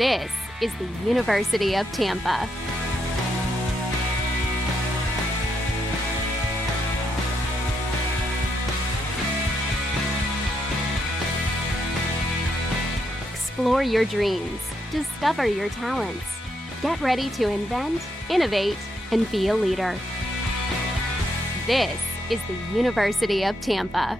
This is the University of Tampa. Explore your dreams. Discover your talents. Get ready to invent, innovate, and be a leader. This is the University of Tampa.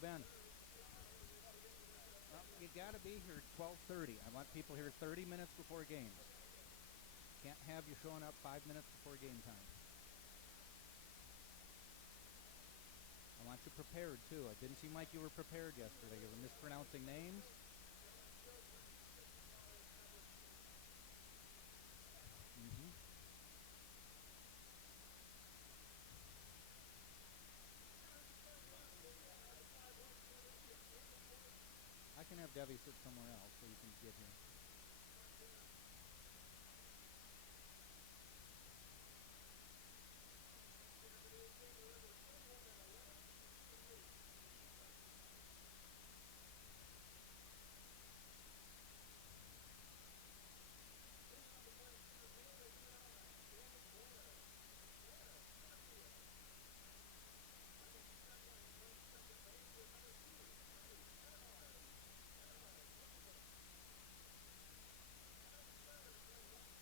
been? Well, you got to be here at 12:30. I want people here 30 minutes before games. Can't have you showing up 5 minutes before game time. I want you prepared, too. It didn't seem like you were prepared yesterday. You were mispronouncing names. Mm-hmm. I can have Debbie sit somewhere else so you can get here.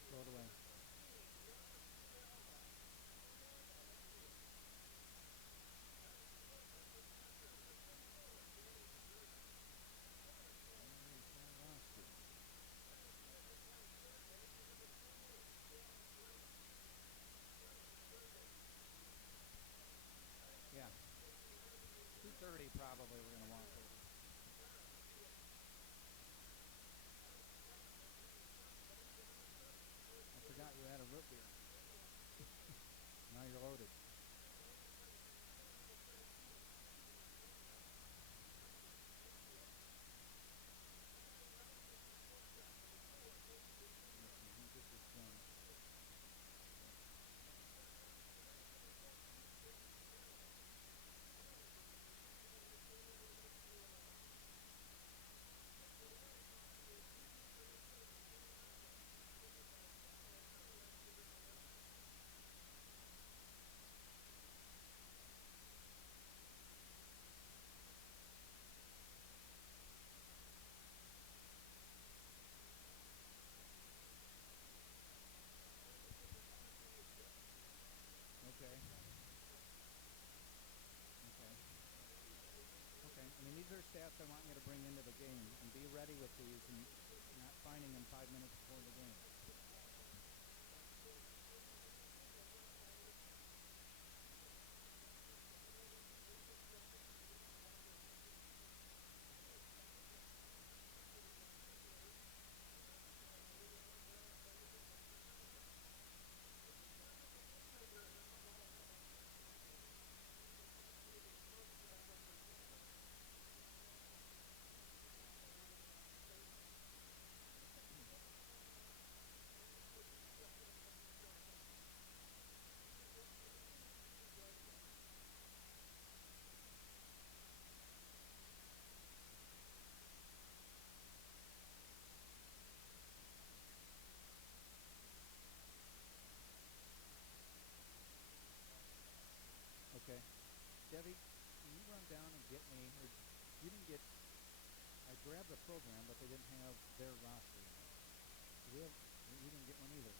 Throw it away. Yeah. 2:30 probably we're going to walk over. I forgot you had a root beer. Now you're loaded. I think this is okay. Okay. Okay. I mean, these are stats I want you to bring into the game, and be ready with these, and not finding them 5 minutes before the game. Okay. Debbie, can you run down and get me, or you didn't get, I grabbed the program, but they didn't have their roster in it. Do we have, you didn't get one either.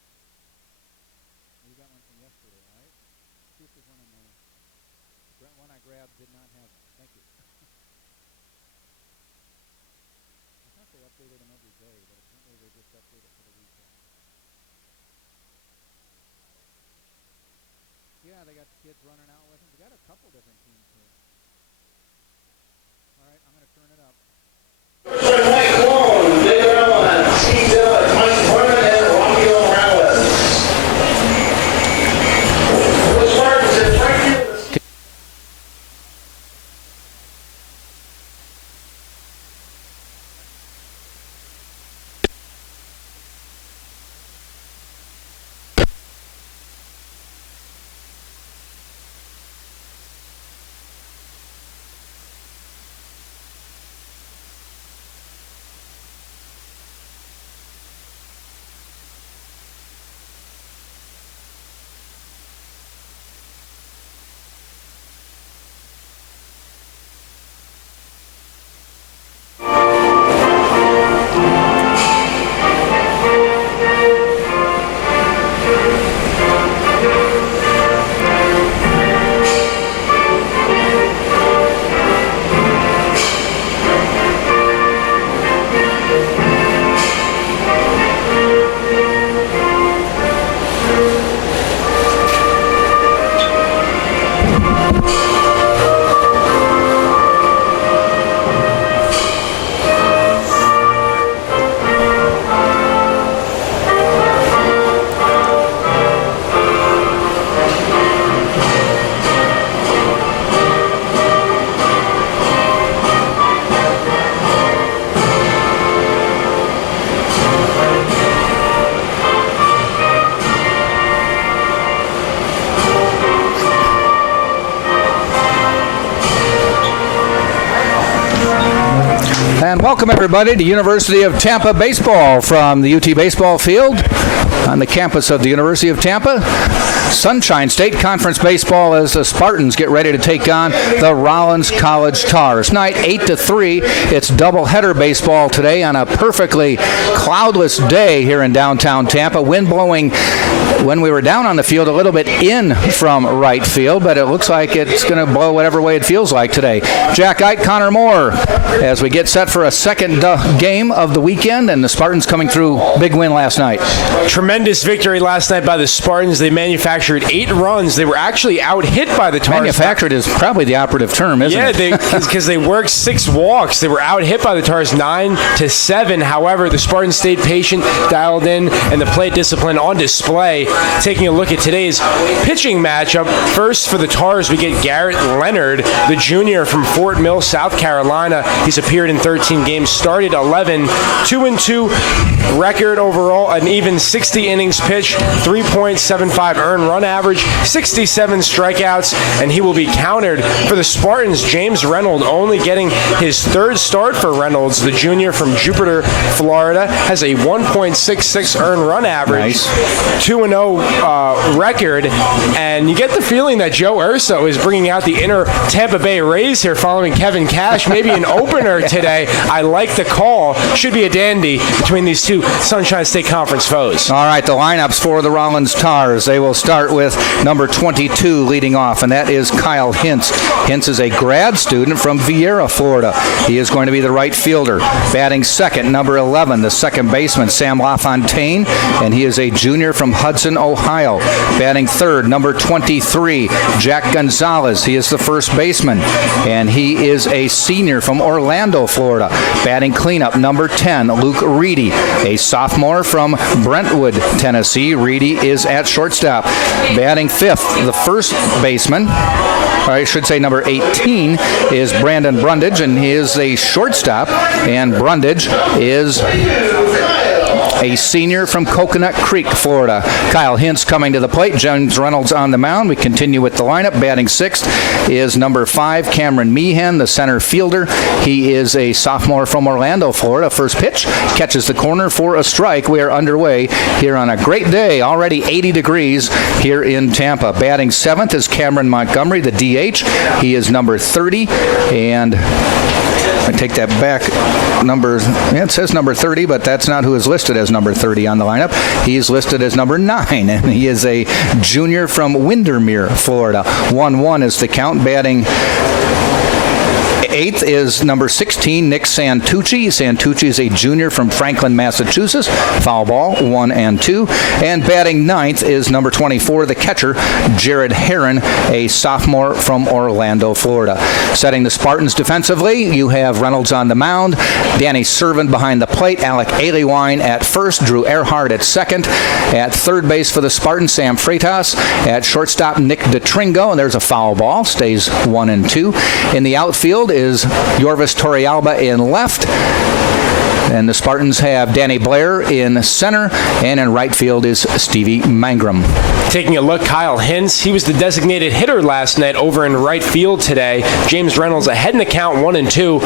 You got one from yesterday, right? See if there's one in there. The one I grabbed did not have one. Thank you. I thought they updated them every day, but apparently they just update it for the weekend. Yeah, they got the kids running out with them. They got a couple different teams here. All right, I'm going to turn it up. Mike Rollins, David Rollins, Steve Dillon, Mike Vernon, and Romeo Rollins. The Spartans and Frankie. And welcome everybody to University of Tampa baseball from the UT baseball field on the campus of the University of Tampa. Sunshine State Conference baseball as the Spartans get ready to take on the Rollins College Tars. Tonight, 8-3. It's doubleheader baseball today on a perfectly cloudless day here in downtown Tampa. Wind blowing when we were down on the field a little bit in from right field, but it looks like it's going to blow whatever way it feels like today. Jack Ike, Connor Moore, as we get set for a second game of the weekend, and the Spartans coming through big win last night. Tremendous victory last night by the Spartans. They manufactured 8 runs. They were actually out-hit by the Tars. Manufactured is probably the operative term, isn't it? Yeah, because they worked 6 walks. They were out-hit by the Tars 9-7. However, the Spartans stayed patient, dialed in, and the plate discipline on display. Taking a look at today's pitching matchup, first for the Tars, we get Garrett Leonard, the junior from Fort Mill, South Carolina. He's appeared in 13 games, started 11, 2-2 record overall, an even 60 innings pitched, 3.75 earned run average, 67 strikeouts, and he will be countered for the Spartans. James Reynolds, only getting his 3rd start for Reynolds, the junior from Jupiter, Florida, has a 1.66 earned run average, 2-0 record, and you get the feeling that Joe Urso is bringing out the inner Tampa Bay Rays here following Kevin Cash, maybe an opener today. I like the call. Should be a dandy between these two Sunshine State Conference foes. All right, the lineups for the Rollins Tars. They will start with number 22 leading off, and that is Kyle Hintz. Hintz is a grad student from Vieira, Florida. He is going to be the right fielder. Batting second, number 11, the second baseman, Sam LaFontaine, and he is a junior from Hudson, Ohio. Batting third, number 23, Jack Gonzalez. He is the first baseman, and he is a senior from Orlando, Florida. Batting cleanup, number 10, Luke Reedy, a sophomore from Brentwood, Tennessee. Reedy is at shortstop. Batting fifth, the first baseman, or I should say number 18, is Brandon Brundage, and he is a shortstop, and Brundage is a senior from Coconut Creek, Florida. Kyle Hintz coming to the plate. James Reynolds on the mound. We continue with the lineup. Batting sixth is number 5, Cameron Meehan, the center fielder. He is a sophomore from Orlando, Florida. First pitch catches the corner for a strike. We are underway here on a great day. Already 80 degrees here in Tampa. Batting seventh is Cameron Montgomery, the DH. He is number 30, and I take that back. It says number 30, but that's not who is listed as number 30 on the lineup. He is listed as number 9, and he is a junior from Windermere, Florida. 1-1 is the count. Batting eighth is number 16, Nick Santucci. Santucci is a junior from Franklin, Massachusetts. Foul ball, 1-2. And batting ninth is number 24, the catcher, Jared Herron, a sophomore from Orlando, Florida. Setting the Spartans defensively, you have Reynolds on the mound, Danny Servant behind the plate, Alec Aliwine at first, Drew Earhart at second. At third base for the Spartans, Sam Freitas. At shortstop, Nick DeTringo, and there's a foul ball, stays 1-2. In the outfield is Yorvis Torrealba in left. And the Spartans have Danny Blair in center, and in right field is Stevie Mangrum. Taking a look, Kyle Hintz, he was the designated hitter last night over in right field today. James Reynolds ahead in the count, 1-2.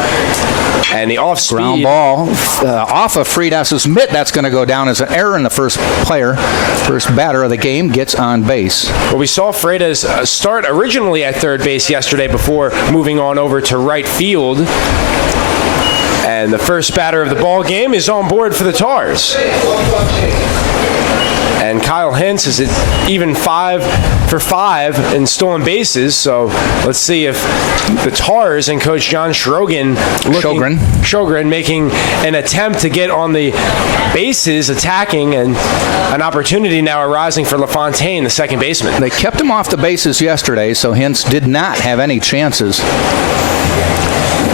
And the off-speed ground ball off of Freitas' mitt. That's going to go down as an error, and the first batter of the game gets on base. Well, we saw Freitas start originally at third base yesterday before moving on over to right field. And the first batter of the ball game is on board for the Tars. And Kyle Hintz is at even 5 for 5 in stolen bases. So let's see if the Tars and Coach John Shogren making an attempt to get on the bases, attacking, and an opportunity now arising for LaFontaine, the second baseman. They kept him off the bases yesterday, so Hintz did not have any chances.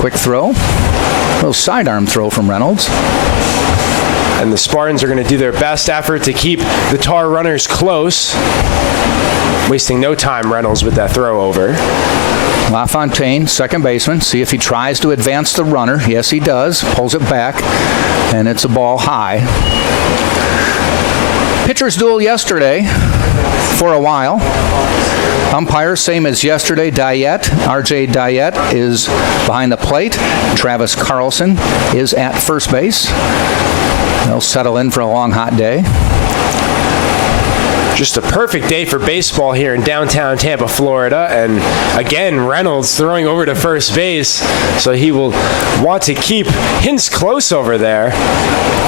Quick throw. A little sidearm throw from Reynolds. And the Spartans are going to do their best effort to keep the Tar runners close. Wasting no time, Reynolds, with that throw over. LaFontaine, second baseman. See if he tries to advance the runner. Yes, he does. Pulls it back, and it's a ball high. Pitcher's duel yesterday for a while. Umpire, same as yesterday, Diet. R.J. Diet is behind the plate. Travis Carlson is at first base. They'll settle in for a long, hot day. Just a perfect day for baseball here in downtown Tampa, Florida. And again, Reynolds throwing over to first base. So he will want to keep Hintz close over there.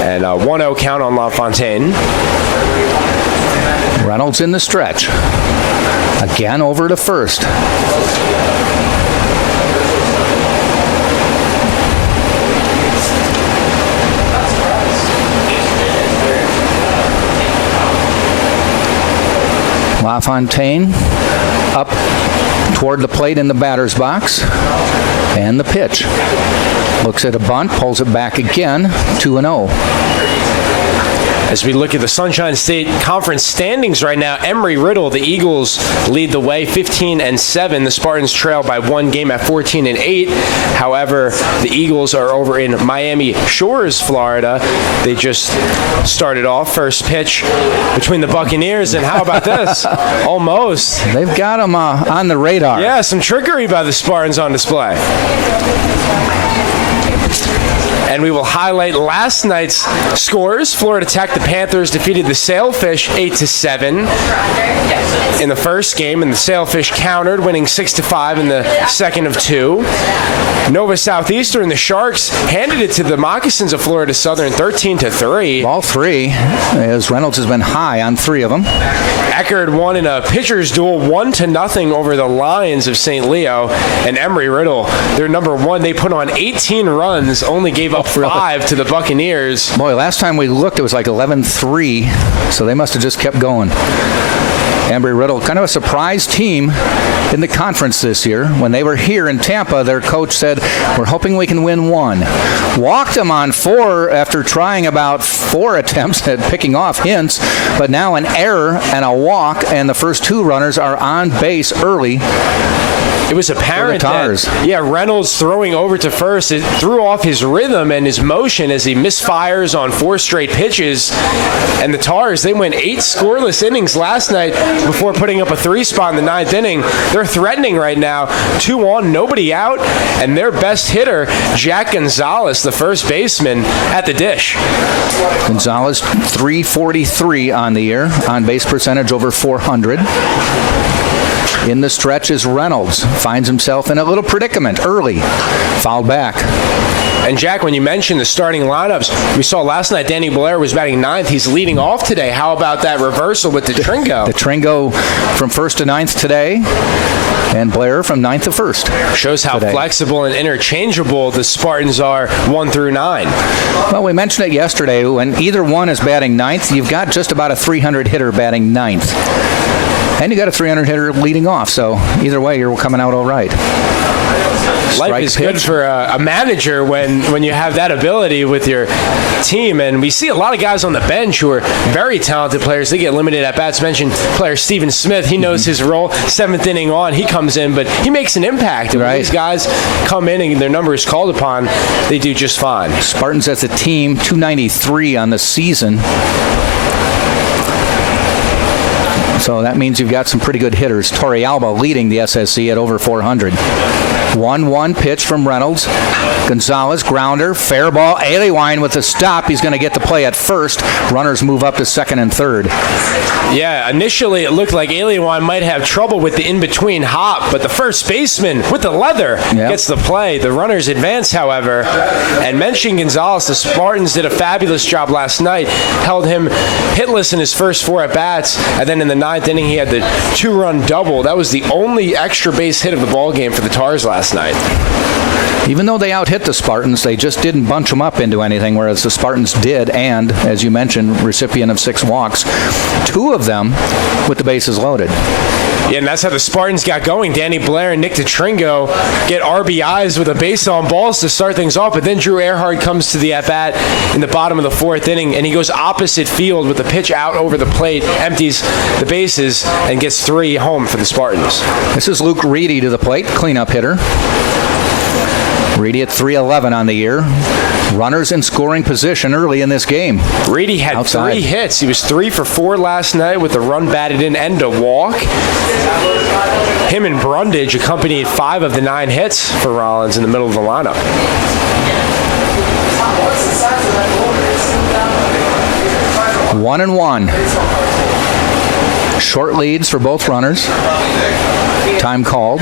And a 1-0 count on LaFontaine. Reynolds in the stretch. Again over to first. LaFontaine up toward the plate in the batter's box. And the pitch. Looks at a bunt, pulls it back again, 2-0. As we look at the Sunshine State Conference standings right now, Embry-Riddle, the Eagles lead the way 15-7. The Spartans trail by 1 game at 14-8. However, the Eagles are over in Miami Shores, Florida. They just started off first pitch between the Buccaneers, and how about this? Almost. They've got them on the radar. Yeah, some trickery by the Spartans on display. And we will highlight last night's scores. Florida Tech, the Panthers defeated the Sailfish 8-7 in the first game, and the Sailfish countered, winning 6-5 in the second of 2. Nova Southeastern, the Sharks, handed it to the Moccasins of Florida Southern 13-3. All three, as Reynolds has been high on 3 of them. Eckerd won in a pitcher's duel 1-0 over the Lions of St. Leo. And Embry-Riddle, their number 1, they put on 18 runs, only gave up 5 to the Buccaneers. Boy, last time we looked, it was like 11-3, so they must have just kept going. Embry-Riddle, kind of a surprise team in the conference this year. When they were here in Tampa, their coach said, we're hoping we can win 1. Walked them on 4 after trying about 4 attempts at picking off Hintz, but now an error and a walk, and the first 2 runners are on base early. It was apparent that, Reynolds throwing over to first, it threw off his rhythm and his motion as he misfires on 4 straight pitches. And the Tars, they went 8 scoreless innings last night before putting up a 3 spot in the 9th inning. They're threatening right now, 2 on, nobody out, and their best hitter, Jack Gonzalez, the first baseman, at the dish. Gonzalez, .343 on the year, on base percentage over 400. In the stretch is Reynolds. Finds himself in a little predicament early. Fouled back. And Jack, when you mentioned the starting lineups, we saw last night Danny Blair was batting 9th. He's leading off today. How about that reversal with DeTringo? DeTringo from 1st to 9th today. And Blair from 9th to 1st. Shows how flexible and interchangeable the Spartans are 1 through 9. Well, we mentioned it yesterday. When either one is batting 9th, you've got just about a 300 hitter batting 9th. And you got a 300 hitter leading off, so either way, you're coming out all right. Life is good for a manager when you have that ability with your team. And we see a lot of guys on the bench who are very talented players. They get limited at bats. Mentioned player Steven Smith. He knows his role. 7th inning on, he comes in, but he makes an impact. And when these guys come in and their number is called upon, they do just fine. Spartans as a team, 293 on the season. So that means you've got some pretty good hitters. Torrey Alba leading the SSC at over 400. 1-1 pitch from Reynolds. Gonzalez, grounder, fair ball. Aliwine with a stop. He's going to get the play at first. Runners move up to 2nd and 3rd. Yeah, initially it looked like Aliwine might have trouble with the in-between hop, but the first baseman with the leather gets the play. The runners advance, however. And mentioning Gonzalez, the Spartans did a fabulous job last night. Held him hitless in his first 4 at-bats, and then in the 9th inning he had the 2-run double. That was the only extra base hit of the ballgame for the Tars last night. Even though they out-hit the Spartans, they just didn't bunch them up into anything, whereas the Spartans did, and, as you mentioned, recipient of 6 walks, 2 of them with the bases loaded. Yeah, and that's how the Spartans got going. Danny Blair and Nick DeTringo get RBIs with a base on balls to start things off, but then Drew Earhart comes to the at-bat in the bottom of the 4th inning, and he goes opposite field with the pitch out over the plate, empties the bases, and gets 3 home for the Spartans. This is Luke Reedy to the plate, cleanup hitter. Reedy at 311 on the year. Runners in scoring position early in this game. Reedy had Outside. 3 hits. He was 3 for 4 last night with a run batted in and a walk. Him and Brundage accompanied 5 of the 9 hits for Rollins in the middle of the lineup. 1-1. Short leads for both runners. Time called.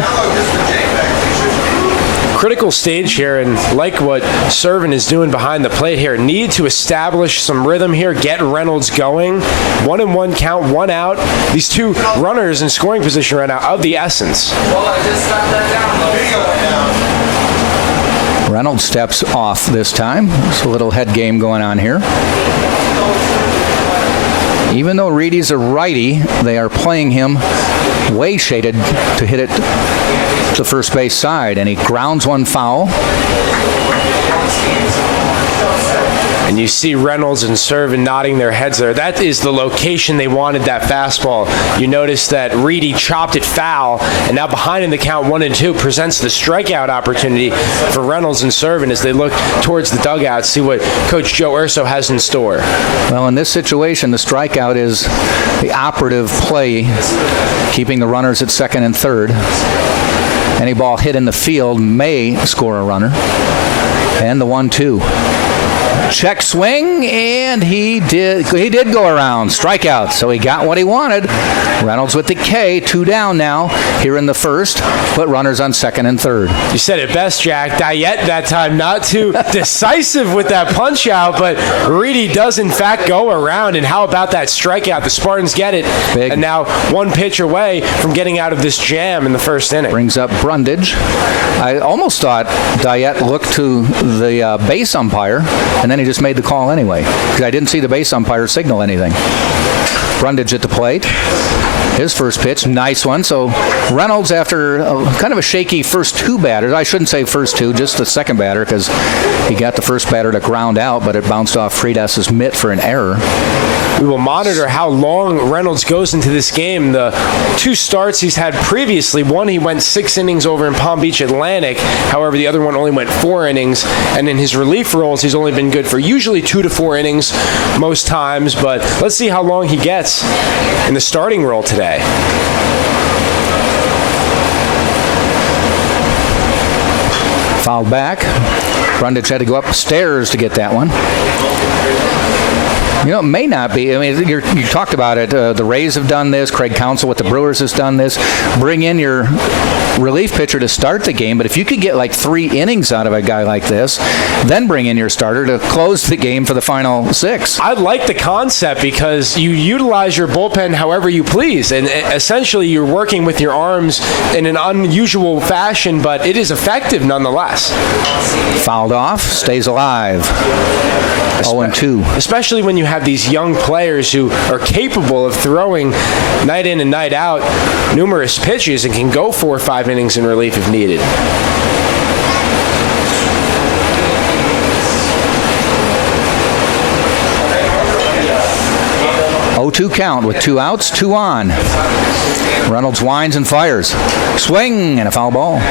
Critical stage here, and like what Servin is doing behind the plate here, need to establish some rhythm here, get Reynolds going. 1-1 count, 1 out. These 2 runners in scoring position right now of the essence. Reynolds steps off this time. There's a little head game going on here. Even though Reedy's a righty, they are playing him way shaded to hit it to first base side, and he grounds one foul. And you see Reynolds and Servin nodding their heads there. That is the location they wanted that fastball. You notice that Reedy chopped it foul, and now behind in the count 1-2 presents the strikeout opportunity for Reynolds and Servin as they look towards the dugout, see what Coach Joe Urso has in store. Well, in this situation, the strikeout is the operative play, keeping the runners at second and third. Any ball hit in the field may score a runner. And the 1-2. Check swing, and he did go around. Strikeout, so he got what he wanted. Reynolds with the K, 2 down now here in the first, put runners on second and third. You said it best, Jack. Diet that time, not too decisive with that punch out, but Reedy does in fact go around. And how about that strikeout? The Spartans get it, Big. And now 1 pitch away from getting out of this jam in the first inning. Brings up Brundage. I almost thought Diet looked to the base umpire, and then he just made the call anyway, because I didn't see the base umpire signal anything. Brundage at the plate. His first pitch, nice one. So Reynolds, after kind of a shaky first 2 batters, I shouldn't say first 2, just the second batter, because he got the first batter to ground out, but it bounced off Friedas's mitt for an error. We will monitor how long Reynolds goes into this game. The 2 starts he's had previously, one he went 6 innings over in Palm Beach Atlantic. However, the other one only went 4 innings. And in his relief roles, he's only been good for usually 2 to 4 innings most times. But let's see how long he gets in the starting role today. Fouled back. Brundage had to go upstairs to get that one. You know, it may not be. I mean, you talked about it. The Rays have done this. Craig Counsell with the Brewers has done this. Bring in your relief pitcher to start the game, but if you could get like 3 innings out of a guy like this, then bring in your starter to close the game for the final 6. I like the concept because you utilize your bullpen however you please, and essentially you're working with your arms in an unusual fashion, but it is effective nonetheless. Fouled off, stays alive. 0-2. Especially when you have these young players who are capable of throwing night in and night out numerous pitches and can go 4 or 5 innings in relief if needed. Oh, 2 count with 2 outs, 2 on. Reynolds winds and fires. Swing and a foul ball.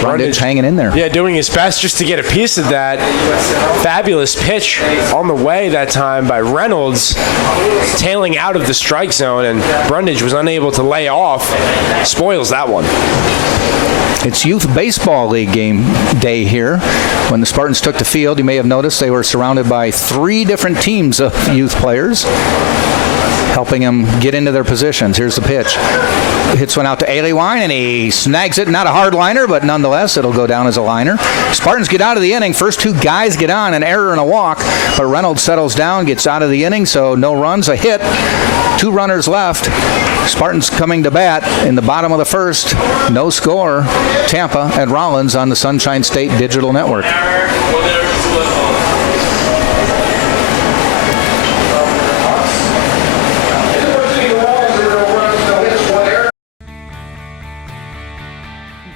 Brundage hanging in there. Yeah, doing his best just to get a piece of that. Fabulous pitch on the way that time by Reynolds, tailing out of the strike zone, and Brundage was unable to lay off. Spoils that one. It's Youth Baseball League game day here. When the Spartans took the field, you may have noticed they were surrounded by 3 different teams of youth players, helping them get into their positions. Here's the pitch. Hits one out to Aliwine, and he snags it. Not a hard liner, but nonetheless, it'll go down as a liner. Spartans get out of the inning. First 2 guys get on, an error and a walk, but Reynolds settles down, gets out of the inning, so no runs, a hit. 2 runners left. Spartans coming to bat in the bottom of the first. No score. Tampa and Rollins on the Sunshine State Digital Network.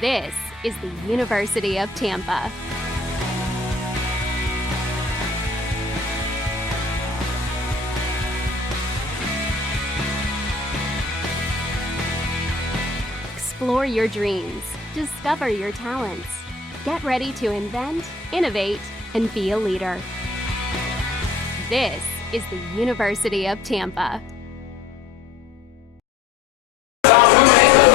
This is the University of Tampa. Explore your dreams. Discover your talents. Get ready to invent, innovate, and be a leader. This is the University of Tampa.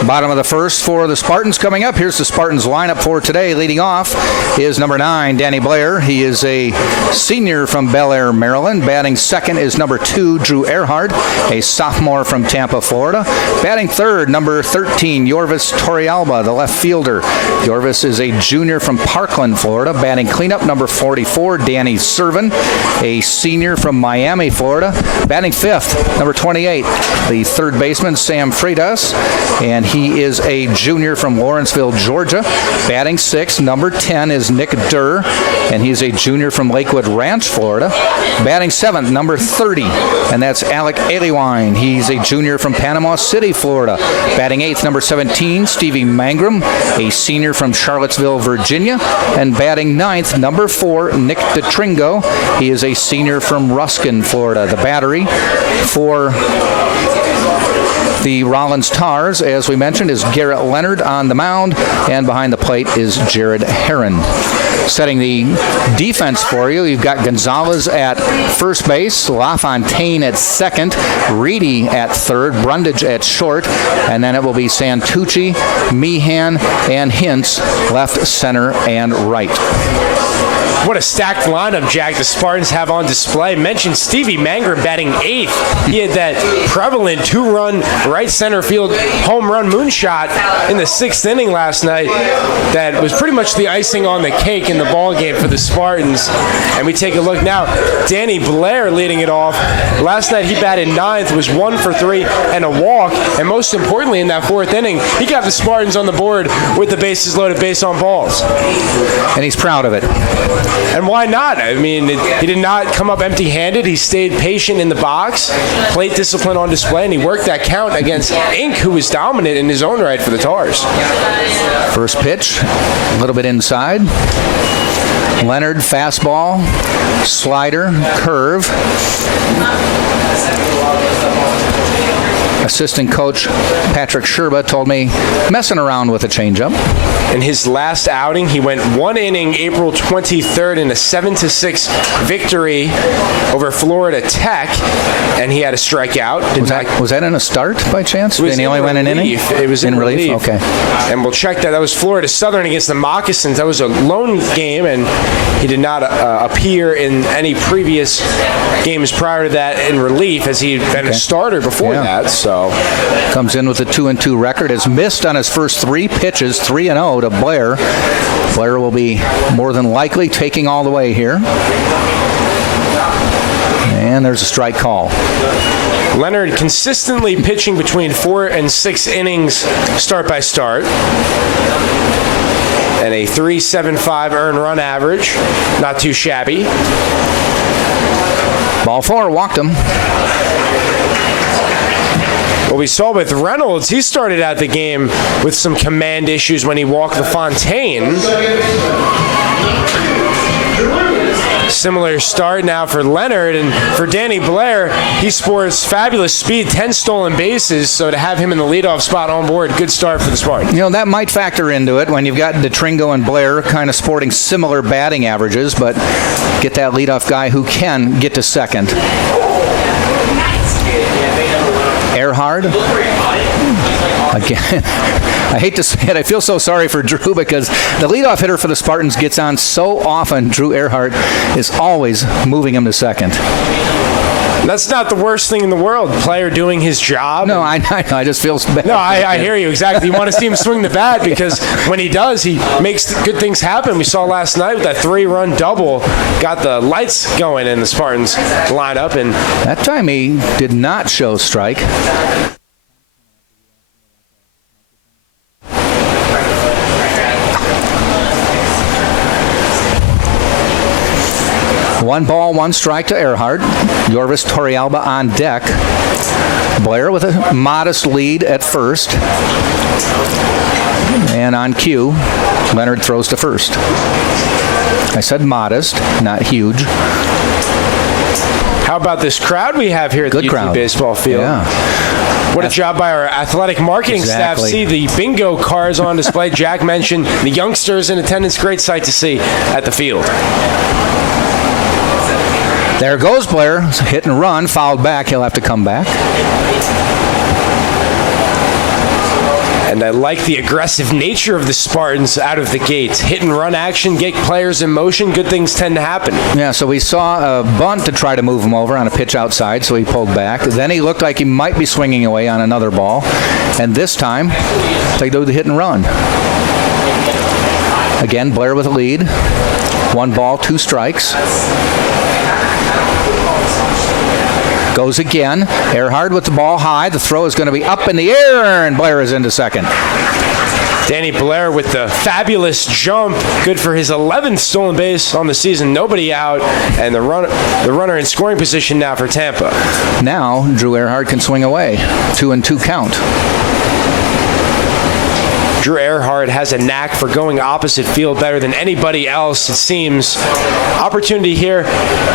Bottom of the first for the Spartans coming up. Here's the Spartans lineup for today. Leading off is number 9, Danny Blair. He is a senior from Bel Air, Maryland. Batting second is number 2, Drew Earhart, a sophomore from Tampa, Florida. Batting third, number 13, Yorvis Torrealba, the left fielder. Yorvis is a junior from Parkland, Florida. Batting cleanup, number 44, Danny Servin, a senior from Miami, Florida. Batting fifth, number 28, the third baseman, Sam Freitas, and he is a junior from Lawrenceville, Georgia. Batting sixth, number 10 is Nick Durr, and he's a junior from Lakewood Ranch, Florida. Batting seventh, number 30, and that's Alec Aliwine. He's a junior from Panama City, Florida. Batting eighth, number 17, Stevie Mangrum, a senior from Charlottesville, Virginia. And batting ninth, number 4, Nick DeTringo. He is a senior from Ruskin, Florida. The battery for the Rollins Tars, as we mentioned, is Garrett Leonard on the mound, and behind the plate is Jared Herron. Setting the defense for you, you've got Gonzalez at first base, LaFontaine at second, Reedy at third, Brundage at short, and then it will be Santucci, Meehan, and Hintz left, center, and right. What a stacked lineup, Jack, the Spartans have on display. Mentioned Stevie Mangrum batting eighth. He had that prevalent 2-run right center field home run moonshot in the 6th inning last night that was pretty much the icing on the cake in the ball game for the Spartans. And we take a look now. Danny Blair leading it off. Last night he batted ninth, was 1 for 3 and a walk. And most importantly, in that 4th inning, he got the Spartans on the board with the bases loaded, base on balls. And he's proud of it. And why not? I mean, he did not come up empty-handed. He stayed patient in the box, plate discipline on display, and he worked that count against Inc., who was dominant in his own right for the Tars. First pitch, a little bit inside. Leonard, fastball, slider, curve. Assistant coach Patrick Sherba told me messing around with a changeup. In his last outing, he went 1 inning April 23rd in a 7-6 victory over Florida Tech, and he had a strikeout. Was that in a start by chance? It was Did he only win an inning? It was in relief. Okay. And we'll check that. That was Florida Southern against the Moccasins. That was a lone game, and he did not appear in any previous games prior to that in relief, as he had been a starter before that. So comes in with a 2-2 record. Has missed on his first 3 pitches, 3-0 to Blair. Blair will be more than likely taking all the way here. And there's a strike call. Leonard consistently pitching between 4 and 6 innings start by start. And a 3.75 earned run average. Not too shabby. Ball 4, walked him. What we saw with Reynolds, he started out the game with some command issues when he walked LaFontaine. Similar start now for Leonard, and for Danny Blair, he sports fabulous speed, 10 stolen bases, so to have him in the leadoff spot on board, good start for the Spartans. You know, that might factor into it when you've got DeTringo and Blair kind of sporting similar batting averages, but get that leadoff guy who can get to second. Earhart. Again, I hate to say it, I feel so sorry for Drew because the leadoff hitter for the Spartans gets on so often. Drew Earhart is always moving him to second. That's not the worst thing in the world. Player doing his job. No, I just feel bad. No, I hear you exactly. You want to see him swing the bat because when he does, he makes good things happen. We saw last night with that 3-run double, got the lights going in the Spartans lineup, and that time he did not show strike. One ball, one strike to Earhart. Yorvis Torrealba on deck. Blair with a modest lead at first. And on cue, Leonard throws to first. I said modest, not huge. How about this crowd we have here at the UT baseball field? Yeah. What a job by our athletic marketing staff. See the bingo cards on display. Jack mentioned the youngsters in attendance. Great sight to see at the field. There goes Blair. Hit and run. Fouled back. He'll have to come back. And I like the aggressive nature of the Spartans out of the gates. Hit and run action, get players in motion. Good things tend to happen. Yeah, so we saw a bunt to try to move him over on a pitch outside, so he pulled back. Then he looked like he might be swinging away on another ball. And this time, they do the hit and run. Again, Blair with a lead. 1 ball, 2 strikes. Goes again. Earhart with the ball high. The throw is going to be up in the air, and Blair is into second. Danny Blair with the fabulous jump. Good for his 11th stolen base on the season. Nobody out, and the runner in scoring position now for Tampa. Now, Drew Earhart can swing away. 2-2 count. Drew Earhart has a knack for going opposite field better than anybody else, it seems. Opportunity here.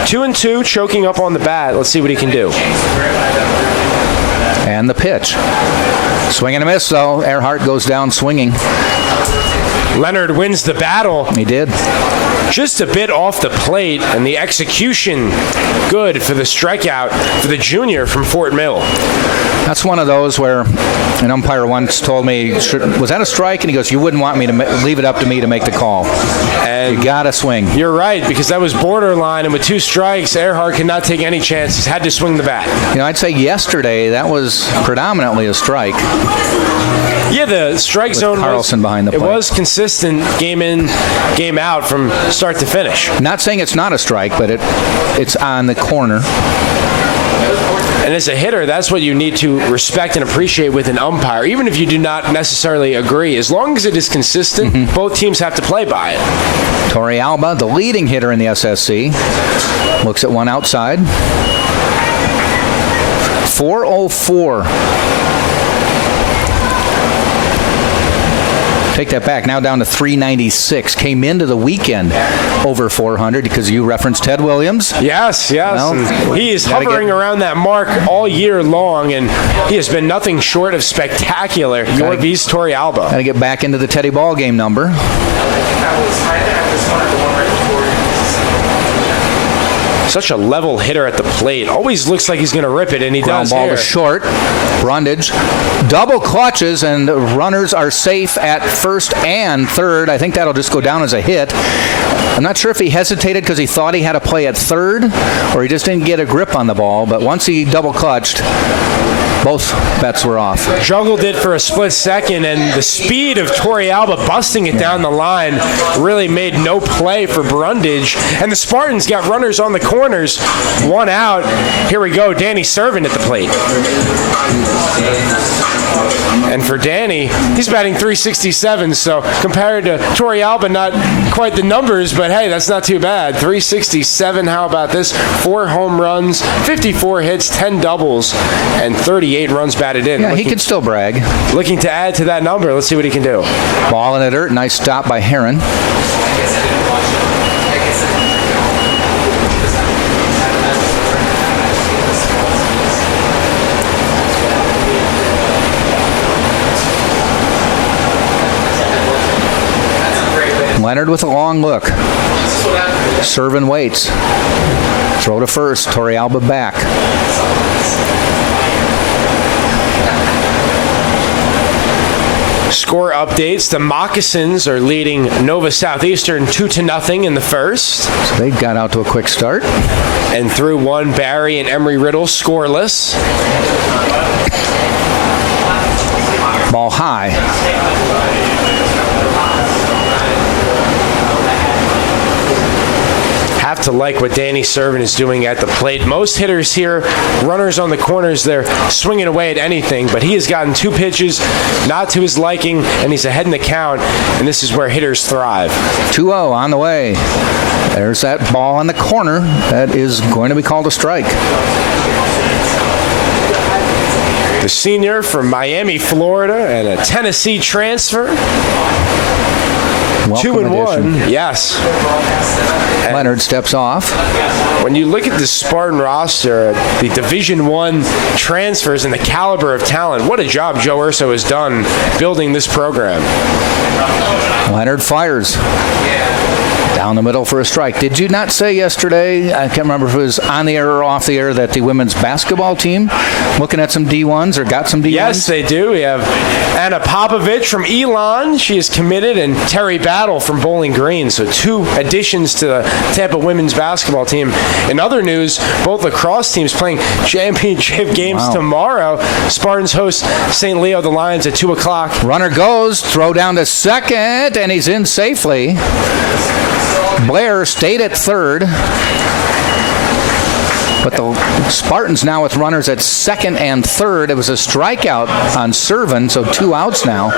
2-2, choking up on the bat. Let's see what he can do. And the pitch. Swing and a miss, though. Earhart goes down swinging. Leonard wins the battle. He did. Just a bit off the plate, and the execution good for the strikeout for the junior from Fort Mill. That's one of those where an umpire once told me, was that a strike? And he goes, you wouldn't want me to leave it up to me to make the call. And you got to swing. You're right, because that was borderline, and with 2 strikes, Earhart could not take any chances, had to swing the bat. You know, I'd say yesterday that was predominantly a strike. Yeah, the strike zone Carlson behind the plate. It was consistent game in, game out from start to finish. Not saying it's not a strike, but it's on the corner. And as a hitter, that's what you need to respect and appreciate with an umpire, even if you do not necessarily agree. As long as it is consistent, both teams have to play by it. Torrey Alba, the leading hitter in the SSC, looks at one outside. 404. Take that back. Now down to 396. Came into the weekend over 400 because you referenced Ted Williams. Yes. Well, he is hovering around that mark all year long, and he has been nothing short of spectacular. Yorvi's Torrey Alba. Got to get back into the Teddy ball game number. Such a level hitter at the plate. Always looks like he's going to rip it, and he Ground does ball here. to short. Brundage double clutches, and the runners are safe at first and third. I think that'll just go down as a hit. I'm not sure if he hesitated because he thought he had to play at third, or he just didn't get a grip on the ball. But once he double clutched, both bets were off. Juggled it for a split second, and the speed of Torrey Alba busting it down the line really made no play for Brundage. And the Spartans got runners on the corners. 1 out. Here we go. Danny Servin at the plate. And for Danny, he's batting .367, so compared to Torrey Alba, not quite the numbers, but hey, that's not too bad. .367, how about this? 4 home runs, 54 hits, 10 doubles, and 38 runs batted in. Yeah, he can still brag. Looking to add to that number. Let's see what he can do. Ball in the dirt. Nice stop by Heron. Leonard with a long look. Servin waits. Throw to first. Torrey Alba back. Score updates. The Moccasins are leading Nova Southeastern 2-0 in the first. So they got out to a quick start. And through 1, Barry and Emery Riddle scoreless. Ball high. Have to like what Danny Servin is doing at the plate. Most hitters here, runners on the corners, they're swinging away at anything, but he has gotten 2 pitches, not to his liking, and he's ahead in the count, and this is where hitters thrive. 2-0 on the way. There's that ball on the corner. That is going to be called a strike. The senior from Miami, Florida, and a Tennessee transfer. welcome 2-1. addition. Yes. Leonard steps off. When you look at the Spartan roster, the Division I transfers and the caliber of talent, what a job Joe Urso has done building this program. Leonard fires. Down the middle for a strike. Did you not say yesterday, I can't remember if it was on the air or off the air, that the women's basketball team looking at some D1s or got some D1s? Yes, they do. We have Anna Popovich from Elon. She is committed. And Terry Battle from Bowling Green. So 2 additions to the Tampa women's basketball team. In other news, both lacrosse teams playing championship games tomorrow. Spartans host St. Leo the Lions at 2 o'clock. Runner goes, throw down to second, and he's in safely. Blair stayed at third. But the Spartans now with runners at second and third. It was a strikeout on Servin, so 2 outs now.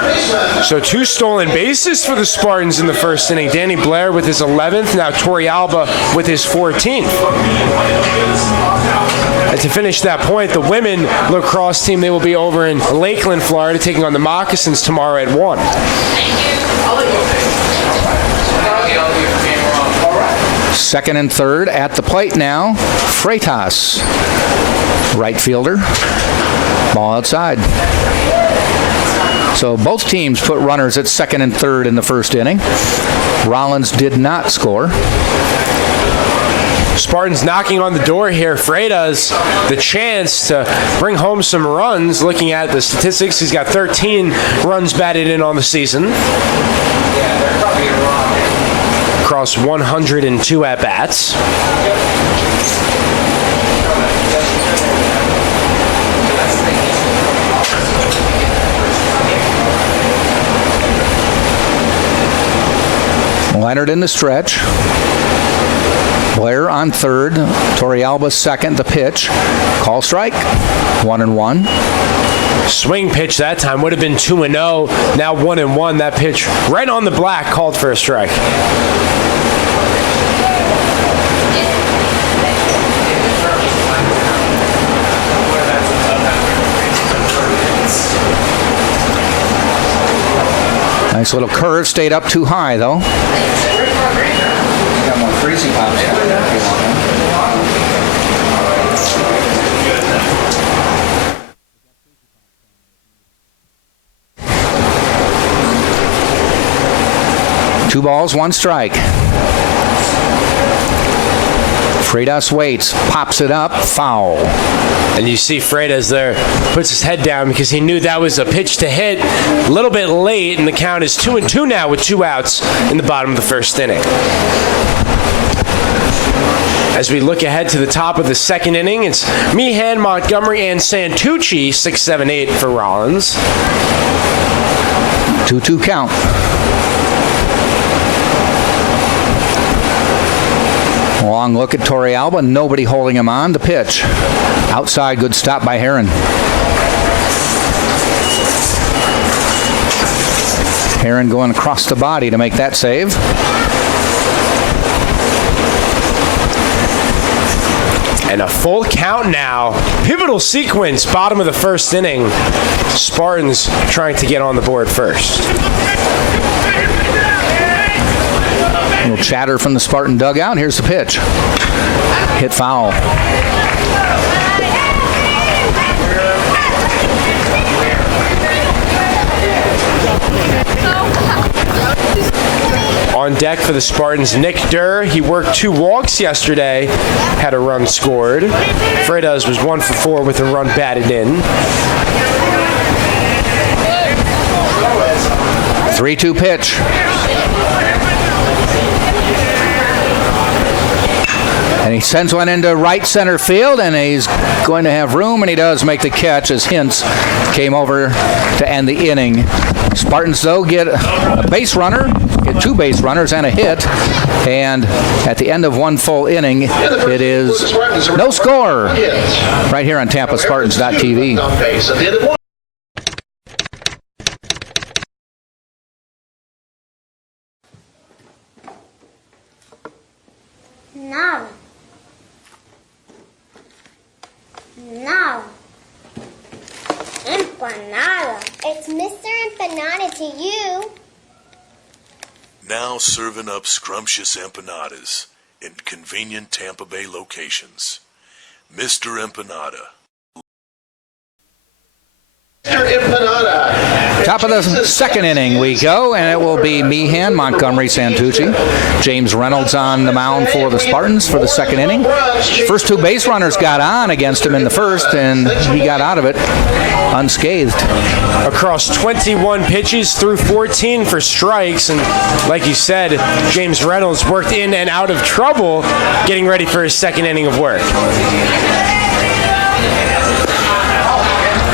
So 2 stolen bases for the Spartans in the first inning. Danny Blair with his 11th, now Torrey Alba with his 14th. And to finish that point, the women lacrosse team, they will be over in Lakeland, Florida, taking on the Moccasins tomorrow at 1. Second and third at the plate now. Freitas, right fielder. Ball outside. So both teams put runners at second and third in the first inning. Rollins did not score. Spartans knocking on the door here. Freitas, the chance to bring home some runs. Looking at the statistics, he's got 13 runs batted in on the season. Across 102 at-bats. Leonard in the stretch. Blair on third. Torrealba second. The pitch. Call strike. 1-1. Swing pitch that time would have been 2-0. Now 1-1. That pitch right on the black called for a strike. Nice little curve. Stayed up too high, though. Got more freezy pops. 2 balls, 1 strike. Freitas waits, pops it up, foul. And you see Freitas there, puts his head down because he knew that was a pitch to hit. A little bit late, and the count is 2-2 now with 2 outs in the bottom of the first inning. As we look ahead to the top of the second inning, it's Meehan, Montgomery, and Santucci, 6, 7, 8 for Rollins. 2-2 count. Long look at Torrealba, nobody holding him on. The pitch. Outside, good stop by Heron. Heron going across the body to make that save. And a full count now. Pivotal sequence, bottom of the first inning. Spartans trying to get on the board first. A little chatter from the Spartan dugout. Here's the pitch. Hit foul. On deck for the Spartans, Nick Durr. He worked 2 walks yesterday, had a run scored. Freitas was 1 for 4 with a run batted in. 3-2 pitch. And he sends one into right center field, and he's going to have room, and he does make the catch as Hintz came over to end the inning. Spartans, though, get a base runner, get 2 base runners and a hit, and at the end of 1 full inning, it is no score right here on TampaSpartans.tv. Nada. Nada. Empanada. It's Mr. Empanada to you. Now serving up scrumptious empanadas in convenient Tampa Bay locations. Mr. Empanada. Top of the second inning we go, and it will be Meehan, Montgomery, Santucci. James Reynolds on the mound for the Spartans for the second inning. First two base runners got on against him in the first, and he got out of it unscathed. Across 21 pitches, threw 14 for strikes, and like you said, James Reynolds worked in and out of trouble getting ready for his second inning of work.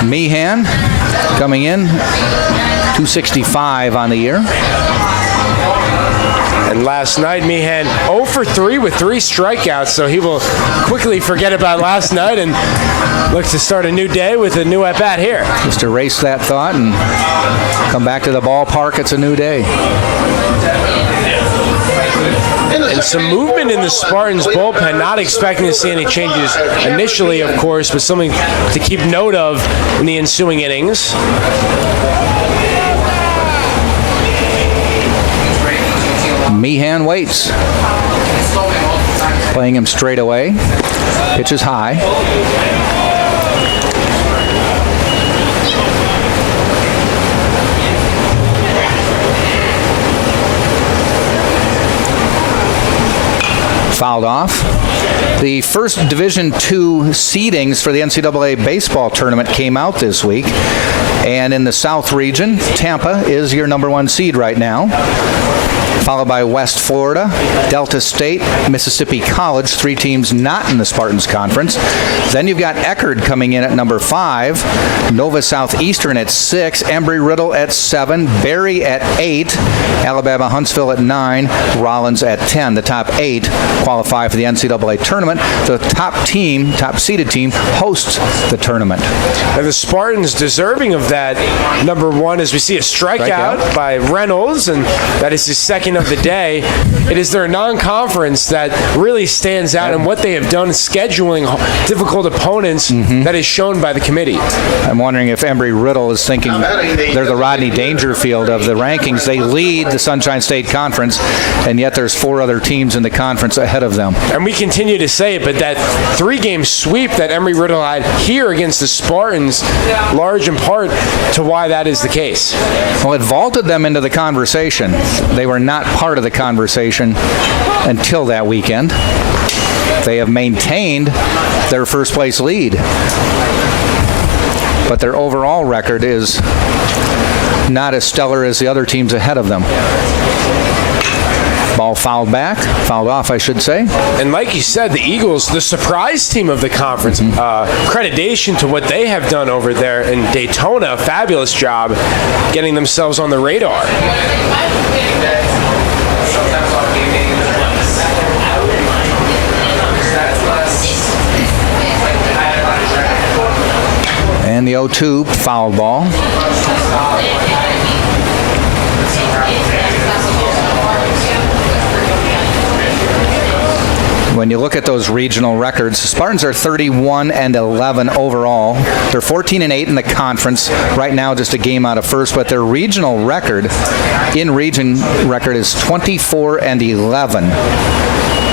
Meehan coming in, 265 on the year. And last night, Meehan 0 for 3 with 3 strikeouts, so he will quickly forget about last night and look to start a new day with a new at-bat here. Just erase that thought and come back to the ballpark. It's a new day. And some movement in the Spartans bullpen, not expecting to see any changes initially, of course, but something to keep note of in the ensuing innings. Meehan waits. Playing him straight away. Pitch is high. Fouled off. The first Division II seedings for the NCAA baseball tournament came out this week. And in the South region, Tampa is your number 1 seed right now, followed by West Florida, Delta State, Mississippi College, 3 teams not in the Spartans Conference. Then you've got Eckerd coming in at number 5, Nova Southeastern at 6, Embry-Riddle at 7, Berry at 8, Alabama Huntsville at 9, Rollins at 10. The top 8 qualify for the NCAA tournament. The top seeded team hosts the tournament. And the Spartans deserving of that number 1 as we see a strikeout by Reynolds, and that is his second of the day. It is their non-conference that really stands out in what they have done scheduling difficult opponents that is shown by the committee. I'm wondering if Embry-Riddle is thinking they're the Rodney Dangerfield of the rankings. They lead the Sunshine State Conference, and yet there's 4 other teams in the conference ahead of them. And we continue to say it, but that 3-game sweep that Embry-Riddle had here against the Spartans, large in part to why that is the case. Well, it vaulted them into the conversation. They were not part of the conversation until that weekend. They have maintained their first place lead, but their overall record is not as stellar as the other teams ahead of them. Ball fouled off, I should say. And like you said, the Eagles, the surprise team of the conference, accreditation to what they have done over there in Daytona, fabulous job getting themselves on the radar. And the 0-2 foul ball. When you look at those regional records, Spartans are 31-11 overall. They're 14-8 in the conference. Right now, just a game out of first, but their regional record, in-region record, is 24-11.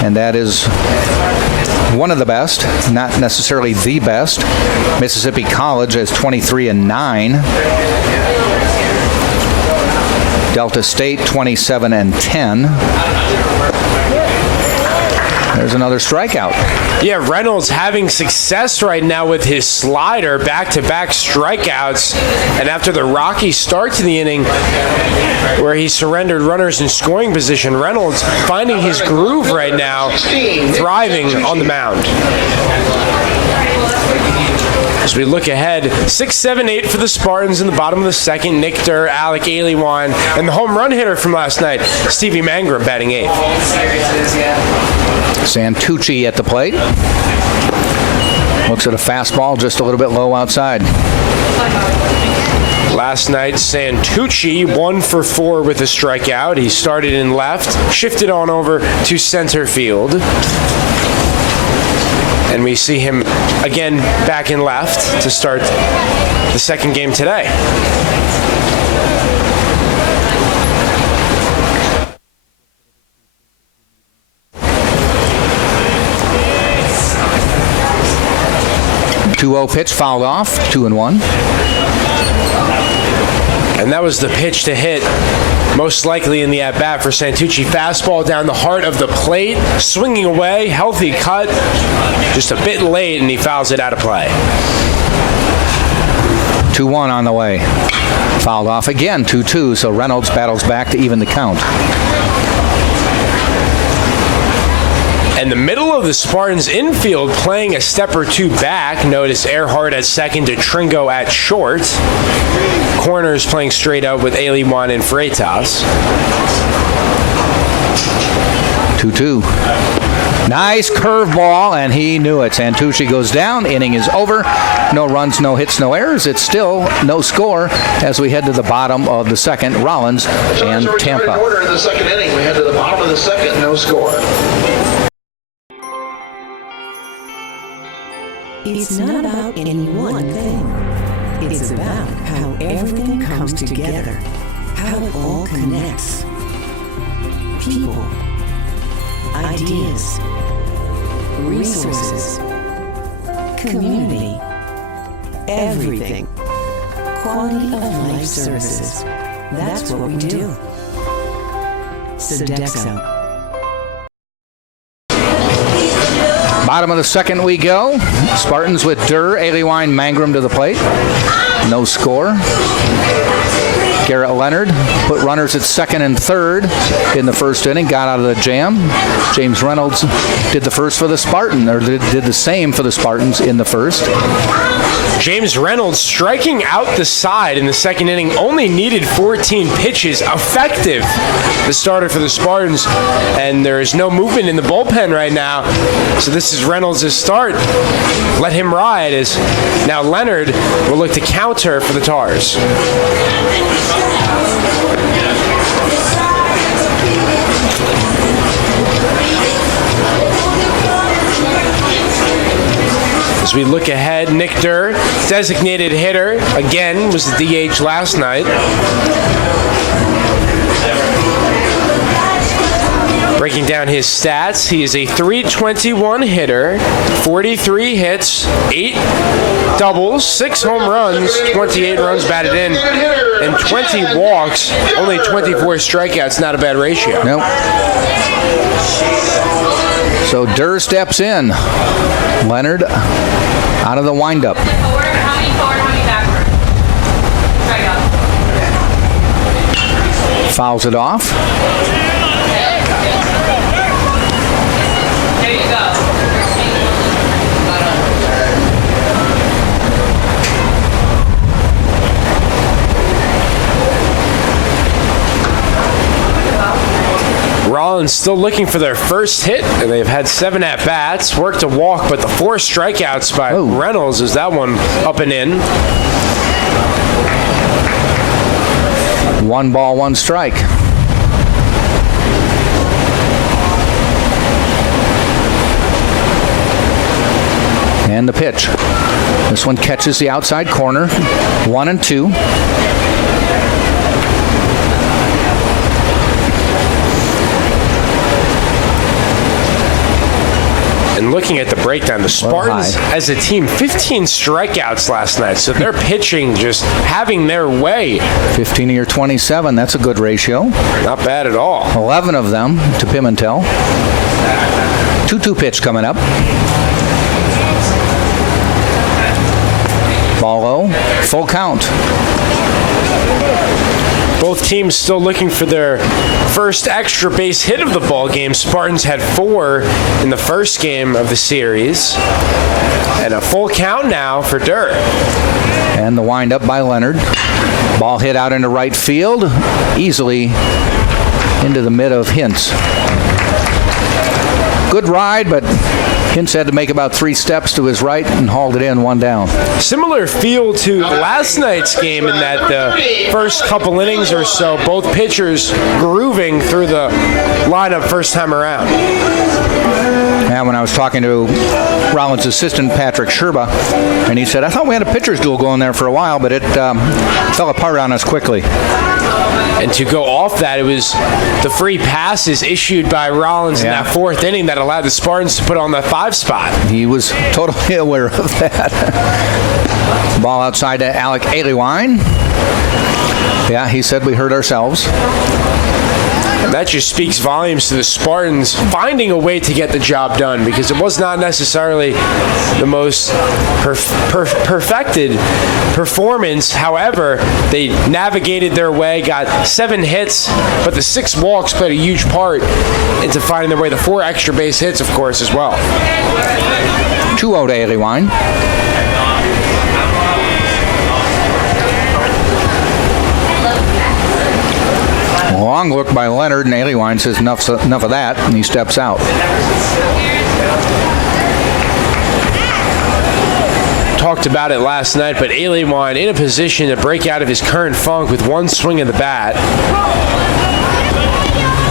And that is one of the best, not necessarily the best. Mississippi College is 23-9. Delta State 27-10. There's another strikeout. Yeah, Reynolds having success right now with his slider, back-to-back strikeouts. And after the rocky start to the inning where he surrendered runners in scoring position, Reynolds finding his groove right now, thriving on the mound. As we look ahead, 6, 7, 8 for the Spartans in the bottom of the second. Nick Durr, Alec Aliwan, and the home run hitter from last night, Stevie Mangrum, batting 8th. Santucci at the plate. Looks at a fastball just a little bit low outside. Last night, Santucci 1 for 4 with a strikeout. He started in left, shifted on over to center field. And we see him again back in left to start the second game today. 2-0 pitch fouled off, 2-1. And that was the pitch to hit, most likely in the at-bat for Santucci. Fastball down the heart of the plate, swinging away, healthy cut, just a bit late, and he fouls it out of play. 2-1 on the way. Fouled off again, 2-2, so Reynolds battles back to even the count. And the middle of the Spartans infield playing a step or two back. Notice Earhart at second to Tringo at short. Corners playing straight up with Aliwan and Freitas. 2-2. Nice curveball, and he knew it. Santucci goes down. Inning is over. No runs, no hits, no errors. It's still no score as we head to the bottom of the second. Rollins and Tampa. Order in the second inning. We head to the bottom of the second. No score. It's not about any one thing. It's about how everything comes together, how it all connects. People, ideas, resources, community, everything. Quality of life services. That's what we do. Sodexo. Bottom of the second we go. Spartans with Durr, Aliwine, Mangrum to the plate. No score. Garrett Leonard put runners at second and third in the first inning, got out of the jam. James Reynolds did the first for the Spartans, or did the same for the Spartans in the first. James Reynolds striking out the side in the second inning, only needed 14 pitches, effective. The starter for the Spartans, and there is no movement in the bullpen right now. So this is Reynolds' start. Let him ride, as now Leonard will look to counter for the Tars. As we look ahead, Nick Durr, designated hitter, again was the DH last night. Breaking down his stats, he is a .321 hitter, 43 hits, 8 doubles, 6 home runs, 28 runs batted in, and 20 walks, only 24 strikeouts, not a bad ratio. Nope. So Durr steps in. Leonard out of the windup. Fouls it off. There you go. Rollins still looking for their first hit, and they've had 7 at-bats, worked a walk, but the 4 strikeouts by Reynolds is that one up and in. 1 ball, 1 strike. And the pitch. This one catches the outside corner. 1-2. And looking at the breakdown, the Spartans as a team, 15 strikeouts last night, so they're pitching just having their way. 15 of your 27, that's a good ratio. Not bad at all. 11 of them to Pimentel. 2-2 pitch coming up. Ball low, full count. Both teams still looking for their first extra base hit of the ball game. Spartans had 4 in the first game of the series. And a full count now for Durr. And the windup by Leonard. Ball hit out into right field, easily into the mid of Hintz. Good ride, but Hintz had to make about 3 steps to his right and hauled it in, 1 down. Similar feel to last night's game in that the first couple innings or so, both pitchers grooving through the lineup first time around. And when I was talking to Rollins' assistant, Patrick Sherba, and he said, I thought we had a pitcher's duel going there for a while, but it fell apart on us quickly. And to go off that, it was the free passes issued by Rollins in that 4th inning that allowed the Spartans to put on the 5 spot. He was totally aware of that. Ball outside to Alec Aliwine. Yeah, he said we hurt ourselves. That just speaks volumes to the Spartans finding a way to get the job done, because it was not necessarily the most perfected performance. However, they navigated their way, got 7 hits, but the 6 walks played a huge part into finding their way. The 4 extra base hits, of course, as well. 2-0 to Aliwine. Long look by Leonard, and Aliwine says enough of that, and he steps out. Talked about it last night, but Aliwine in a position to break out of his current funk with 1 swing of the bat.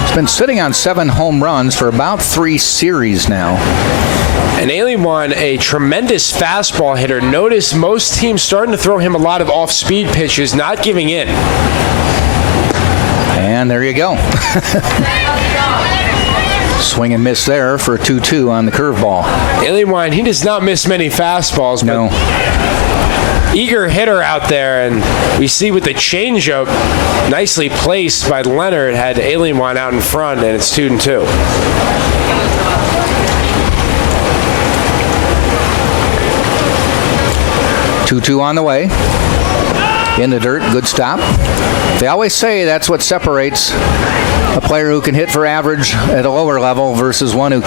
He's been sitting on 7 home runs for about 3 series now. And Aliwine, a tremendous fastball hitter. Notice most teams starting to throw him a lot of off-speed pitches, not giving in. And there you go. Swing and miss there for a 2-2 on the curveball. Aliwine, he does not miss many fastballs. No. Eager hitter out there, and we see with the changeup, nicely placed by Leonard, had Aliwine out in front, and it's 2-2. Two on the way. In the dirt, good stop. They always say that's what separates a player who can hit for average at a lower level versus one who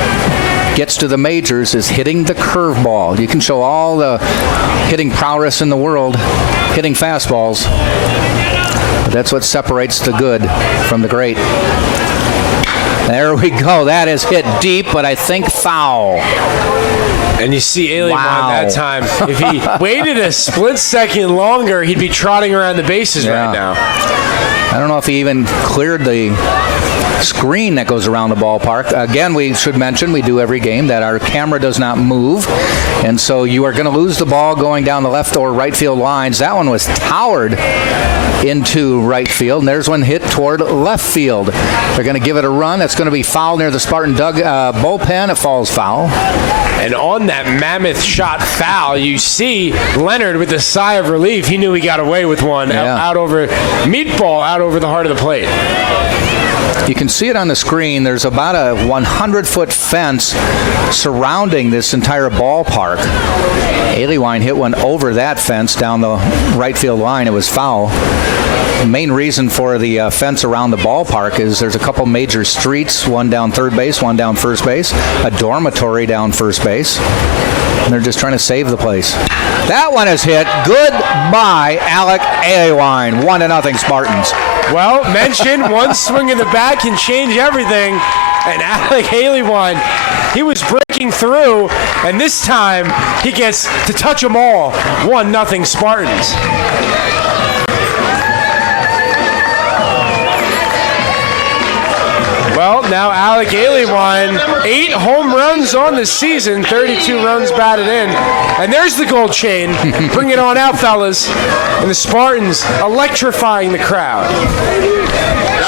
gets to the majors is hitting the curveball. You can show all the hitting prowess in the world, hitting fastballs, but that's what separates the good from the great. There we go. That is hit deep, but I think foul. And you see Aliwine that time. If he waited a split second longer, he'd be trotting around the bases right now. I don't know if he even cleared the screen that goes around the ballpark. Again, we should mention, we do every game, that our camera does not move. And so you are going to lose the ball going down the left or right field lines. That one was towered into right field, and there's one hit toward left field. They're going to give it a run. That's going to be foul near the Spartan bullpen. It falls foul. And on that mammoth shot foul, you see Leonard with a sigh of relief. He knew he got away with one out over meatball, out over the heart of the plate. You can see it on the screen. There's about a 100-foot fence surrounding this entire ballpark. Aliwine hit one over that fence down the right field line. It was foul. The main reason for the fence around the ballpark is there's a couple major streets, one down third base, one down first base, a dormitory down first base. And they're just trying to save the place. That one is hit. Goodbye, Alec Aliwine. 1-0 Spartans. Well, mentioned, one swing in the bat can change everything. And Alec Aliwine, he was breaking through, and this time he gets to touch them all. 1-0 Spartans. Well, now Alec Aliwine, 8 home runs on the season, 32 runs batted in. And there's the gold chain. Bring it on out, fellas. And the Spartans electrifying the crowd.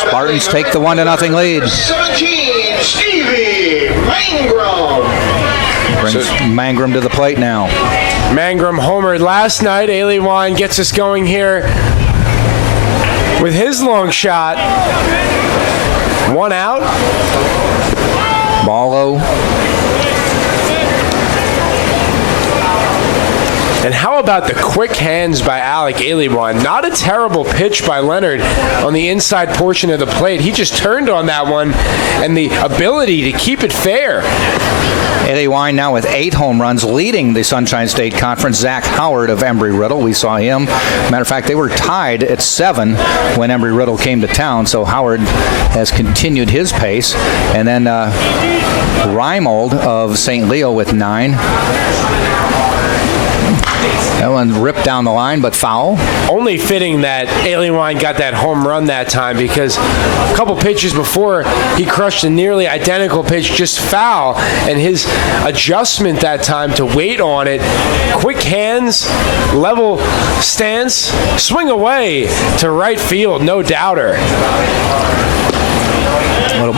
Spartans take the 1-0 lead. 17, Stevie Mangrum. Brings Mangrum to the plate now. Mangrum homered last night. Aliwine gets us going here with his long shot. 1 out. Ball low. And how about the quick hands by Alec Aliwine? Not a terrible pitch by Leonard on the inside portion of the plate. He just turned on that one, and the ability to keep it fair. Aliwine now with 8 home runs, leading the Sunshine State Conference. Zach Howard of Embry-Riddle, we saw him. Matter of fact, they were tied at 7 when Embry-Riddle came to town, so Howard has continued his pace. And then Reimold of St. Leo with 9. That one ripped down the line, but foul. Only fitting that Alienwine got that home run that time, because a couple pitches before he crushed a nearly identical pitch, just foul, and his adjustment that time to wait on it, quick hands, level stance, swing away to right field, no doubter. Little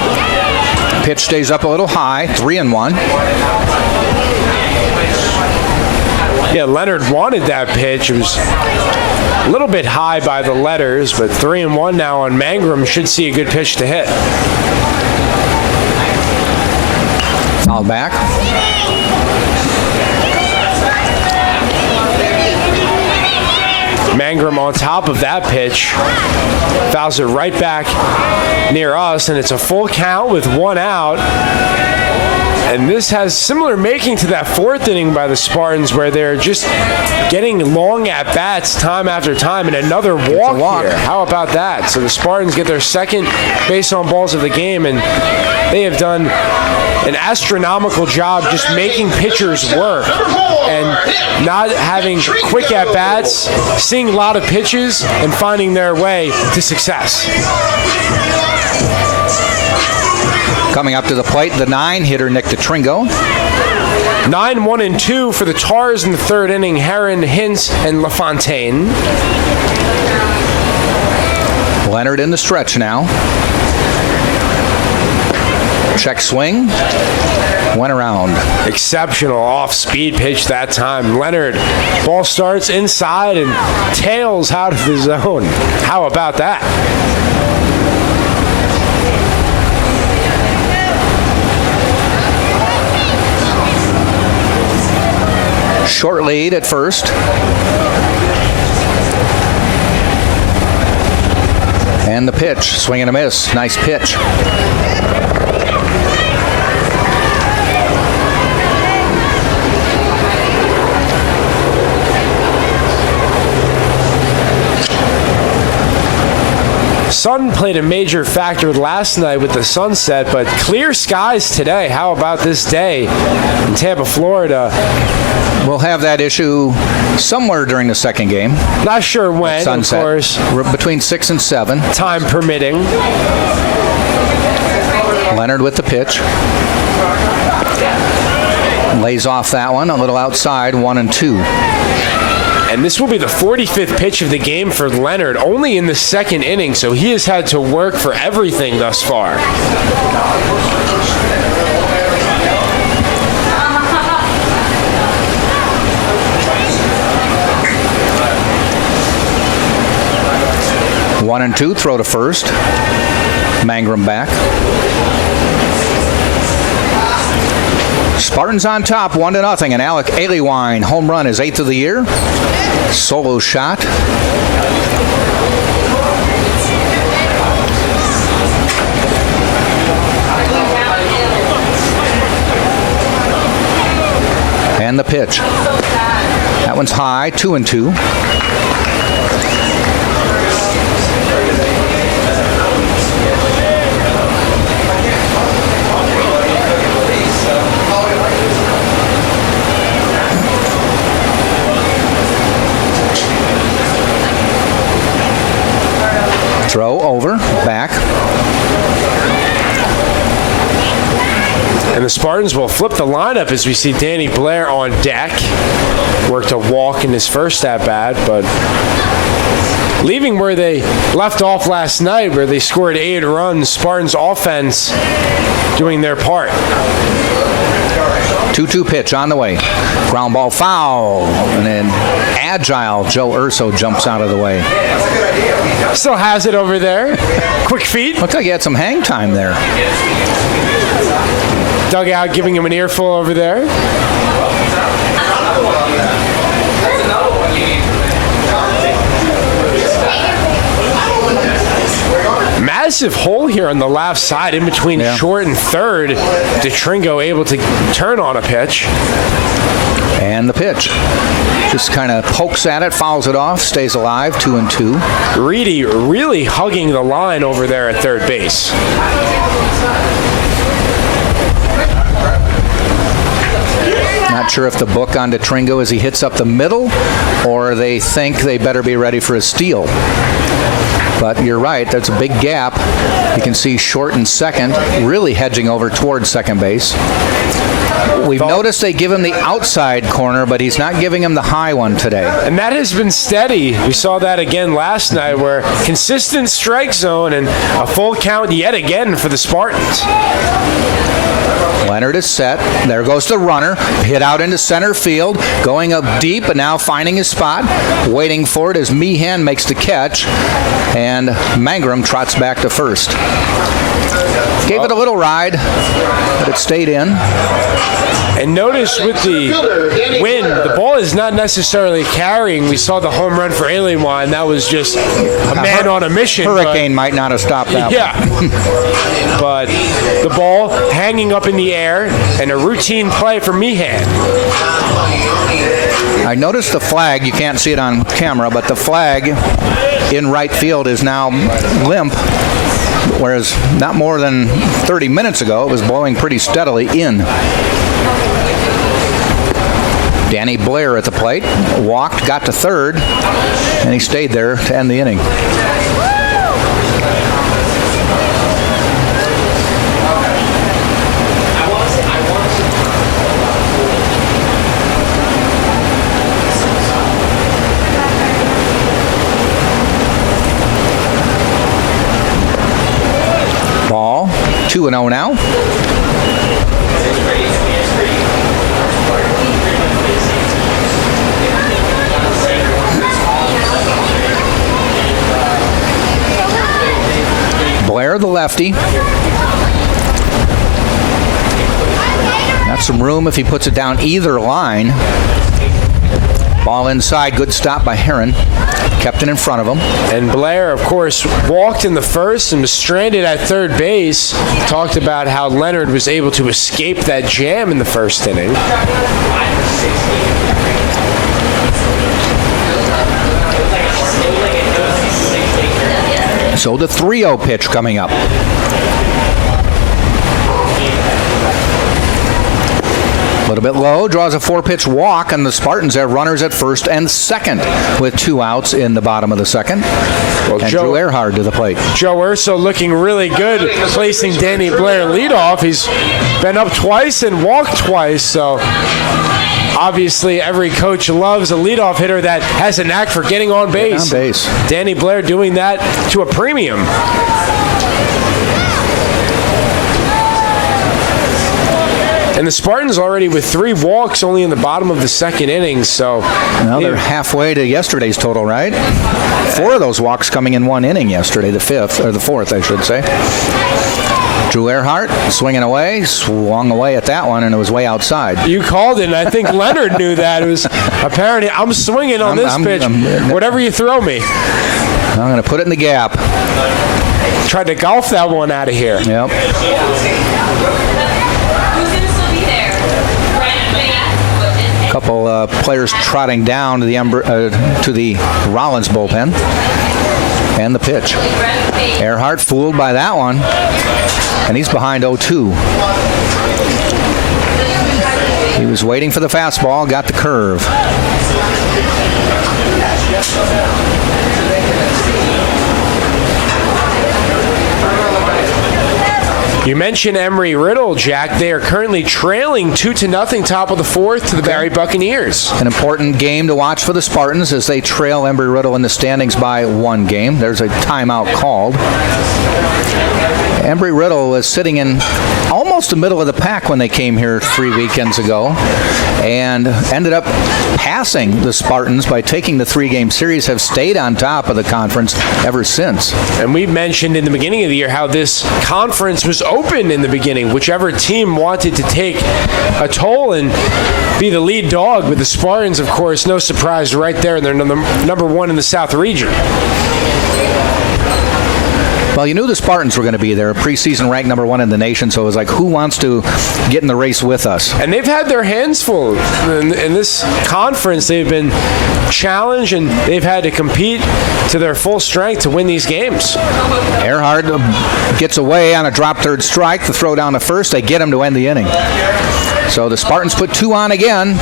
pitch stays up a little high, 3-1. Yeah, Leonard wanted that pitch. It was a little bit high by the letters, but 3-1 now on Mangrum. Should see a good pitch to hit. Foul back. Mangrum on top of that pitch. Fouls it right back near us, and it's a full count with 1 out. And this has similar making to that 4th inning by the Spartans, where they're just getting long at-bats time after time, and another walk here. How about that? So the Spartans get their 2nd base on balls of the game, and they have done an astronomical job just making pitchers work and not having quick at-bats, seeing a lot of pitches, and finding their way to success. Coming up to the plate, the 9-hitter, Nick DeTringo. 9-1-2 for the Tars in the 3rd inning. Heron, Hintz, and LaFontaine. Leonard in the stretch now. Check swing. Went around. Exceptional off-speed pitch that time. Leonard, ball starts inside and tails out of the zone. How about that? Short lead at first. And the pitch, swing and a miss. Nice pitch. Sun played a major factor last night with the sunset, but clear skies today. How about this day in Tampa, Florida? We'll have that issue somewhere during the 2nd game. Not sure when, sunset, of course. Between 6 and 7. Time permitting. Leonard with the pitch. Lays off that one, a little outside, 1-2. And this will be the 45th pitch of the game for Leonard, only in the 2nd inning, so he has had to work for everything thus far. One and two, throw to first. Mangrum back. Spartans on top, 1-0, and Alec Alienwine, home run, his 8th of the year. Solo shot. And the pitch. That one's high, 2-2. Throw over, back. And the Spartans will flip the lineup as we see Danny Blair on deck. Worked a walk in his first at-bat, but leaving where they left off last night, where they scored 8 runs, Spartans offense doing their part. 2-2 pitch on the way. Ground ball foul. And then agile Joe Urso jumps out of the way. Still has it over there. Quick feet. Looks like he had some hang time there. Dugout giving him an earful over there. Massive hole here on the left side in between short and third. DeTringo able to turn on a pitch. And the pitch. Just kind of pokes at it, fouls it off, stays alive, 2-2. Reedy really hugging the line over there at third base. Not not sure if the book on Tringo as he hits up the middle, or they think they better be ready for a steal. But you're right, that's a big gap. You can see Short in second, really hedging over towards second base. We've noticed they give him the outside corner, but he's not giving him the high one today. And that has been steady. We saw that again last night, where consistent strike zone and a full count yet again for the Spartans. Leonard is set. There goes the runner. Hit out into center field. Going up deep, but now finding his spot. Waiting for it as Meehan makes the catch. And Mangrum trots back to first. Gave it a little ride, but it stayed in. And notice with the wind, the ball is not necessarily carrying. We saw the home run for Alienwine, and that was just a man on a mission. Hurricane might not have stopped that one. But the ball hanging up in the air and a routine play for Meehan. I noticed the flag. You can't see it on camera, but the flag in right field is now limp, whereas not more than 30 minutes ago it was blowing pretty steadily in. Danny Blair at the plate, walked, got to third, and he stayed there to end the inning. Ball, 2-0 now. Blair, the lefty. Got some room if he puts it down either line. Ball inside, good stop by Heron. Kept it in front of him. And Blair, of course, walked in the first and was stranded at third base. Talked about how Leonard was able to escape that jam in the first inning. So the 3-0 pitch coming up. A little bit low, draws a 4-pitch walk, and the Spartans have runners at first and second with 2 outs in the bottom of the second. Well, and Drew Earhart to the plate. Joe Urso looking really good, placing Danny Blair leadoff. He's been up twice and walked twice, so obviously every coach loves a leadoff hitter that has a knack for getting on base. On base. Danny Blair doing that to a premium. And the Spartans already with 3 walks only in the bottom of the second inning, so now they're halfway to yesterday's total, right? 4 of those walks coming in 1 inning yesterday, the 4th, I should say. Drew Earhart swinging away, swung away at that one, and it was way outside. You called it, and I think Leonard knew that. It was apparently, I'm swinging on this pitch, whatever you throw me. I'm going to put it in the gap. Tried to golf that one out of here. Yep. Couple players trotting down to the Rollins bullpen. And the pitch. Earhart fooled by that one. And he's behind 0-2. He was waiting for the fastball, got the curve. You mentioned Embry-Riddle, Jack. They are currently trailing 2-0 top of the 4th to the Barry Buccaneers. An important game to watch for the Spartans as they trail Embry-Riddle in the standings by 1 game. There's a timeout called. Embry-Riddle was sitting in almost the middle of the pack when they came here 3 weekends ago and ended up passing the Spartans by taking the 3-game series, have stayed on top of the conference ever since. And we mentioned in the beginning of the year how this conference was open in the beginning. Whichever team wanted to take a toll and be the lead dog, but the Spartans, of course, no surprise, right there. They're number 1 in the South region. Well, you knew the Spartans were going to be there, preseason ranked number 1 in the nation, so it was like, who wants to get in the race with us? And they've had their hands full. In this conference, they've been challenged, and they've had to compete to their full strength to win these games. Earhart gets away on a drop third strike. The throw down to first. They get him to end the inning. So the Spartans put 2 on again,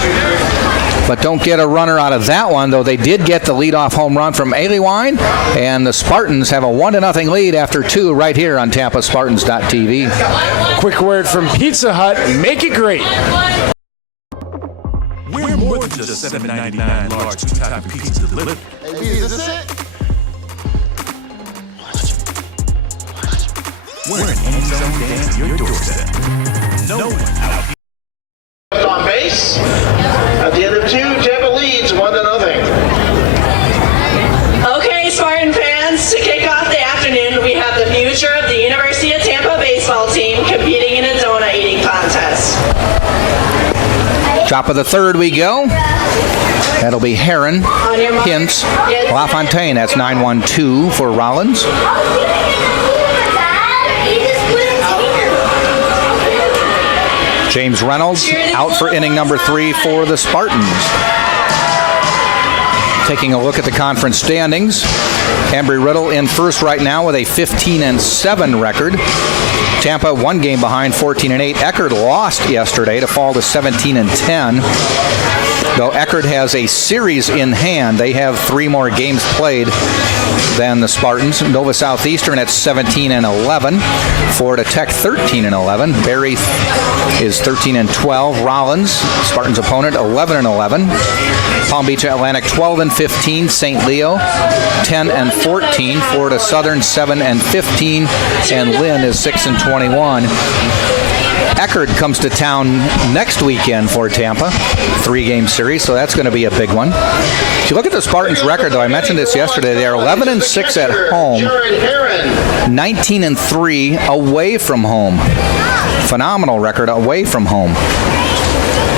but don't get a runner out of that one, though they did get the leadoff home run from Aliwine, and the Spartans have a 1-0 lead after 2 right here on TampaSpartans.tv. Quick word from Pizza Hut. Make it great. We're more than just $7.99 large two-topping pizza delivered. Hey, is this it? We're an end zone game at your doorstep. No one out here. On base. At the end of 2, Tampa leads 1-0. Okay, Spartan fans, to kick off the afternoon, we have the future of the University of Tampa baseball team competing in a donut eating contest. Top of the third we go. That'll be Heron, Hintz, LaFontaine. That's 9-1-2 for Rollins. James Reynolds out for inning number 3 for the Spartans. Taking a look at the conference standings, Embry-Riddle in first right now with a 15-7 record. Tampa 1 game behind, 14-8. Eckerd lost yesterday to fall to 17-10. Though Eckerd has a series in hand, they have 3 more games played than the Spartans. Nova Southeastern at 17-11. Florida Tech 13-11. Berry is 13-12. Rollins, Spartans' opponent, 11-11. Palm Beach Atlantic 12-15. St. Leo 10-14. Florida Southern 7-15. And Lynn is 6-21. Eckerd comes to town next weekend for Tampa, 3-game series, so that's going to be a big one. If you look at the Spartans' record, though, I mentioned this yesterday, they are 11-6 at home, 19-3 away from home. Phenomenal record away from home.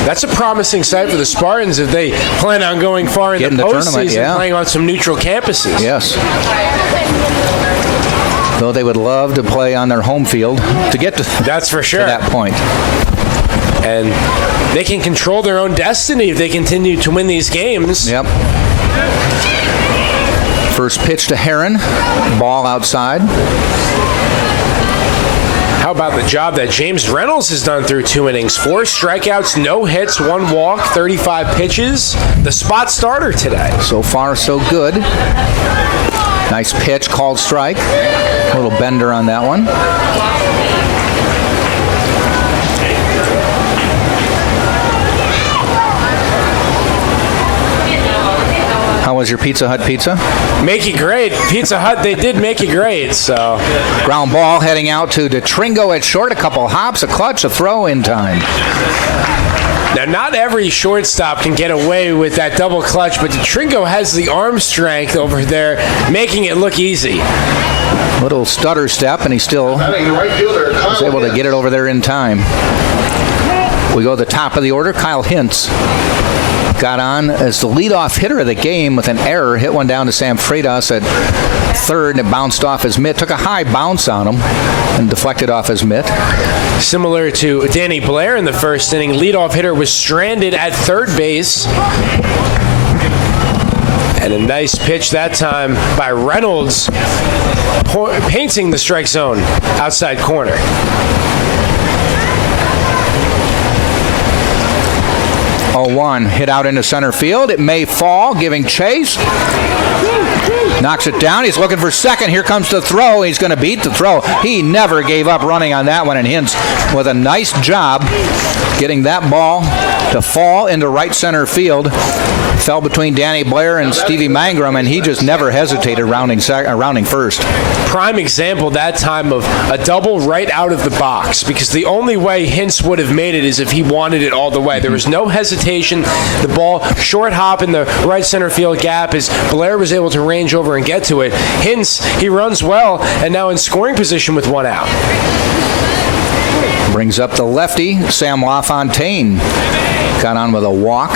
That's a promising sight for the Spartans if they plan on going far in the postseason, playing on some neutral campuses. Yes. Though they would love to play on their home field to get to, that's for sure, to that point. And they can control their own destiny if they continue to win these games. Yep. First pitch to Heron. Ball outside. How about the job that James Reynolds has done through 2 innings? 4 strikeouts, no hits, 1 walk, 35 pitches. The spot starter today. So far, so good. Nice pitch, called strike. A little bender on that one. How was your Pizza Hut pizza? Make it great. Pizza Hut, they did make it great, so. Ground ball heading out to DeTringo at short. A couple hops, a clutch, a throw in time. Now, not every shortstop can get away with that double clutch, but DeTringo has the arm strength over there, making it look easy. Little stutter step, and he still was able to get it over there in time. We go to the top of the order. Kyle Hintz got on as the leadoff hitter of the game with an error. Hit one down to Sam Freitas at third, and it bounced off his mitt. Took a high bounce on him and deflected off his mitt. Similar to Danny Blair in the first inning, leadoff hitter was stranded at third base. And a nice pitch that time by Reynolds, painting the strike zone outside corner. One hit out into center field. It may fall, giving chase. Knocks it down. He's looking for second. Here comes the throw. He's going to beat the throw. He never gave up running on that one, and Hintz with a nice job getting that ball to fall into right center field. Fell between Danny Blair and Stevie Mangrum, and he just never hesitated rounding first. Prime example that time of a double right out of the box, because the only way Hintz would have made it is if he wanted it all the way. There was no hesitation. The ball short hop in the right center field gap as Blair was able to range over and get to it. Hintz, he runs well, and now in scoring position with 1 out. Brings up the lefty, Sam LaFontaine. Got on with a walk.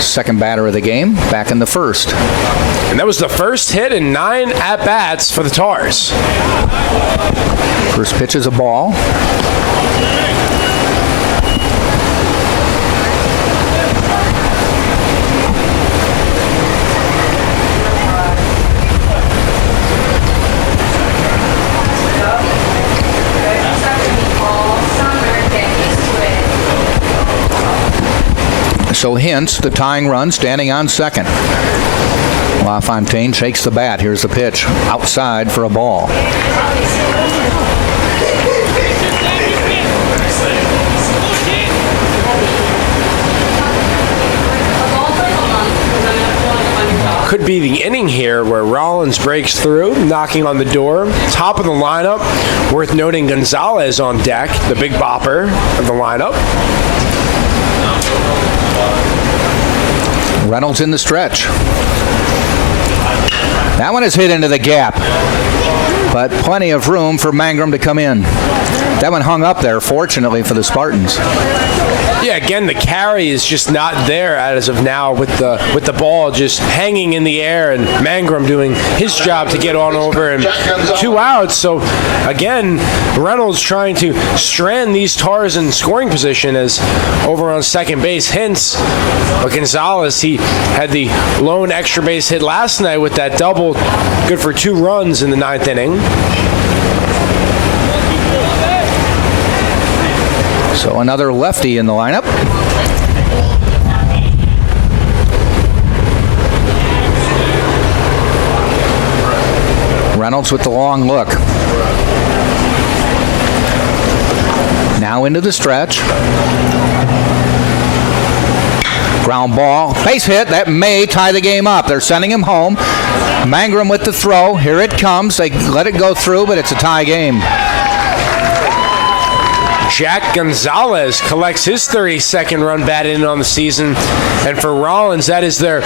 Second batter of the game, back in the first. And that was the first hit in 9 at-bats for the Tars. First pitch is a ball. So Hintz, the tying run, standing on second. LaFontaine shakes the bat. Here's the pitch. Outside for a ball. Could be the inning here where Rollins breaks through, knocking on the door. Top of the lineup. Worth noting Gonzalez on deck, the big bopper of the lineup. Reynolds in the stretch. That one is hit into the gap, but plenty of room for Mangrum to come in. That one hung up there, fortunately for the Spartans. Yeah, again, the carry is just not there as of now with the ball just hanging in the air and Mangrum doing his job to get on over and 2 outs. So, again, Reynolds trying to strand these Tars in scoring position as over on second base. Hintz, but Gonzalez, he had the lone extra base hit last night with that double, good for 2 runs in the 9th inning. So another lefty in the lineup. Reynolds with the long look. Now into the stretch. Ground ball, base hit, that may tie the game up. They're sending him home. Mangrum with the throw. Here it comes. They let it go through, but it's a tie game. Jack Gonzalez collects his 32nd run batted in on the season. And for Rollins, that is their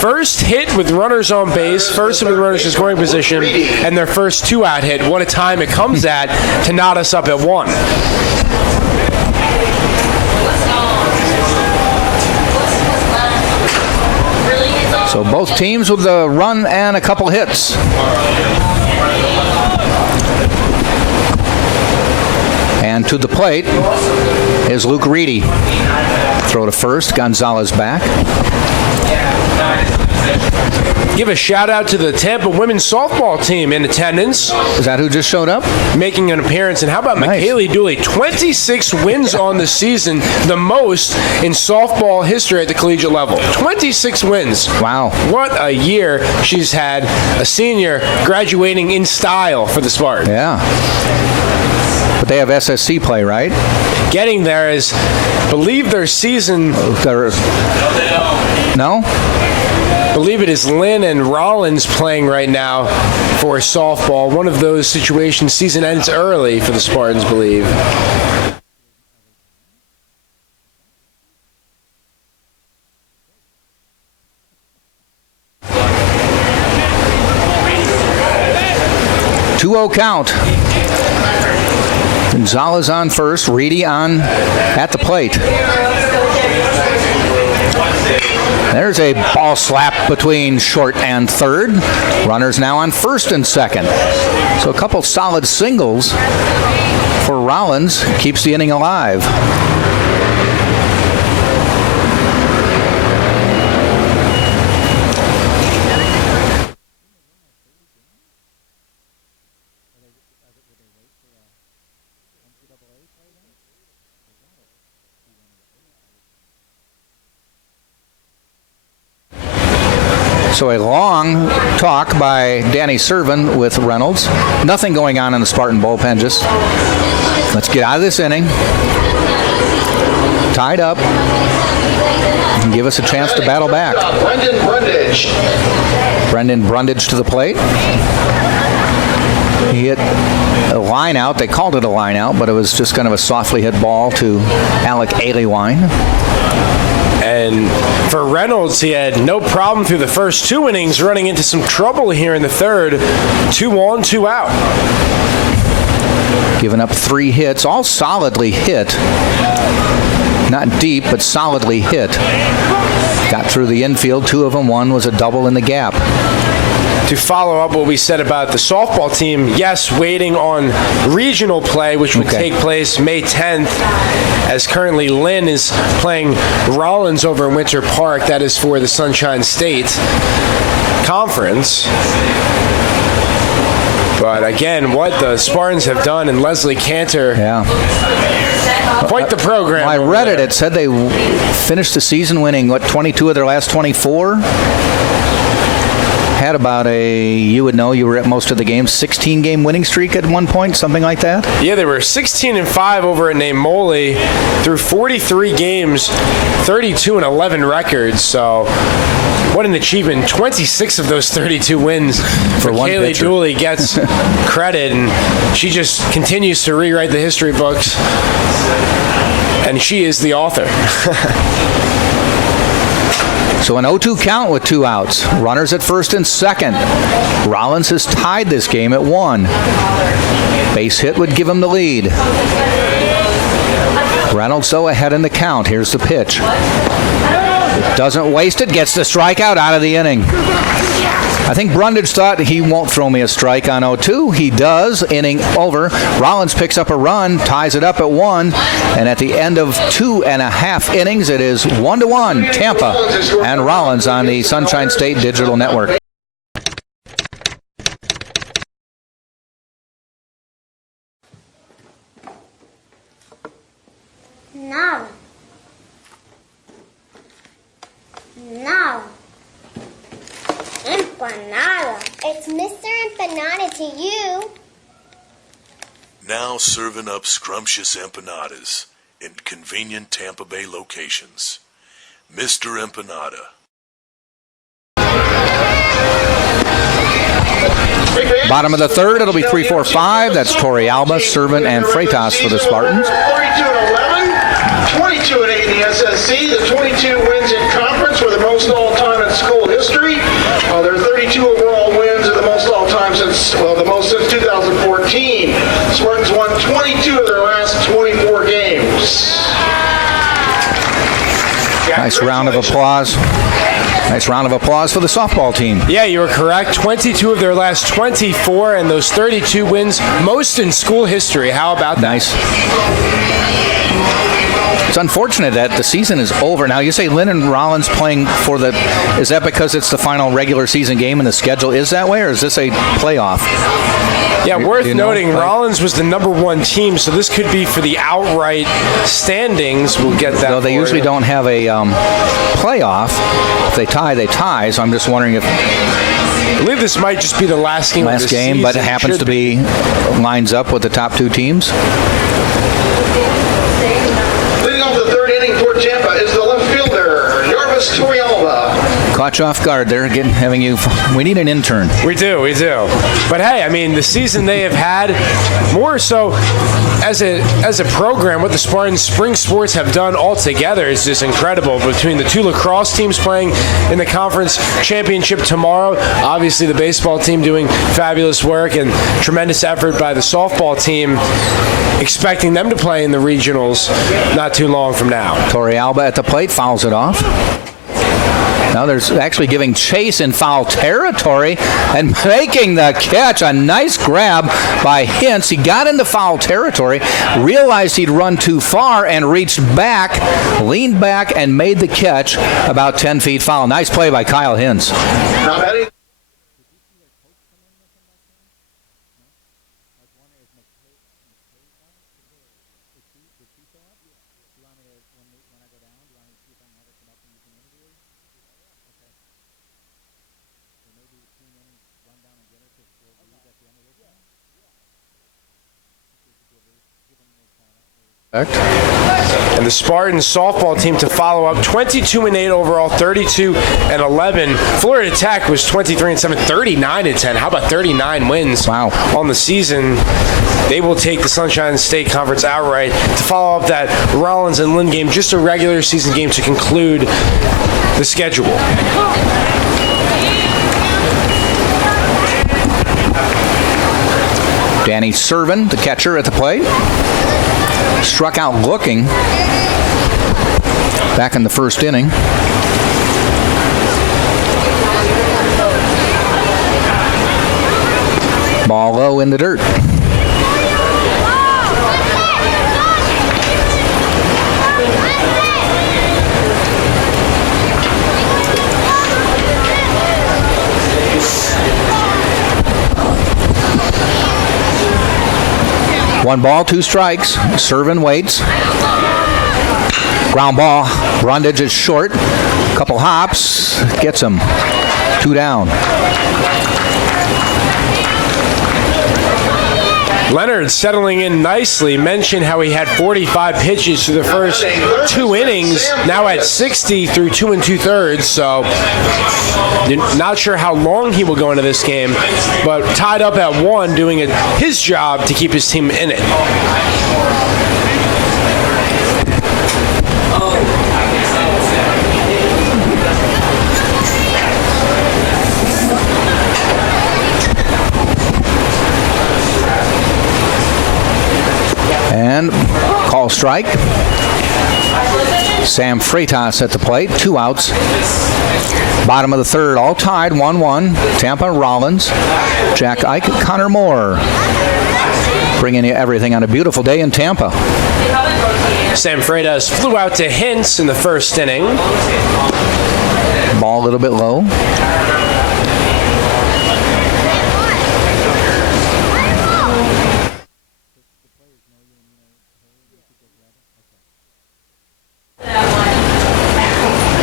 first hit with runners on base, first hit with runners in scoring position, and their first 2-out hit. What a time it comes at to knot us up at 1. So both teams with a run and a couple hits. And to the plate is Luke Reedy. Throw to first, Gonzalez back. Give a shout out to the Tampa women's softball team in attendance. Is that who just showed up? Making an appearance. And how about Nice. McKaylee Dooley? 26 wins on the season, the most in softball history at the collegiate level. 26 wins. Wow. What a year she's had. A senior graduating in style for the Spartans. Yeah. But they have SSC play, right? Getting there is, believe their season. No? I believe it is Lynn and Rollins playing right now for softball. One of those situations, season ends early for the Spartans, believe. Two-0 count. Gonzalez on first, Reedy on at the plate. There's a ball slap between short and third. Runners now on first and second. So a couple solid singles for Rollins. Keeps the inning alive. So a long talk by Danny Servin with Reynolds. Nothing going on in the Spartan bullpen. Just let's get out of this inning. Tied up. And give us a chance to battle back. Brendan Brundage to the plate. He hit a line out. They called it a line out, but it was just kind of a softly hit ball to Alec Aliwine. And for Reynolds, he had no problem through the first 2 innings, running into some trouble here in the third. 2 on, 2 out. Giving up 3 hits, all solidly hit. Not deep, but solidly hit. got through the infield. 2 of them. 1 was a double in the gap. To follow up what we said about the softball team, yes, waiting on regional play, which would take place May 10th, as currently Lynn is playing Rollins over in Winter Park. That is for the Sunshine State Conference. But again, what the Spartans have done, and Leslie Cantor, quite the program. Well, I read it. It said they finished the season winning, 22 of their last 24? Had about you would know, you were at most of the games, 16-game winning streak at one point, something like that? Yeah, they were 16-5 over at Namoli through 43 games, 32-11 records. So what an achievement. 26 of those 32 wins for one Kaylee pitcher. Dooley gets credit, and she just continues to rewrite the history books. And she is the author. So an 0-2 count with 2 outs. Runners at first and second. Rollins has tied this game at 1. Base hit would give him the lead. Reynolds, though, ahead in the count. Here's the pitch. Doesn't waste it. Gets the strikeout out of the inning. I think Brundage thought he won't throw me a strike on 0-2. He does. Inning over. Rollins picks up a run, ties it up at 1, and at the end of 2.5 innings, it is 1-1. Tampa and Rollins on the Sunshine State Digital Network. Now. Empanada. It's Mr. Empanada to you. Now serving up scrumptious empanadas in convenient Tampa Bay locations. Mr. Empanada. Bottom of the third, it'll be 3-4-5. That's Tori Alba, Servant, and Freitas for the Spartans. 32-11, 22-8 in the SSC. The 22 wins in conference were the most all-time in school history. Their 32 overall wins are the most all-time since 2014. Spartans won 22 of their last 24 games. Nice round of applause. Nice round of applause for the softball team. Yeah, you were correct. 22 of their last 24, and those 32 wins, most in school history. How about that? Nice. It's unfortunate that the season is over. Now, you say Lynn and Rollins playing for the... Is that because it's the final regular season game and the schedule is that way, or is this a playoff? Yeah, worth noting, Rollins was the number 1 team, so this could be for the outright standings. We'll get that. No, they usually don't have a playoff. If they tie, they tie. So I'm just wondering if... I believe this might just be the last game of the season. But it happens to be lines up with the top 2 teams. Leading off the third inning for Tampa is the left fielder, Jarvis Torrealba. Caught you off guard there, having you... We need an intern. We do. But hey, I mean, the season they have had, more so as a program, what the Spartans spring sports have done altogether is just incredible. Between the 2 lacrosse teams playing in the conference championship tomorrow, obviously the baseball team doing fabulous work, and tremendous effort by the softball team, expecting them to play in the regionals not too long from now. Torrealba at the plate, fouls it off. Now there's actually giving chase in foul territory and making the catch. A nice grab by Hintz. He got into foul territory, realized he'd run too far, and reached back, leaned back, and made the catch about 10 feet foul. Nice play by Kyle Hintz. Now batting. And the Spartans softball team to follow up 22-8 overall, 32-11. Florida Tech was 23-7, 39-10. How about 39 wins on the season? They will take the Sunshine State Conference outright to follow up that Rollins and Lynn game, just a regular season game to conclude the schedule. Danny Servin, the catcher at the plate. Struck out looking back in the first inning. low in the dirt. One ball, two strikes. Serving waits. Ground ball. Brundage is short. Couple hops. Gets him. 2 down. Leonard settling in nicely. Mentioned how he had 45 pitches through the first 2 innings. Now at 60 through 2 2/3. So not sure how long he will go into this game, but tied up at 1, doing his job to keep his team in it. And call strike. Sam Freitas at the plate. 2 outs. Bottom of the third, all tied, 1-1. Tampa, Rollins, Jack Ike, Connor Moore. Bringing you everything on a beautiful day in Tampa. Sam Freitas flew out to Hintz in the first inning. Ball a little bit low.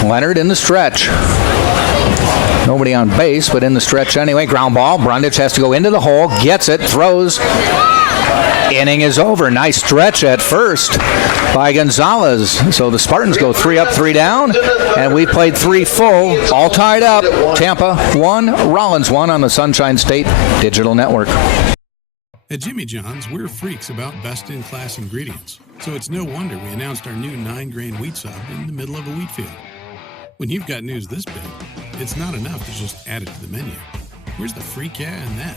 Leonard in the stretch. Nobody on base, but in the stretch anyway. Ground ball. Brundage has to go into the hole. Gets it. Throws. Inning is over. Nice stretch at first by Gonzalez. So the Spartans go 3 up, 3 down. And we played 3 full. All tied up. Tampa 1, Rollins 1 on the Sunshine State Digital Network. At Jimmy John's, we're freaks about best-in-class ingredients. So it's no wonder we announced our new 9-grain wheat sub in the middle of a wheat field. When you've got news this big, it's not enough to just add it to the menu. Where's the freak yeah in that?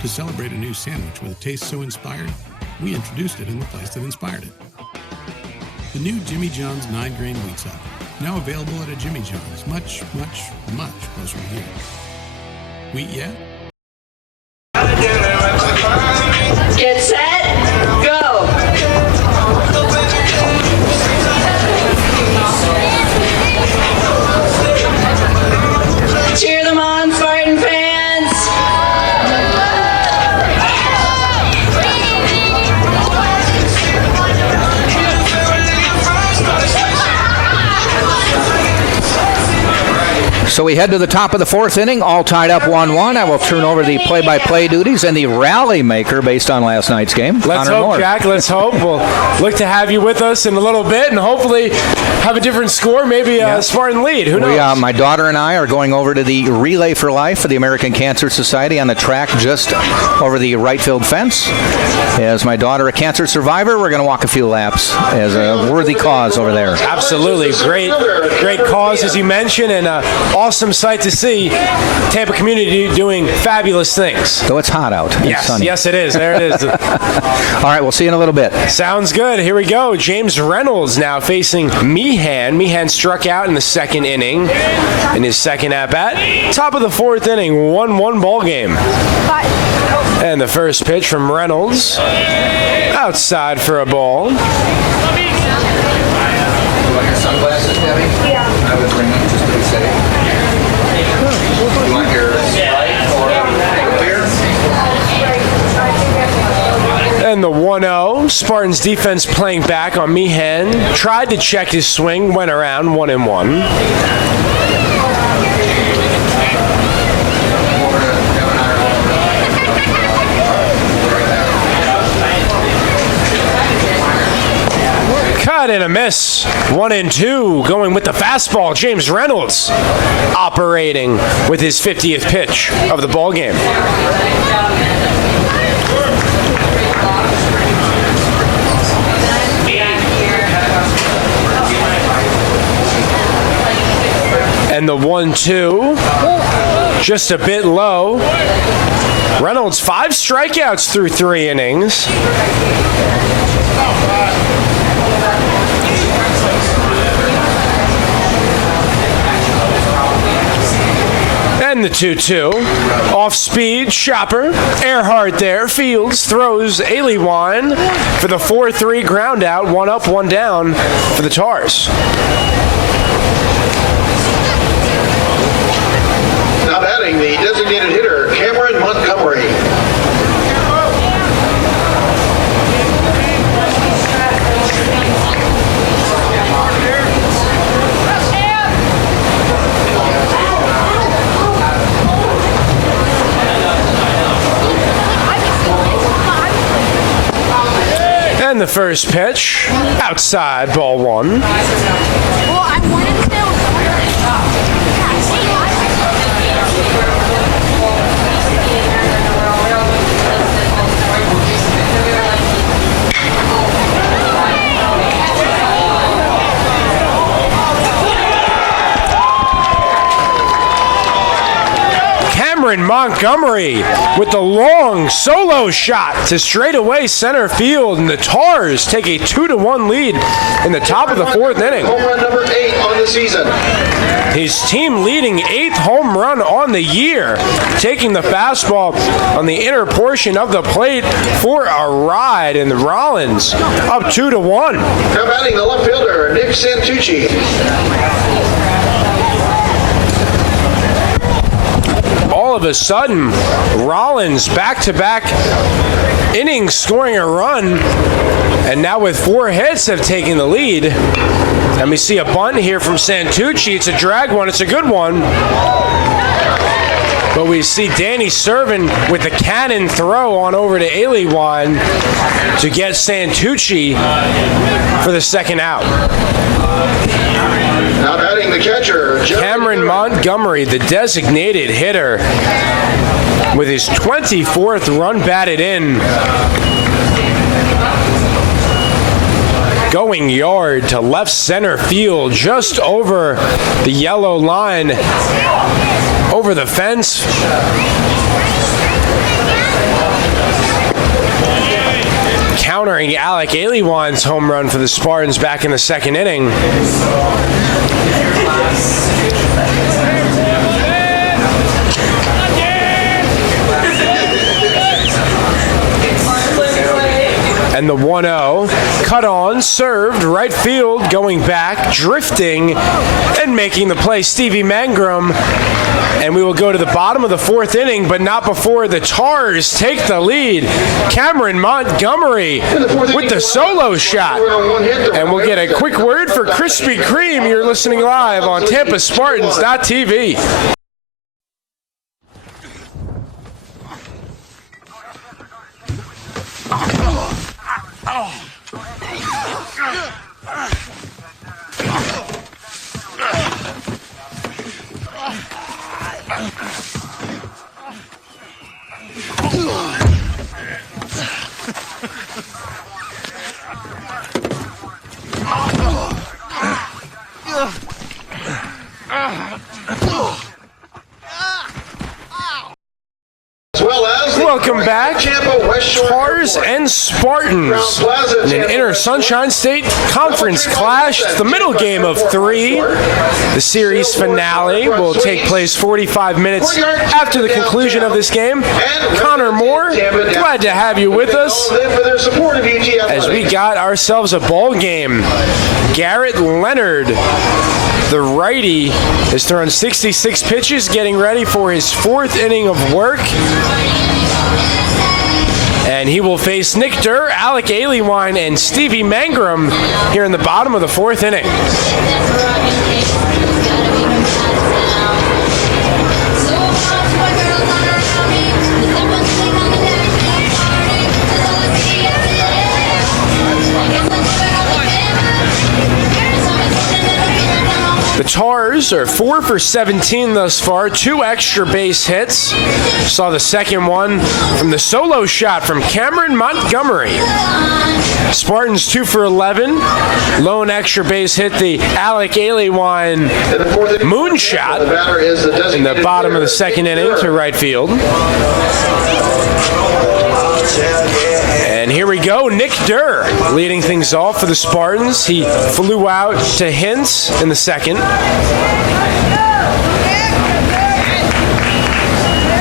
To celebrate a new sandwich with a taste so inspired, we introduced it in the place that inspired it. The new Jimmy John's 9-grain wheat sub, now available at a Jimmy John's much, much, much closer to here. Wheat yeah? Get set, go! Cheer them on, Spartan fans! So we head to the top of the 4th inning, all tied up 1-1. I will turn over the play-by-play duties and the rally maker based on last night's game. Let's Connor hope, Moore. Jack. Let's hope. We'll look to have you with us in a little bit and hopefully have a different score, maybe a Spartan lead. Who knows? My daughter and I are going over to the Relay for Life for the American Cancer Society on the track just over the right field fence. As my daughter, a cancer survivor, we're going to walk a few laps as a worthy cause over there. Absolutely. Great cause, as you mentioned, and an awesome sight to see. Tampa community doing fabulous things. So it's hot out. It's sunny. Yes, it is. There it is. All right, we'll see you in a little bit. Sounds good. Here we go. James Reynolds now facing Meehan. Meehan struck out in the 2nd inning in his 2nd at-bat. Top of the 4th inning, 1-1 ball game. And the first pitch from Reynolds. Outside for a ball. Sunglasses, Debbie? Yeah. I would bring them just to be safe. You want your Sprite or beer? And the 1-0. Spartans defense playing back on Meehan. Tried to check his swing, went around 1-1. Cut and a miss. 1-2. Going with the fastball. James Reynolds operating with his 50th pitch of the ball game. And the 1-2. Just a bit low. Reynolds 5 strikeouts through 3 innings. And the 2-2. Off speed, Shopper. Earhart there. Fields throws Aliwine for the 4-3 ground out. 1 up, 1 down for the Tars. Now batting the designated hitter, Cameron Montgomery. And the first pitch, outside, ball 1. Cameron Montgomery with the long solo shot to straightaway center field, and the Tars take a 2-1 lead in the top of the 4th inning. Home run number 8 on the season. His team leading 8th home run on the year, taking the fastball on the inner portion of the plate for a ride, and the Rollins up 2-1. Now batting the left fielder, Nick Santucci. All of a sudden, Rollins back-to-back innings scoring a run, and now with 4 hits have taken the lead. And we see a bunt here from Santucci. It's a drag one. It's a good one. But we see Danny Servin with the cannon throw on over to Aliwine to get Santucci for the second out. Now batting the catcher, Cameron Montgomery, the designated hitter, with his 24th run batted in. Going yard to left center field, just over the yellow line, over the fence. Countering Alec Aliwine's home run for the Spartans back in the 2nd inning. And the 1-0, cut on, served, right field, going back, drifting, and making the play, Stevie Mangrum. And we will go to the bottom of the 4th inning, but not before the Tars take the lead. Cameron Montgomery with the solo shot. And we'll get a quick word for Krispy Kreme. You're listening live on TampaSpartans.tv. Welcome back, Tars and Spartans in an Inner Sunshine State Conference clash. It's the middle game of 3. The series finale will take place 45 minutes after the conclusion of this game. Connor Moore, glad to have you with us as we got ourselves a ball game. Garrett Leonard, the righty, has thrown 66 pitches, getting ready for his 4th inning of work. And he will face Nick Durr, Alec Aliwine, and Stevie Mangrum here in the bottom of the 4th inning. The Tars are 4 for 17 thus far, 2 extra base hits. Saw the second one from the solo shot from Cameron Montgomery. Spartans 2 for 11, lone extra base hit, the Alec Aliwine moonshot in the bottom of the 2nd inning to right field. And here we go, Nick Durr leading things off for the Spartans. He flew out to Hintz in the 2nd.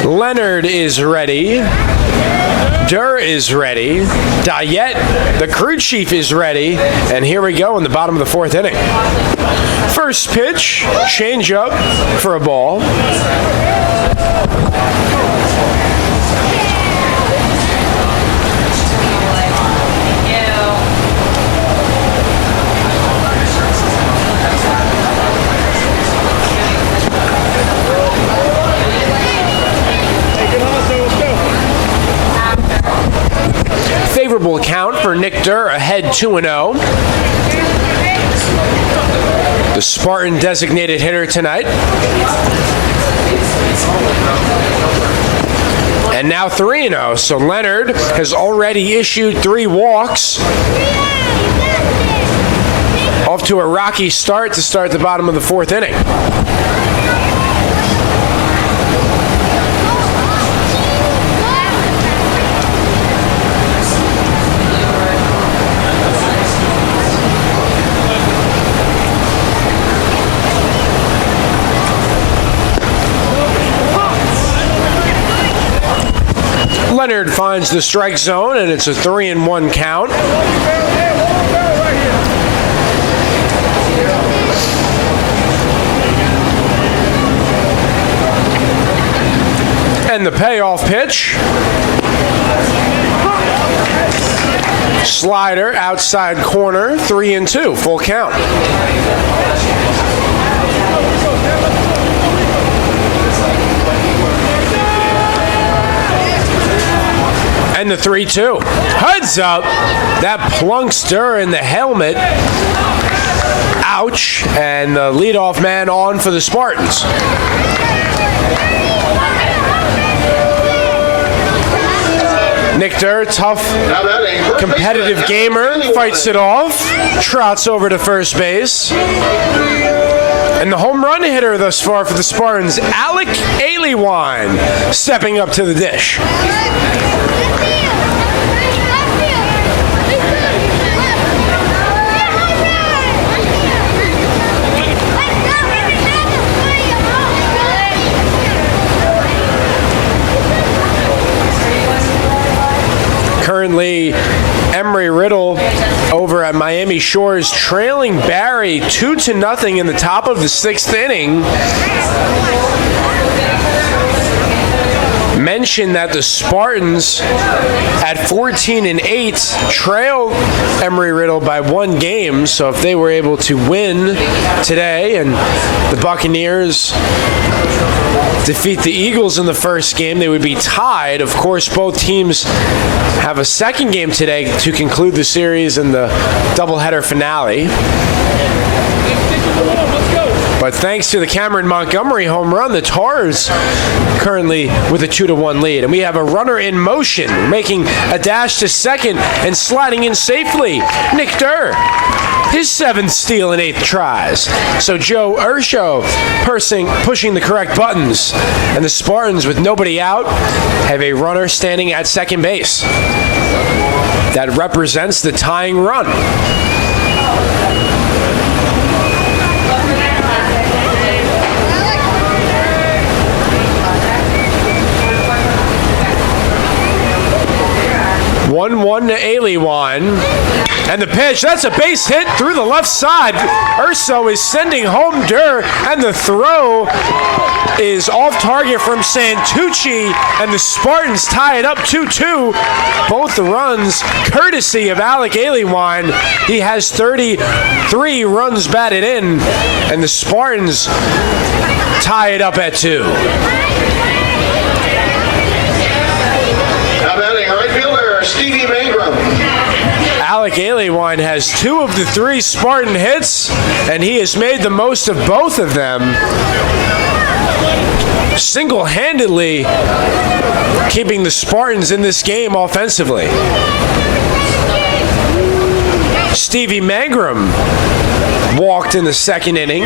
Leonard is ready. Durr is ready. Diet, the crew chief, is ready. And here we go in the bottom of the fourth inning. First pitch, change up for a ball. Favorable count for Nick Durr, ahead 2-0. The Spartan designated hitter tonight. And now 3-0. So Leonard has already issued 3 walks. Off to a rocky start to start the bottom of the fourth inning. Leonard finds the strike zone, and it's a 3-1 count. And the payoff pitch. Slider, outside corner, 3-2, full count. And the 3-2. Heads up. That plunks Durr in the helmet. Ouch. And the leadoff man on for the Spartans. Nick Durr, tough, competitive gamer, fights it off, trots over to first base. And the home run hitter thus far for the Spartans, Alec Aliwine, stepping up to the dish. Currently, Emery Riddle over at Miami Shores trailing Barry 2-0 in the top of the 6th inning. Mention that the Spartans at 14-8 trailed Emery Riddle by 1 game. So if they were able to win today and the Buccaneers defeat the Eagles in the first game, they would be tied. Of course, both teams have a second game today to conclude the series in the doubleheader finale. But thanks to the Cameron Montgomery home run, the Tars currently with a 2-1 lead. And we have a runner in motion, making a dash to second and sliding in safely. Nick Durr, his 7th steal in 8 tries. So Joe Urshow pushing the correct buttons. And the Spartans, with nobody out, have a runner standing at second base. That represents the tying run. One to Aliwine. And the pitch, that's a base hit through the left side. Urso is sending home Durr, and the throw is off target from Santucci, and the Spartans tie it up 2-2. Both the runs courtesy of Alec Aliwine. He has 33 runs batted in, and the Spartans tie it up at 2. Stevie Mangrum. Alec Aliwine has 2 of the 3 Spartan hits, and he has made the most of both of them. Single-handedly keeping the Spartans in this game offensively. Stevie Mangrum walked in the 2nd inning,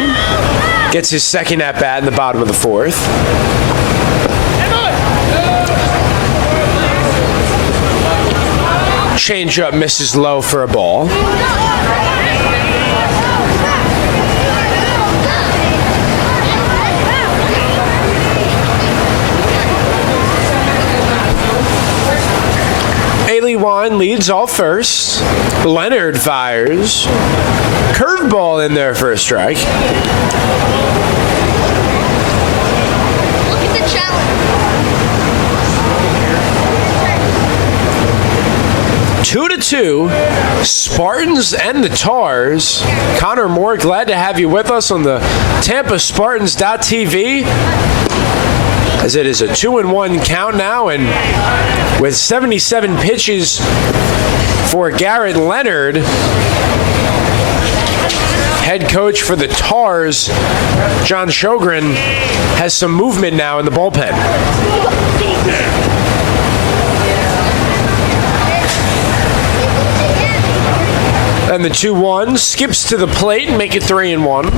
gets his 2nd at-bat in the bottom of the 4th. Change-up misses low for a ball. Barley Wine leads off first. Leonard fires. Curveball in there for a strike. Look at the challenge. 2-2, Spartans and the Tars. Connor Moore, glad to have you with us on the TampaSpartans.tv. As it is a 2-1 count now, and with 77 pitches for Garrett Leonard, head coach for the Tars, John Sjogren, has some movement now in the bullpen. And the 2-1 skips to the plate and make it 3-1.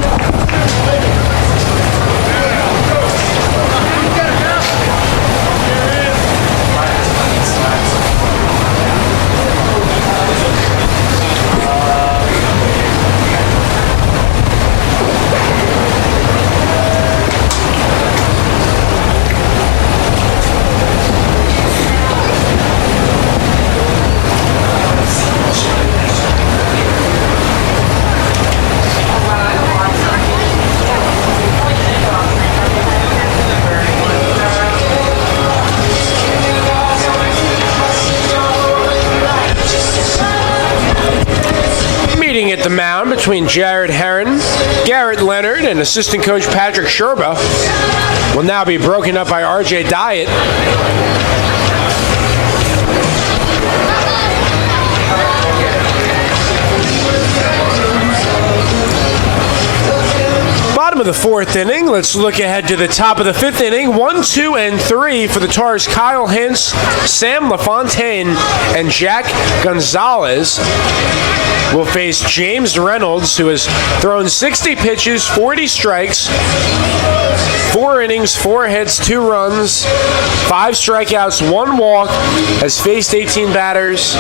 At the mound between Jared Herron, Garrett Leonard, and assistant coach Patrick Sherba will now be broken up by RJ Dyatt. Bottom of the fourth inning. Let's look ahead to the top of the fifth inning. 1, 2, and 3 for the Tars. Kyle Hintz, Sam LaFontaine, and Jack Gonzalez will face James Reynolds, who has thrown 60 pitches, 40 strikes, 4 innings, 4 hits, 2 runs, 5 strikeouts, 1 walk, has faced 18 batters.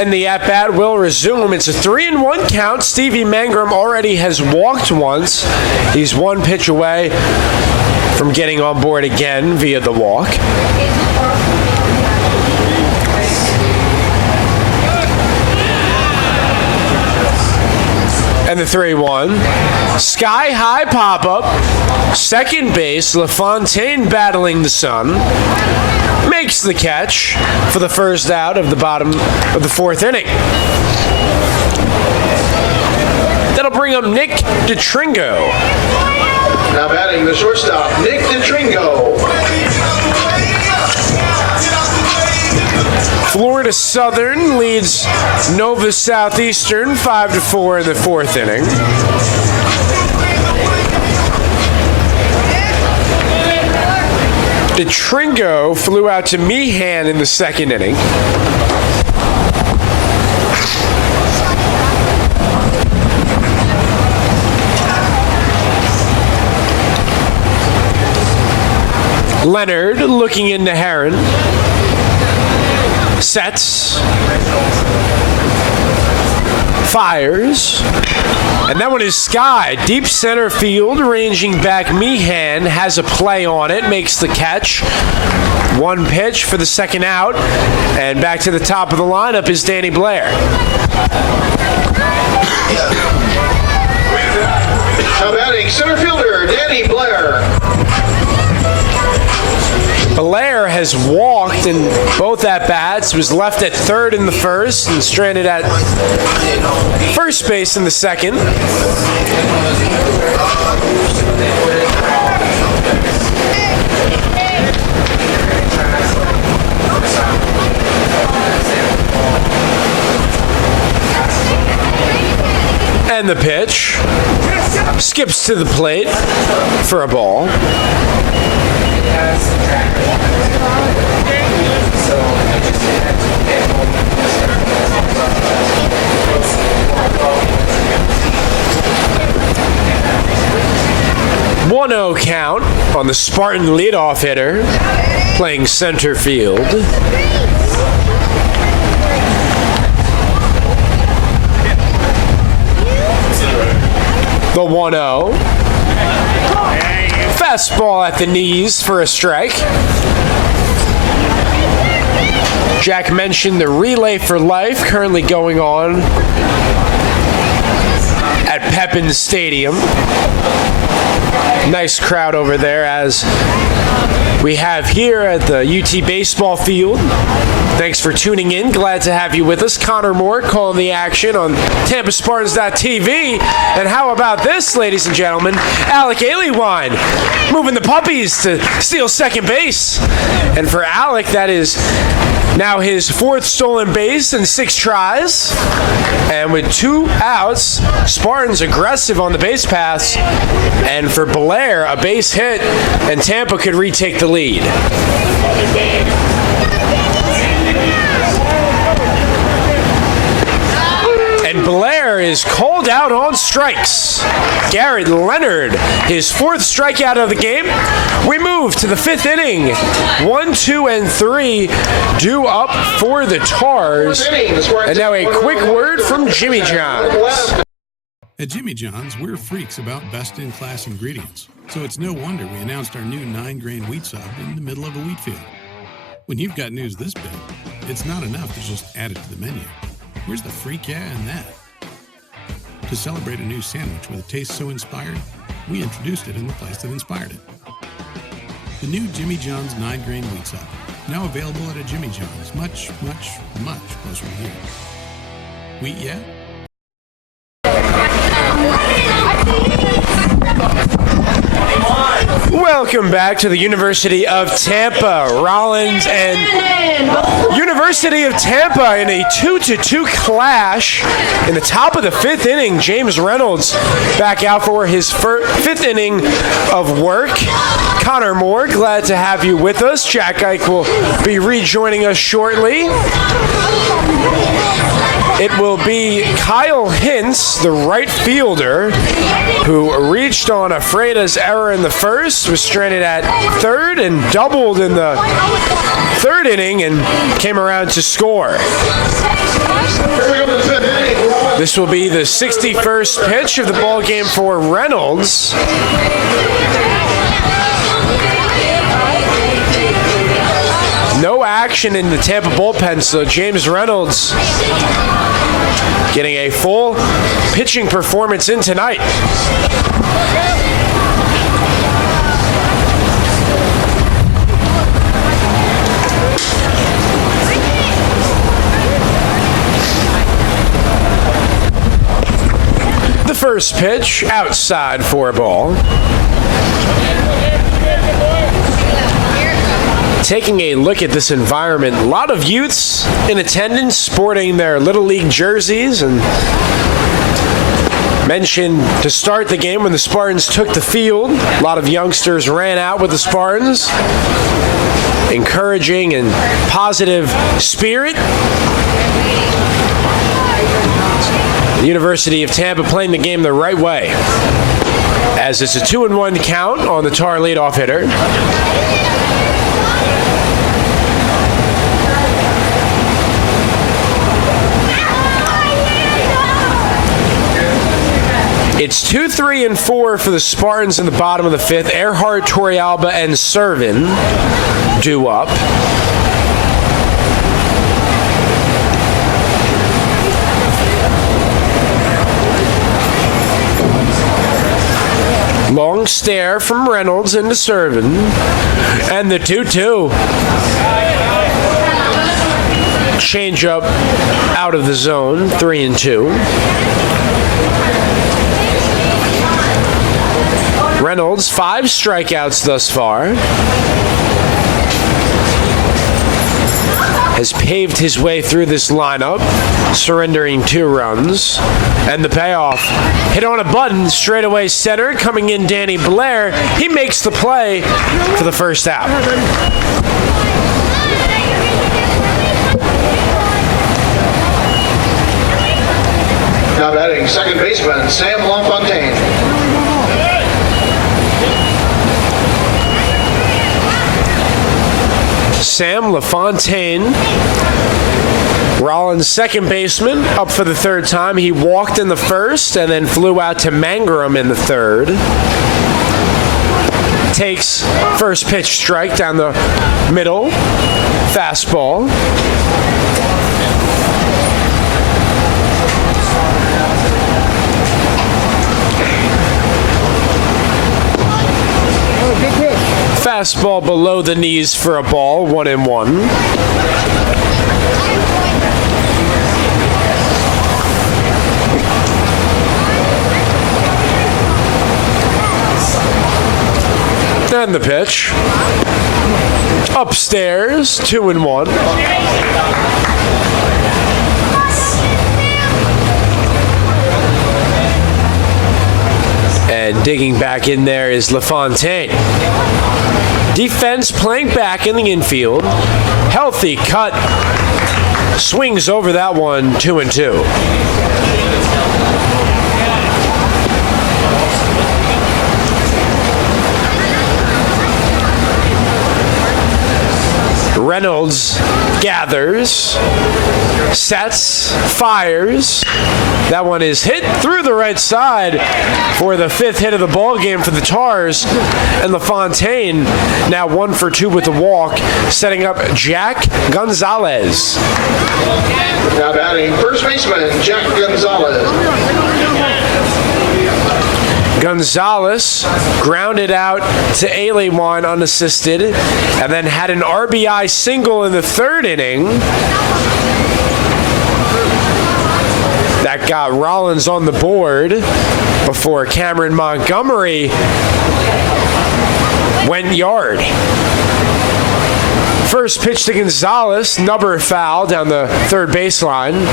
And the at-bat will resume. It's a 3-1 count. Stevie Mangrum already has walked once. He's 1 pitch away from getting on board again via the walk. And the 3-1. Sky-high pop-up. Second base, LaFontaine battling the sun. Makes the catch for the first out of the bottom of the fourth inning. That'll bring up Nick DeTringo. Now batting the shortstop, Nick DeTringo. Florida Southern leads Nova Southeastern 5-4 in the fourth inning. DeTringo flew out to Meehan in the second inning. Leonard looking into Herron. Sets. Fires. And that one is Sky. Deep center field, ranging back Meehan, has a play on it, makes the catch. 1 pitch for the second out. And back to the top of the lineup is Danny Blair. Now batting center fielder, Danny Blair. Blair has walked in both at-bats, was left at third in the first and stranded at first base in the second. And the pitch skips to the plate for a ball. One-0 count on the Spartan leadoff hitter, playing center field. The 1-0. Fastball at the knees for a strike. Jack mentioned the Relay for Life currently going on at Pepin Stadium. Nice crowd over there as we have here at the UT baseball field. Thanks for tuning in. Glad to have you with us. Connor Moore calling the action on TampaSpartans.tv. And how about this, ladies and gentlemen? Alec Aliewine moving the puppies to steal second base. And for Alec, that is now his 4th stolen base in 6 tries. And with 2 outs, Spartans aggressive on the base pass. And for Blair, a base hit, and Tampa could retake the lead. And Blair is called out on strikes. Garrett Leonard, his 4th strikeout of the game. We move to the 5th inning. 1, 2, and 3 due up for the Tars. And now a quick word from Jimmy John's. At Jimmy John's, we're freaks about best-in-class ingredients. So it's no wonder we announced our new 9-grain wheat sub in the middle of a wheat field. When you've got news this big, it's not enough to just add it to the menu. Where's the freak yeah in that? To celebrate a new sandwich with a taste so inspired, we introduced it in the place that inspired it. The new Jimmy John's 9-grain wheat sub, now available at a Jimmy John's much, much, much closer to here. Wheat yeah? Welcome back to the University of Tampa. Rollins and University of Tampa in a 2-2 clash in the top of the 5th inning. James Reynolds back out for his 5th inning of work. Connor Moore, glad to have you with us. Jack Ike will be rejoining us shortly. It will be Kyle Hintz, the right fielder, who reached on a Freitas error in the first, was stranded at 3rd, and doubled in the 3rd inning and came around to score. This will be the 61st pitch of the ball game for Reynolds. No action in the Tampa bullpen, so James Reynolds getting a full pitching performance in tonight. The first pitch, outside for a ball. Taking a look at this environment, a lot of youths in attendance sporting their Little League jerseys, and mentioned to start the game when the Spartans took the field, a lot of youngsters ran out with the Spartans, encouraging and positive spirit. The University of Tampa playing the game the right way, as it's a 2-1 count on the Tar leadoff hitter. It's 2, 3, and 4 for the Spartans in the bottom of the 5th. Earhart, Torrealba, and Servin due up. Long stare from Reynolds into Servin. And the 2-2. Change up out of the zone, 3-2. Reynolds, 5 strikeouts thus far. Has paved his way through this lineup, surrendering 2 runs. And the payoff, hit on a button, straightaway center, coming in Danny Blair. He makes the play for the first out. Now batting second baseman, Sam LaFontaine. Sam LaFontaine, Rollins' second baseman, up for the 3rd time. He walked in the first and then flew out to Mangrum in the 3rd. takes first pitch strike down the middle. Fastball. Fastball below the knees for a ball, 1-1. And the pitch. Upstairs, 2-1. And digging back in there is LaFontaine. Defense playing back in the infield. Healthy cut. Swings over that one, 2-2. Reynolds gathers, sets, fires. That one is hit through the right side for the 5th hit of the ball game for the Tars. And LaFontaine now 1 for 2 with the walk, setting up Jack Gonzalez. Now batting first baseman Jack Gonzalez. Gonzalez grounded out to Alewan unassisted and then had an RBI single in the 3rd inning. That got Rollins on the board before Cameron Montgomery went yard. First pitch to Gonzalez, number foul down the 3rd baseline.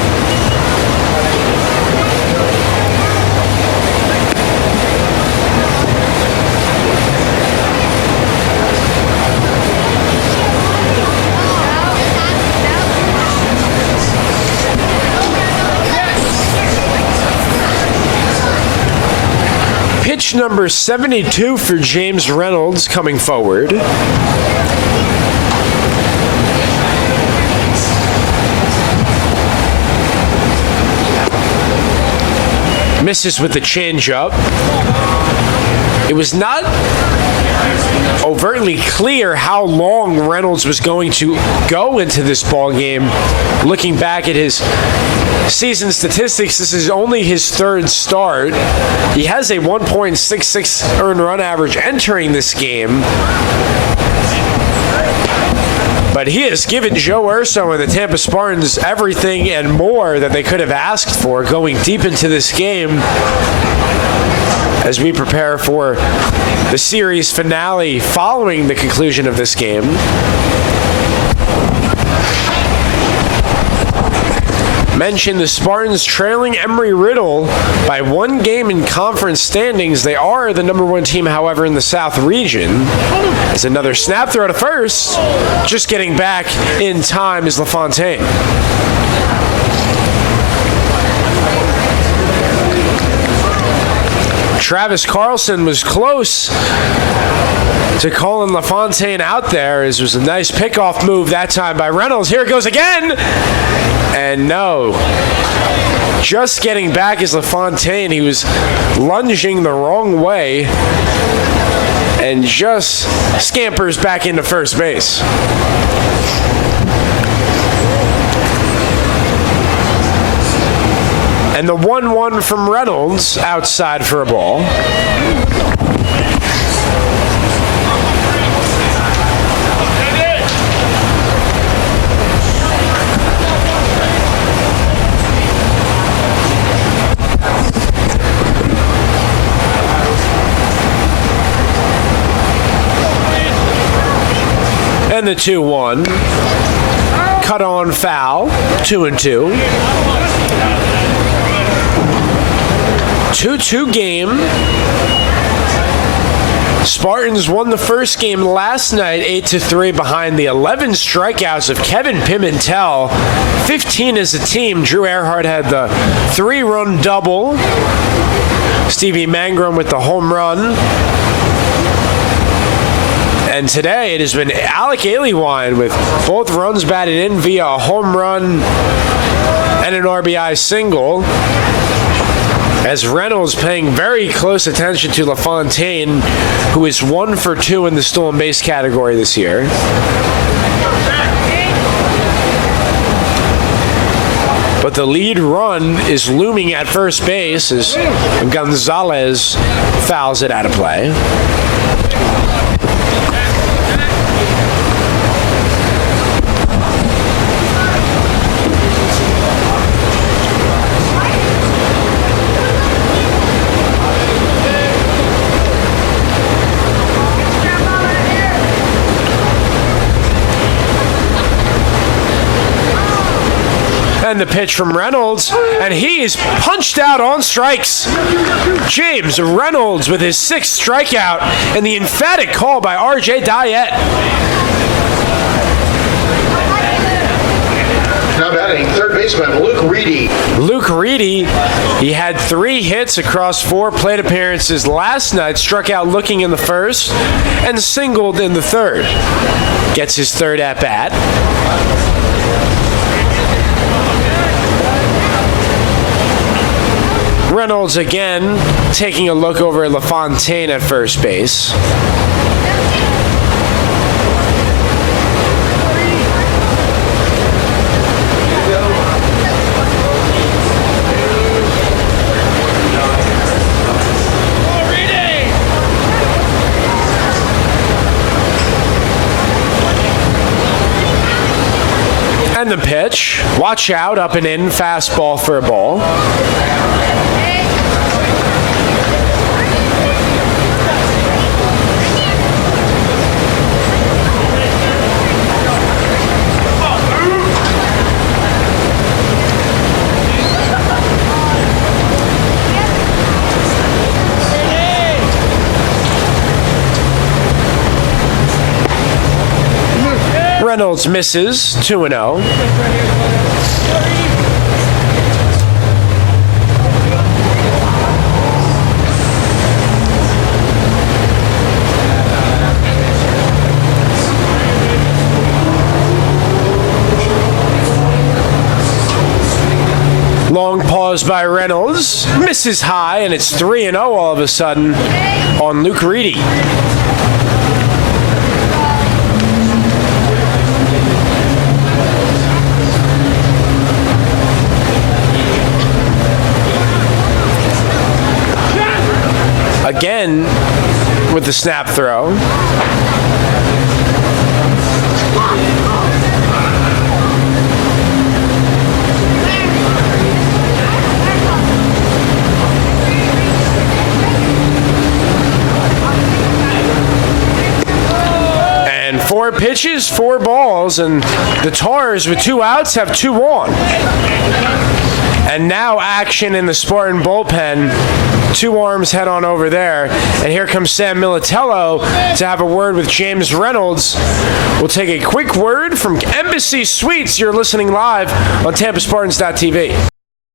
Pitch number 72 for James Reynolds coming forward. Misses with the changeup. It was not overtly clear how long Reynolds was going to go into this ball game. Looking back at his season statistics, this is only his 3rd start. He has a 1.66 earned run average entering this game. But he has given Joe Urso and the Tampa Spartans everything and more that they could have asked for going deep into this game as we prepare for the series finale following the conclusion of this game. Mentioned the Spartans trailing Embry-Riddle by 1 game in conference standings. They are the number 1 team, however, in the South region. As another snap throw to first. Just getting back in time is LaFontaine. Travis Carlson was close to calling LaFontaine out there. It was a nice pickoff move that time by Reynolds. Here it goes again. And no. Just getting back is LaFontaine. He was lunging the wrong way and just scampers back into first base. And the 1-1 from Reynolds outside for a ball. And the 2-1. Cut on foul. 2-2. 2-2 game. Spartans won the first game last night 8-3 behind the 11 strikeouts of Kevin Pimentel. 15 as a team. Drew Earhart had the 3-run double. Stevie Mangrum with the home run. And today it has been Alec Alewan with both runs batted in via a home run and an RBI single. as Reynolds paying very close attention to LaFontaine, who is 1 for 2 in the stolen base category this year. But the lead run is looming at first base as Gonzalez fouls it out of play. And the pitch from Reynolds, and he is punched out on strikes. James Reynolds with his 6th strikeout, and the emphatic call by R.J. Diet. Now batting third baseman Luke Reedy. Luke Reedy, he had 3 hits across 4 plate appearances last night, struck out looking in the first, and singled in the third. Gets his 3rd at-bat. Reynolds again taking a look over at LaFontaine at first base. And the pitch, watch out, up and in, fastball for a ball. Reynolds misses, 2-0. Long pause by Reynolds, misses high, and it's 3-0 all of a sudden on Luke Reedy. Again with the snap throw. And 4 pitches, 4 balls, and the Tars with 2 outs have 2 on. And now action in the Spartan bullpen. 2 arms head on over there. And here comes Sam Militello to have a word with James Reynolds. We'll take a quick word from Embassy Suites. You're listening live on TampaSpartans.tv.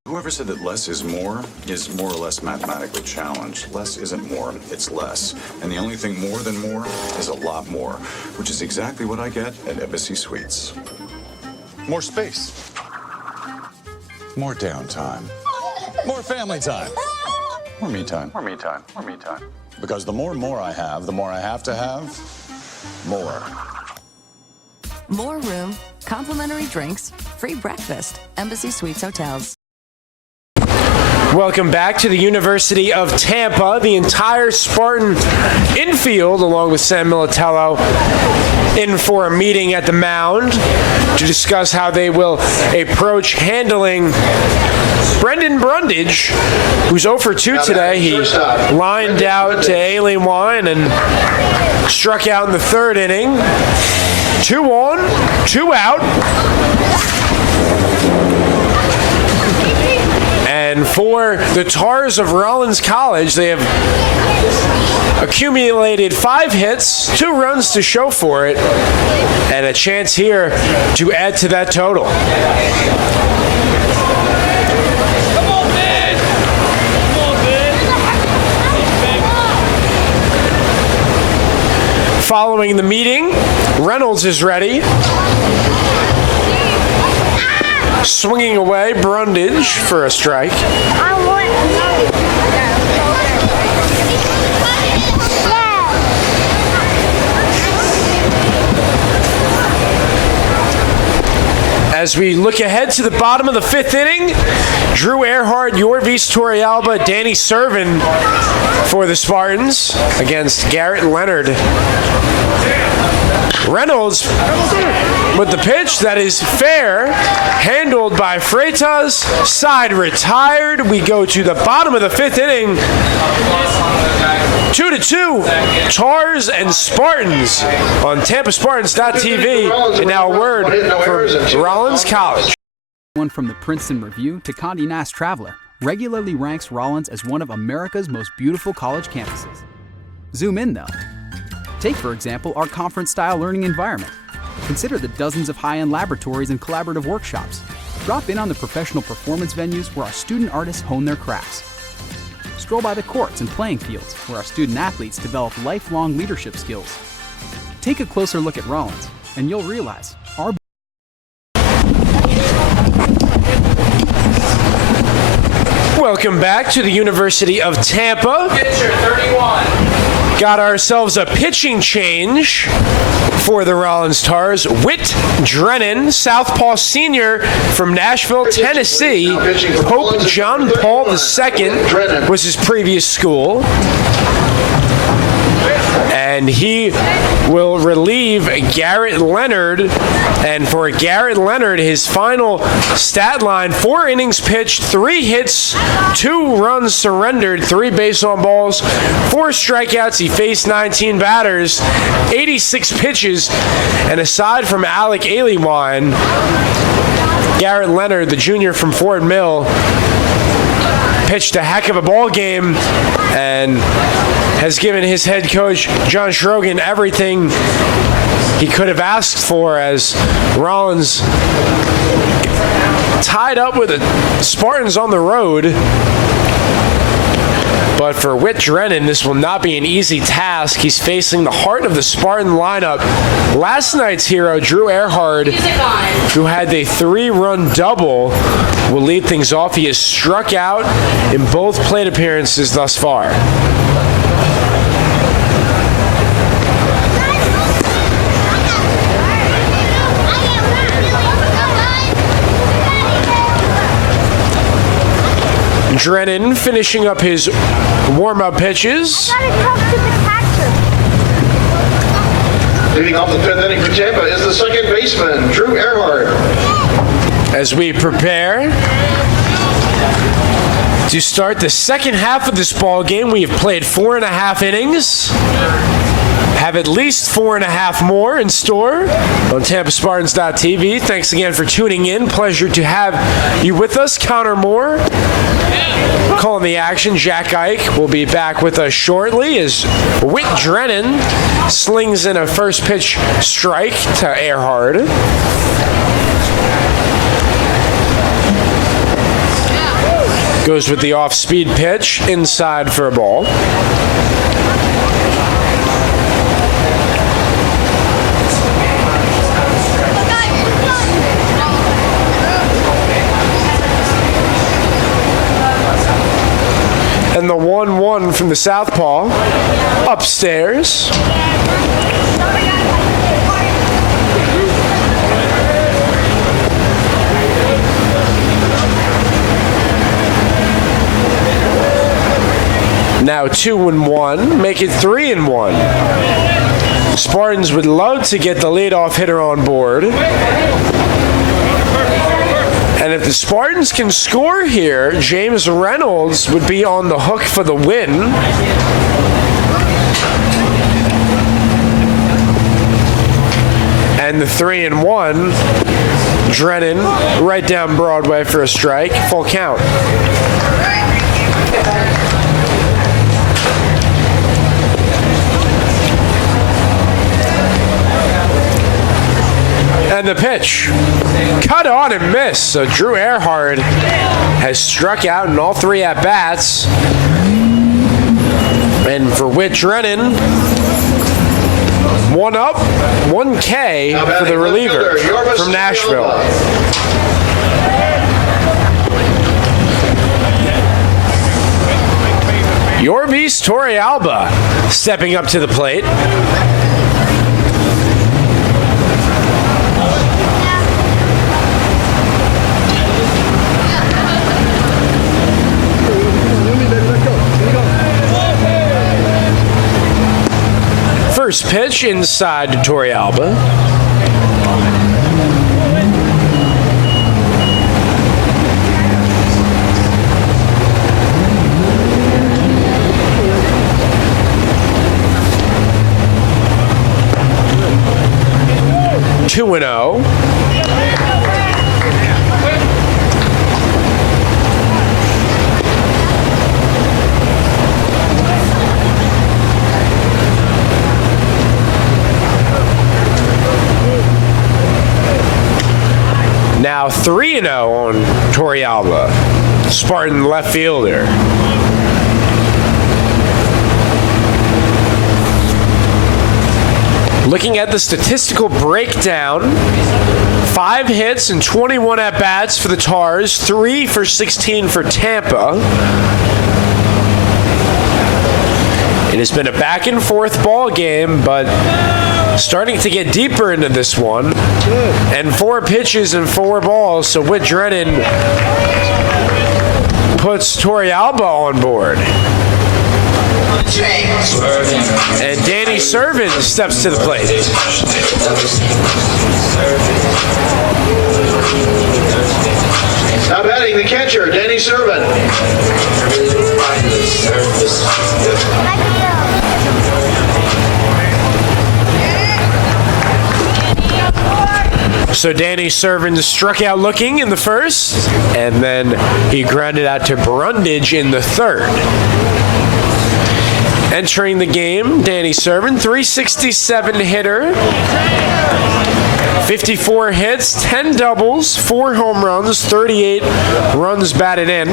Whoever said that less is more or less mathematically challenged. Less isn't more, it's less. And the only thing more than more is a lot more, which is exactly what I get at Embassy Suites. More space. More downtime. More family time. More me time. More me time. More me time. Because the more I have, the more I have to have more. More room, complimentary drinks, free breakfast. Embassy Suites Hotels. Welcome back to the University of Tampa. The entire Spartan infield, along with Sam Militello, in for a meeting at the mound to discuss how they will approach handling Brendan Brundage, who's 0 for 2 today. He lined out to Aileen Wine and struck out in the 3rd inning. 2 on, 2 out. And for the Tars of Rollins College, they have accumulated 5 hits, 2 runs to show for it, and a chance here to add to that total. Following the meeting, Reynolds is ready. Swinging away, Brundage for a strike. As we look ahead to the bottom of the 5th inning, Drew Earhart, Yorvis Torrealba, Danny Servin for the Spartans against Garrett Leonard. Reynolds with the pitch that is fair, handled by Freitas, side retired. We go to the bottom of the 5th inning. 2-2, Tars and Spartans on TampaSpartans.tv. And now a word from Rollins College. One from the Princeton Review to Condé Nast Traveler regularly ranks Rollins as one of America's most beautiful college campuses. Zoom in, though. Take, for example, our conference-style learning environment. Consider the dozens of high-end laboratories and collaborative workshops. Drop in on the professional performance venues where our student artists hone their crafts. Stroll by the courts and playing fields where our student athletes develop lifelong leadership skills. Take a closer look at Rollins, and you'll realize our Welcome back to the University of Tampa. Pitcher 31. Got ourselves a pitching change for the Rollins Tars. Whit Drennan, Southpaw senior from Nashville, Tennessee. Hope John Paul II was his previous school. And he will relieve Garrett Leonard. And for Garrett Leonard, his final stat line, 4 innings pitched, 3 hits, 2 runs surrendered, 3 base on balls, 4 strikeouts. He faced 19 batters, 86 pitches. And aside from Alec Aliwine, Garrett Leonard, the junior from Fort Mill, pitched a heck of a ball game and has given his head coach, John Schrogen, everything he could have asked for as Rollins tied up with the Spartans on the road. But for Whit Drennan, this will not be an easy task. He's facing the heart of the Spartan lineup. Last night's hero, Drew Earhart, who had a 3-run double, will lead things off. He has struck out in both plate appearances thus far. Drennan finishing up his warm-up pitches. Leading off the 5th inning for Tampa is the second baseman, Drew Earhart. As we prepare to start the second half of this ball game, we have played 4.5 innings. Have at least 4.5 more in store on TampaSpartans.tv. Thanks again for tuning in. Pleasure to have you with us. Connor Moore calling the action. Jack Ike will be back with us shortly as Whit Drennan slings in a first pitch strike to Earhart. Goes with the off-speed pitch inside for a ball. And the 1-1 from the southpaw upstairs. Now 2-1, make it 3-1. Spartans would love to get the leadoff hitter on board. And if the Spartans can score here, James Reynolds would be on the hook for the win. And the 3-1, Drennan right down Broadway for a strike, full count. And the pitch, cut on and miss. So Drew Earhart has struck out in all 3 at-bats. And for Whit Drennan, 1 up, 1 K for the reliever from Nashville. Yorvis Torrealba stepping up to the plate. First pitch inside to Torrealba. Two and 0. Now 3-0 on Torrealba, Spartan left fielder. Looking at the statistical breakdown, 5 hits and 21 at-bats for the Tars, 3 for 16 for Tampa. It has been a back-and-forth ball game, but starting to get deeper into this one. And 4 pitches and 4 balls, so Whit Drennan puts Torrealba on board. And Danny Servin steps to the plate. Now batting the catcher, Danny Servin. So Danny Servin struck out looking in the first, and then he grounded out to Brundage in the third. Entering the game, Danny Servin, 367 hitter, 54 hits, 10 doubles, 4 home runs, 38 runs batted in.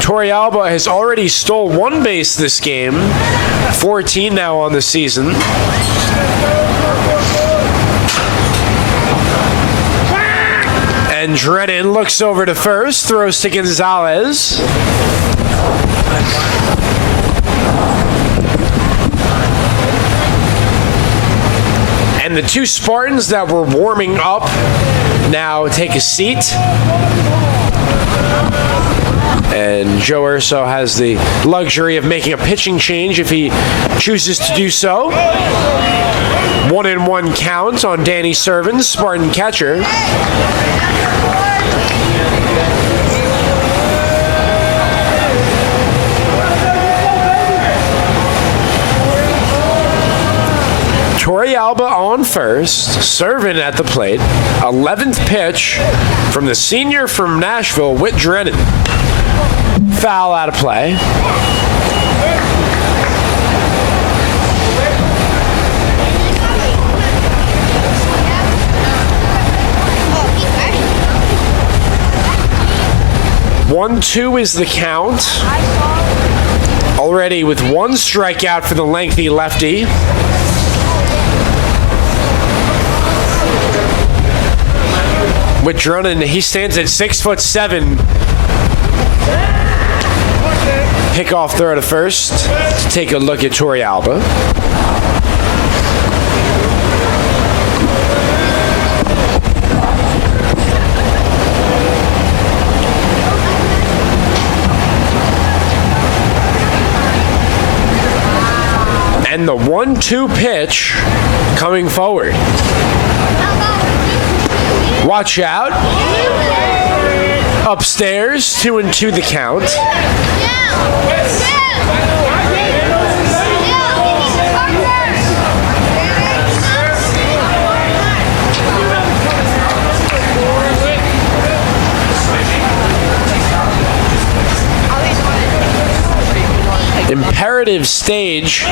Torrealba has already stole 1 base this game, 14 now on the season. And Drennan looks over to first, throws to Gonzalez. And the 2 Spartans that were warming up now take a seat. And Joe Urso has the luxury of making a pitching change if he chooses to do so. 1-1 count on Danny Servin, Spartan catcher. Torrealba on first, Servin at the plate. 11th pitch from the senior from Nashville, Whit Drennan. Foul out of play. One, 2 is the count. Already with 1 strikeout for the lengthy lefty. With Drennan, he stands at 6'7". Pickoff throw to first to take a look at Torrealba. And the 1-2 pitch coming forward. Watch out. Upstairs, 2-2 the count. Imperative stage.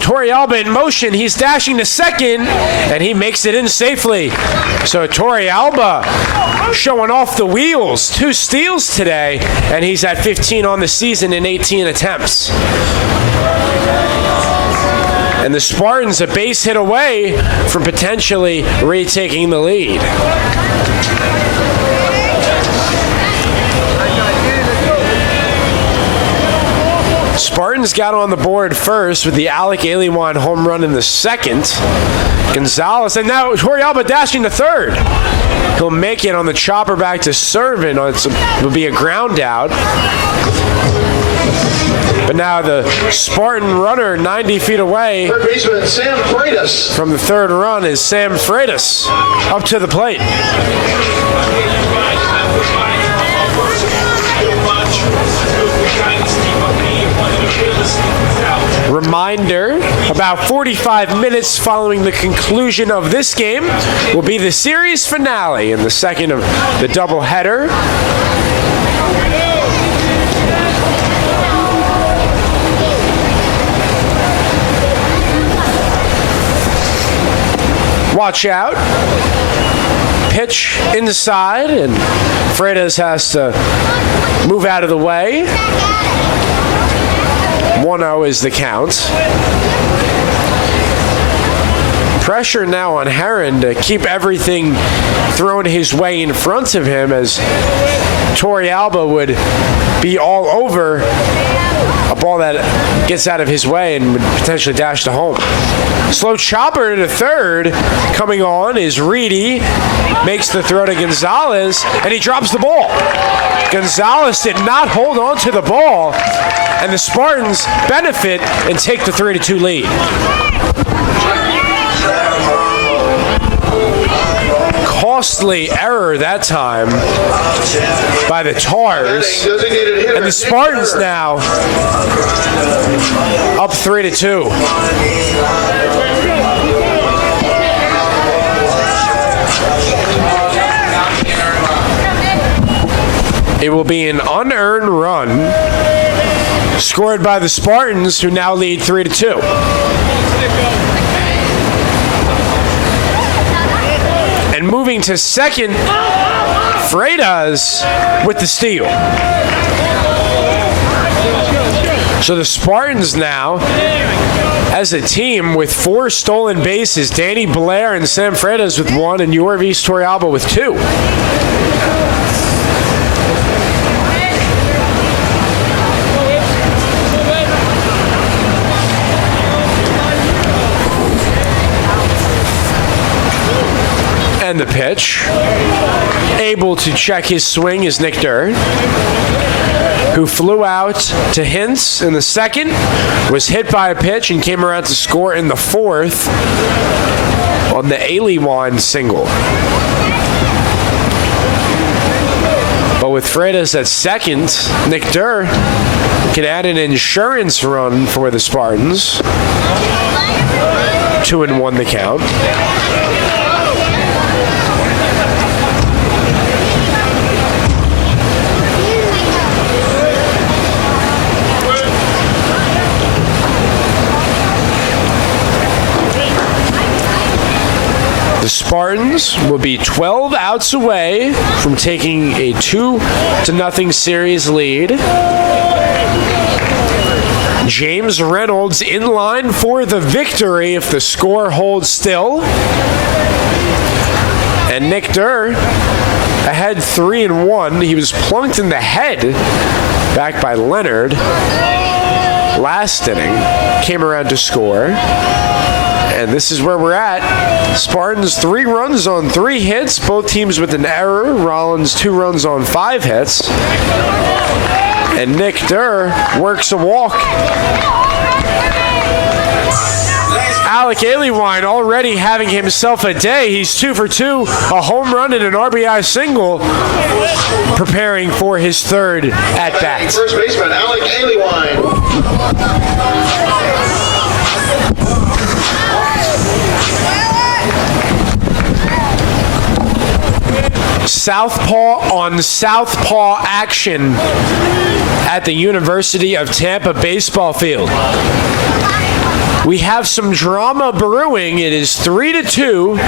Torrealba in motion. He's dashing to second, and he makes it in safely. So Torrealba showing off the wheels. 2 steals today, and he's at 15 on the season in 18 attempts. And the Spartans a base hit away from potentially retaking the lead. Spartans got on the board first with the Alec Aliwan home run in the second. Gonzalez, and now Torrealba dashing to third. He'll make it on the chopper back to Servin. It'll be a ground out. But now the Spartan runner 90 feet away. Third baseman Sam Freitas. From the third run is Sam Freitas up to the plate. Reminder, about 45 minutes following the conclusion of this game will be the series finale in the second of the doubleheader. Watch out. Pitch inside, and Freitas has to move out of the way. 1-0 is the count. Pressure now on Heron to keep everything thrown his way in front of him, as Torrealba would be all over a ball that gets out of his way and would potentially dash to home. Slow chopper to third. Coming on is Reedy. Makes the throw to Gonzalez, and he drops the ball. Gonzalez did not hold on to the ball, and the Spartans benefit and take the 3-2 lead. Costly error that time by the Tars, and the Spartans now up 3-2. It will be an unearned run scored by the Spartans, who now lead 3-2. And moving to second, Freitas with the steal. So the Spartans now, as a team, with 4 stolen bases, Danny Blair and Sam Freitas with 1, and Yorvis Torrealba with 2. And the pitch. Able to check his swing is Nick Durr, who flew out to Hintz in the second, was hit by a pitch, and came around to score in the fourth on the Aliwan single. But with Freitas at second, Nick Durr can add an insurance run for the Spartans. 2-1 the count. The Spartans will be 12 outs away from taking a 2-0 series lead. James Reynolds in line for the victory if the score holds still. And Nick Durr ahead 3-1. He was plunked in the head back by Leonard last inning. Came around to score. And this is where we're at. Spartans 3 runs on 3 hits. Both teams with an error. Rollins 2 runs on 5 hits. And Nick Durr works a walk. Alec Aliwine already having himself a day. He's 2 for 2, a home run and an RBI single, preparing for his third at bat. First baseman Alec Aliwine. Southpaw on southpaw action at the University of Tampa baseball field. We have some drama brewing. It is 3-2.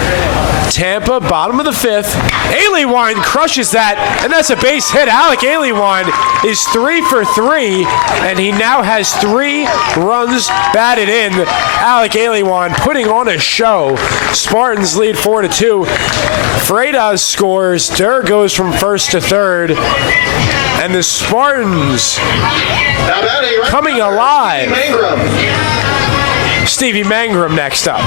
Tampa, bottom of the 5th. Aliwine crushes that, and that's a base hit. Alec Aliwine is 3 for 3, and he now has 3 runs batted in. Alec Aliwine putting on a show. Spartans lead 4-2. Freitas scores. Durr goes from first to third. And the Spartans coming alive. Stevie Mangrum next up.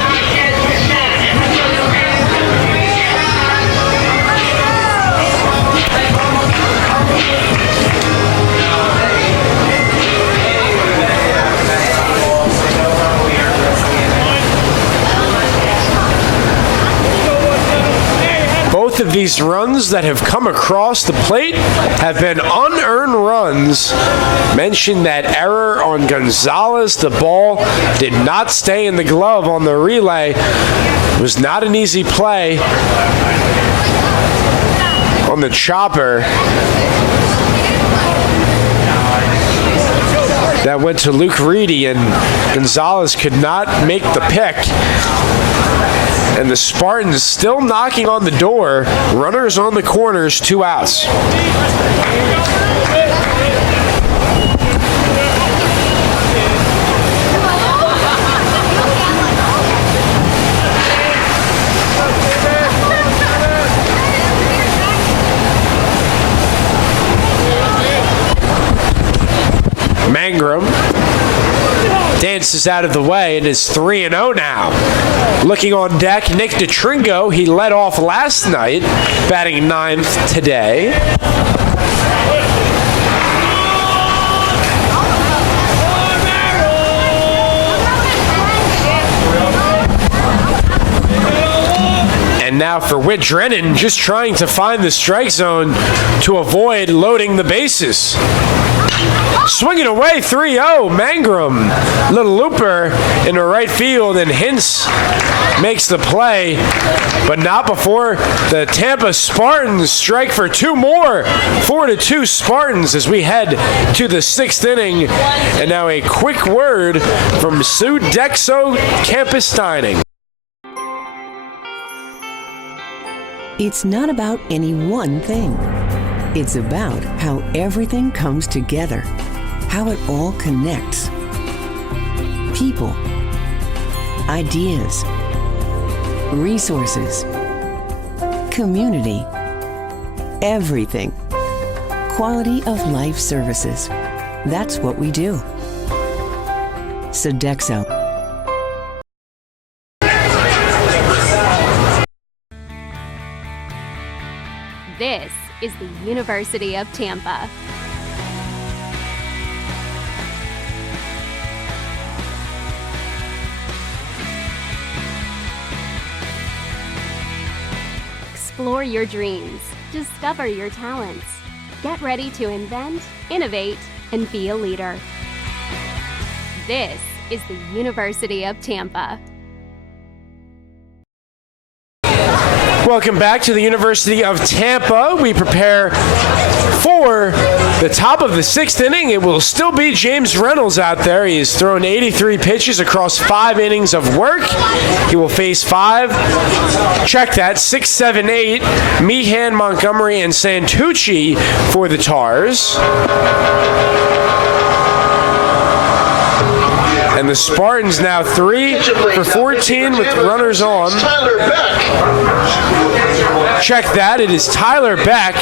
Both of these runs that have come across the plate have been unearned runs. Mentioned that error on Gonzalez. The ball did not stay in the glove on the relay. It was not an easy play on the chopper. That went to Luke Reedy, and Gonzalez could not make the pick. And the Spartans still knocking on the door. Runners on the corners, 2 outs. Mangrum dances out of the way and is 3-0 now. Looking on deck, Nick DeTringo. He led off last night, batting 9th today. And now for Whit Drennan, just trying to find the strike zone to avoid loading the bases. Swinging away, 3-0, Mangrum. Little looper in the right field, and Hintz makes the play, but not before the Tampa Spartans strike for 2 more. 4-2 Spartans as we head to the 6th inning. And now a quick word from Sudexo Campus Dining. It's not about any one thing. It's about how everything comes together, how it all connects. People, ideas, resources, community, everything. Quality of life services. That's what we do. Sodexo. This is the University of Tampa. Explore your dreams. Discover your talents. Get ready to invent, innovate, and be a leader. This is the University of Tampa. Welcome back to the University of Tampa. We prepare for the top of the 6th inning. It will still be James Reynolds out there. He has thrown 83 pitches across 5 innings of work. He will face 5. Check that, 6, 7, 8. Meehan, Montgomery, and Santucci for the Tars. And the Spartans now 3 for 14 with runners on. Check that. It is Tyler Beck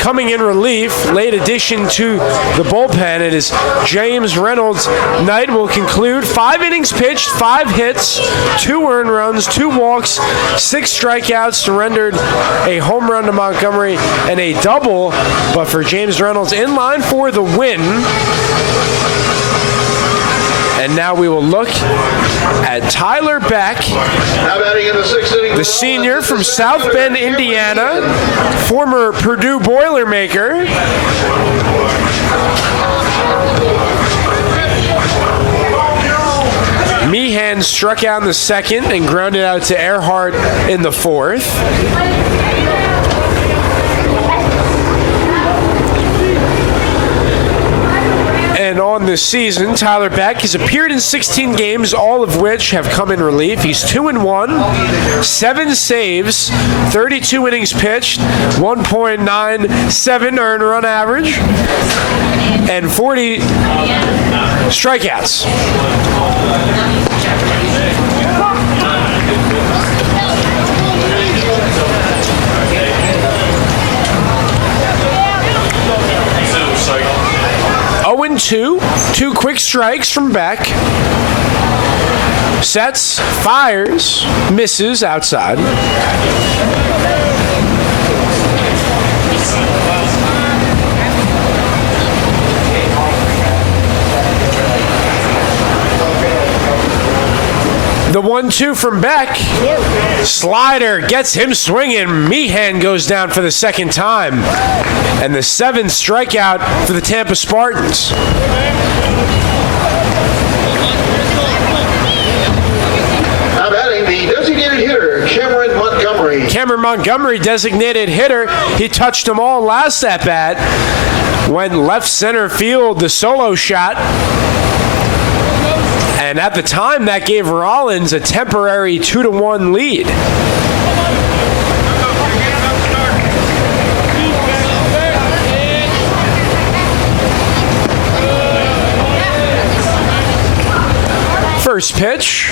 coming in relief. Late addition to the bullpen. It is James Reynolds. Night will conclude 5 innings pitched, 5 hits, 2 earned runs, 2 walks, 6 strikeouts, surrendered a home run to Montgomery and a double. But for James Reynolds, in line for the win. And now we will look at Tyler Beck, the senior from South Bend, Indiana, former Purdue Boilermaker. Meehan struck out in the 2nd and grounded out to Earhart in the 4th. And on this season, Tyler Beck has appeared in 16 games, all of which have come in relief. He's 2-1, 7 saves, 32 innings pitched, 1.97 earned run average, and 40 strikeouts. Two quick strikes from Beck. Sets, fires, misses outside. The 1-2 from Beck. Slider gets him swinging. Meehan goes down for the second time. And the 7th strikeout for the Tampa Spartans. Now batting the designated hitter, Cameron Montgomery. Cameron Montgomery, designated hitter. He touched them all last at bat. Went left center field, the solo shot. And at the time, that gave Rollins a temporary 2-1 lead. First pitch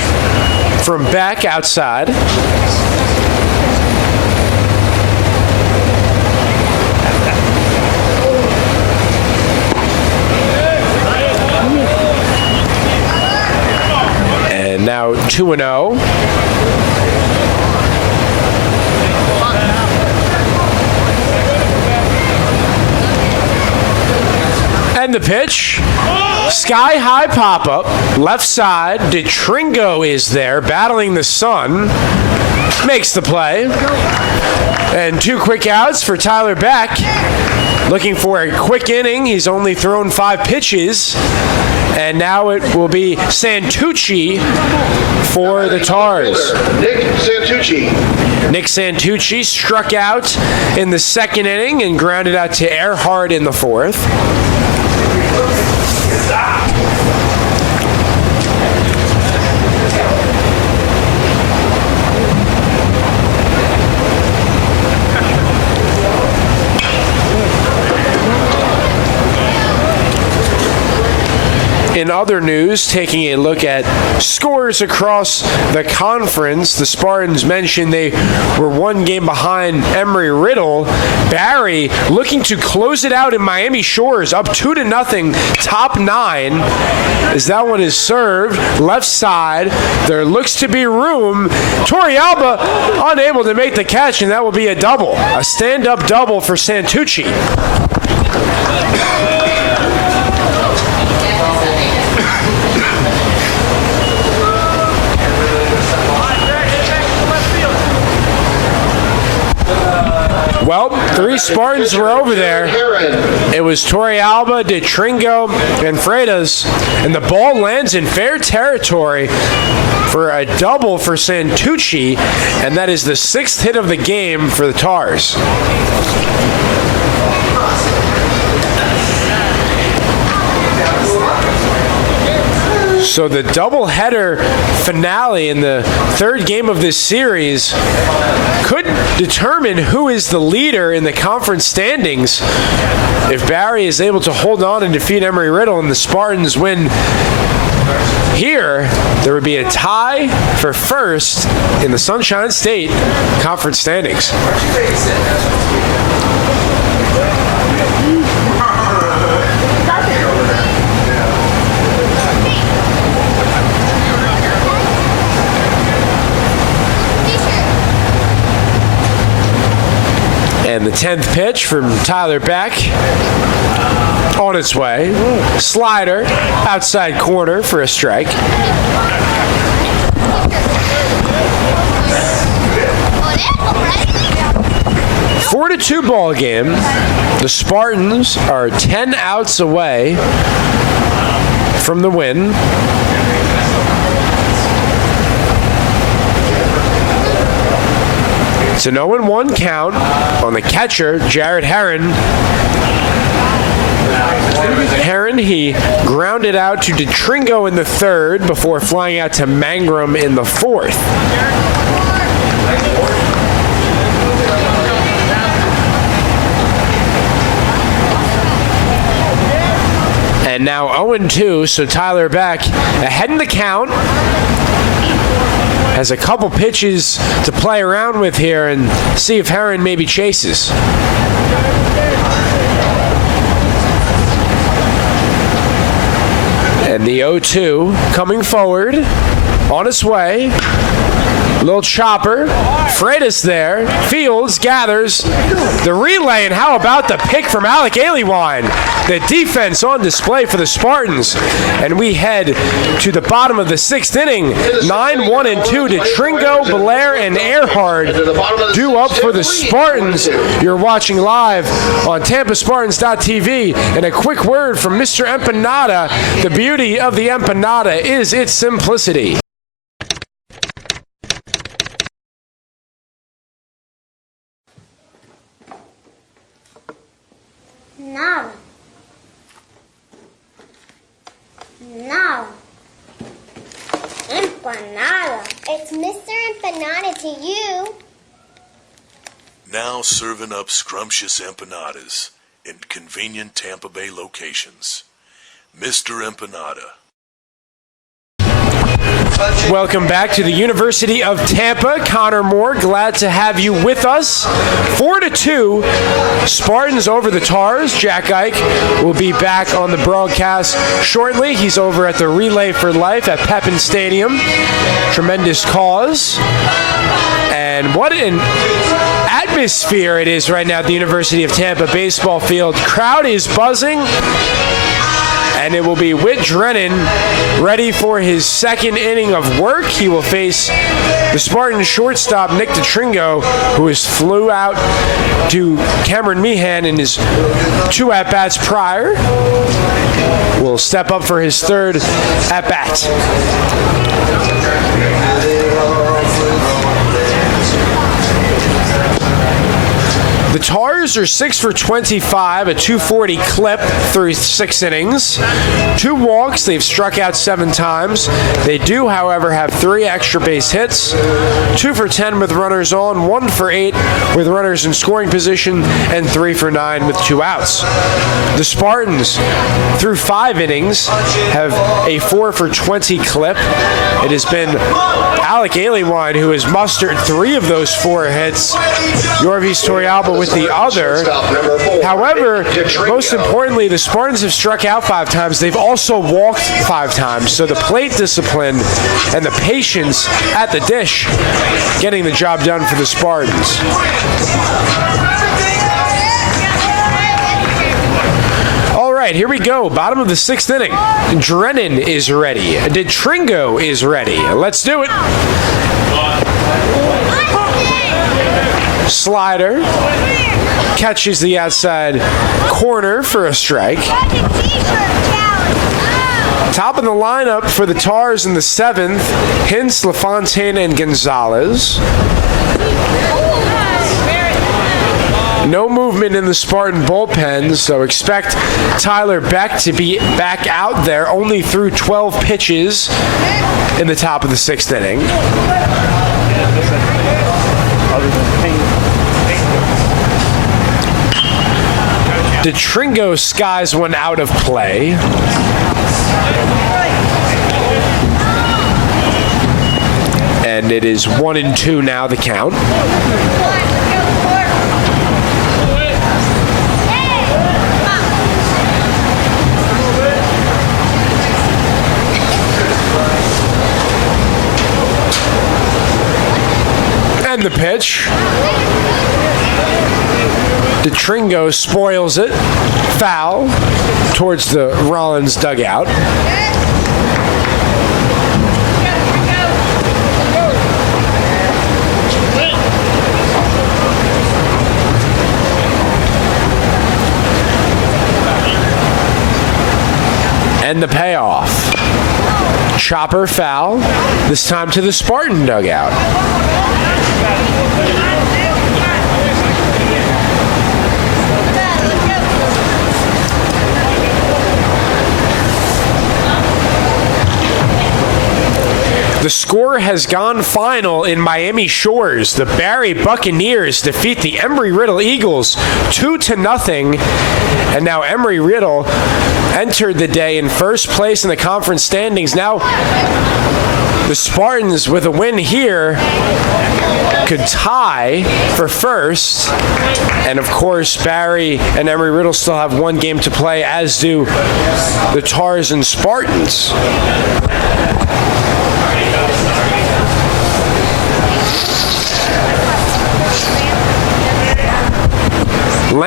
from Beck outside. And now 2-0. And the pitch. Sky high pop up, left side. DeTringo is there, battling the sun. Makes the play. And 2 quick outs for Tyler Beck. Looking for a quick inning. He's only thrown 5 pitches. And now it will be Santucci for the Tars. Nick Santucci struck out in the 2nd inning and grounded out to Earhart in the 4th. In other news, taking a look at scores across the conference, the Spartans mentioned they were 1 game behind Emory-Riddle. Barry looking to close it out in Miami Shores, up 2-0, top 9. As that one is served, left side, there looks to be room. Torrealba unable to make the catch, and that will be a double, a stand-up double for Santucci. Well, 3 Spartans were over there. It was Torrealba, DeTringo, and Freitas. And the ball lands in fair territory for a double for Santucci. And that is the 6th hit of the game for the Tars. So the doubleheader finale in the 3rd game of this series could determine who is the leader in the conference standings. If Barry is able to hold on and defeat Emory-Riddle and the Spartans win here, there would be a tie for 1st in the Sunshine State conference standings. And the 10th pitch from Tyler Beck on its way. Slider, outside corner for a strike. A 4-2 ball game. The Spartans are 10 outs away from the win. It's an 0-1 count on the catcher, Jared Herron. Herron, he grounded out to DeTringo in the 3rd before flying out to Mangrum in the 4th. And now 0-2, so Tyler Beck ahead in the count. Has a couple pitches to play around with here and see if Herron maybe chases. And the 0-2 coming forward on its way. Little chopper. Freitas there. Fields gathers the relay, and how about the pick from Alec Aliwine? The defense on display for the Spartans. And we head to the bottom of the 6th inning. 9-1-2 to Tringo, Belair, and Earhart due up for the Spartans. You're watching live on TampaSpartans.tv. And a quick word from Mr. Empanada. The beauty of the empanada is its simplicity. Nada. Nada. Empanada. It's Mr. Empanada to you. Now serving up scrumptious empanadas in convenient Tampa Bay locations. Mr. Empanada. Welcome back to the University of Tampa. Connor Moore, glad to have you with us. 4-2, Spartans over the Tars. Jack Ike will be back on the broadcast shortly. He's over at the Relay for Life at Pepin Stadium. Tremendous cause. And what an atmosphere it is right now at the University of Tampa baseball field. Crowd is buzzing. And it will be Whit Drennan ready for his 2nd inning of work. He will face the Spartan shortstop, Nick DeTringo, who has flew out to Cameron Meehan in his 2 at-bats prior. Will step up for his 3rd at-bat. The Tars are 6 for 25, a 240 clip through 6 innings. 2 walks, they've struck out 7 times. They do, however, have 3 extra base hits, 2 for 10 with runners on, 1 for 8 with runners in scoring position, and 3 for 9 with 2 outs. The Spartans, through 5 innings, have a 4 for 20 clip. It has been Alec Aliwine who has mustered 3 of those 4 hits. Yorvis Torrealba with the other. However, most importantly, the Spartans have struck out 5 times. They've also walked 5 times. So the plate discipline and the patience at the dish getting the job done for the Spartans. All right, here we go. Bottom of the 6th inning. Drennan is ready. DeTringo is ready. Let's do it. Slider catches the outside corner for a strike. Top of the lineup for the Tars in the 7th, Hintz, LaFontaine, and Gonzalez. No movement in the Spartan bullpen, so expect Tyler Beck to be back out there only through 12 pitches in the top of the 6th inning. DeTringo skies one out of play. And it is 1-2 now, the count. And the pitch. DeTringo spoils it. Foul towards the Rollins dugout. And the payoff. Chopper foul, this time to the Spartan dugout. The score has gone final in Miami Shores. The Barry Buccaneers defeat the Embry-Riddle Eagles 2-0. And now Embry-Riddle entered the day in first place in the conference standings. Now the Spartans, with a win here, could tie for first. And of course, Barry and Embry-Riddle still have 1 game to play, as do the Tars and Spartans.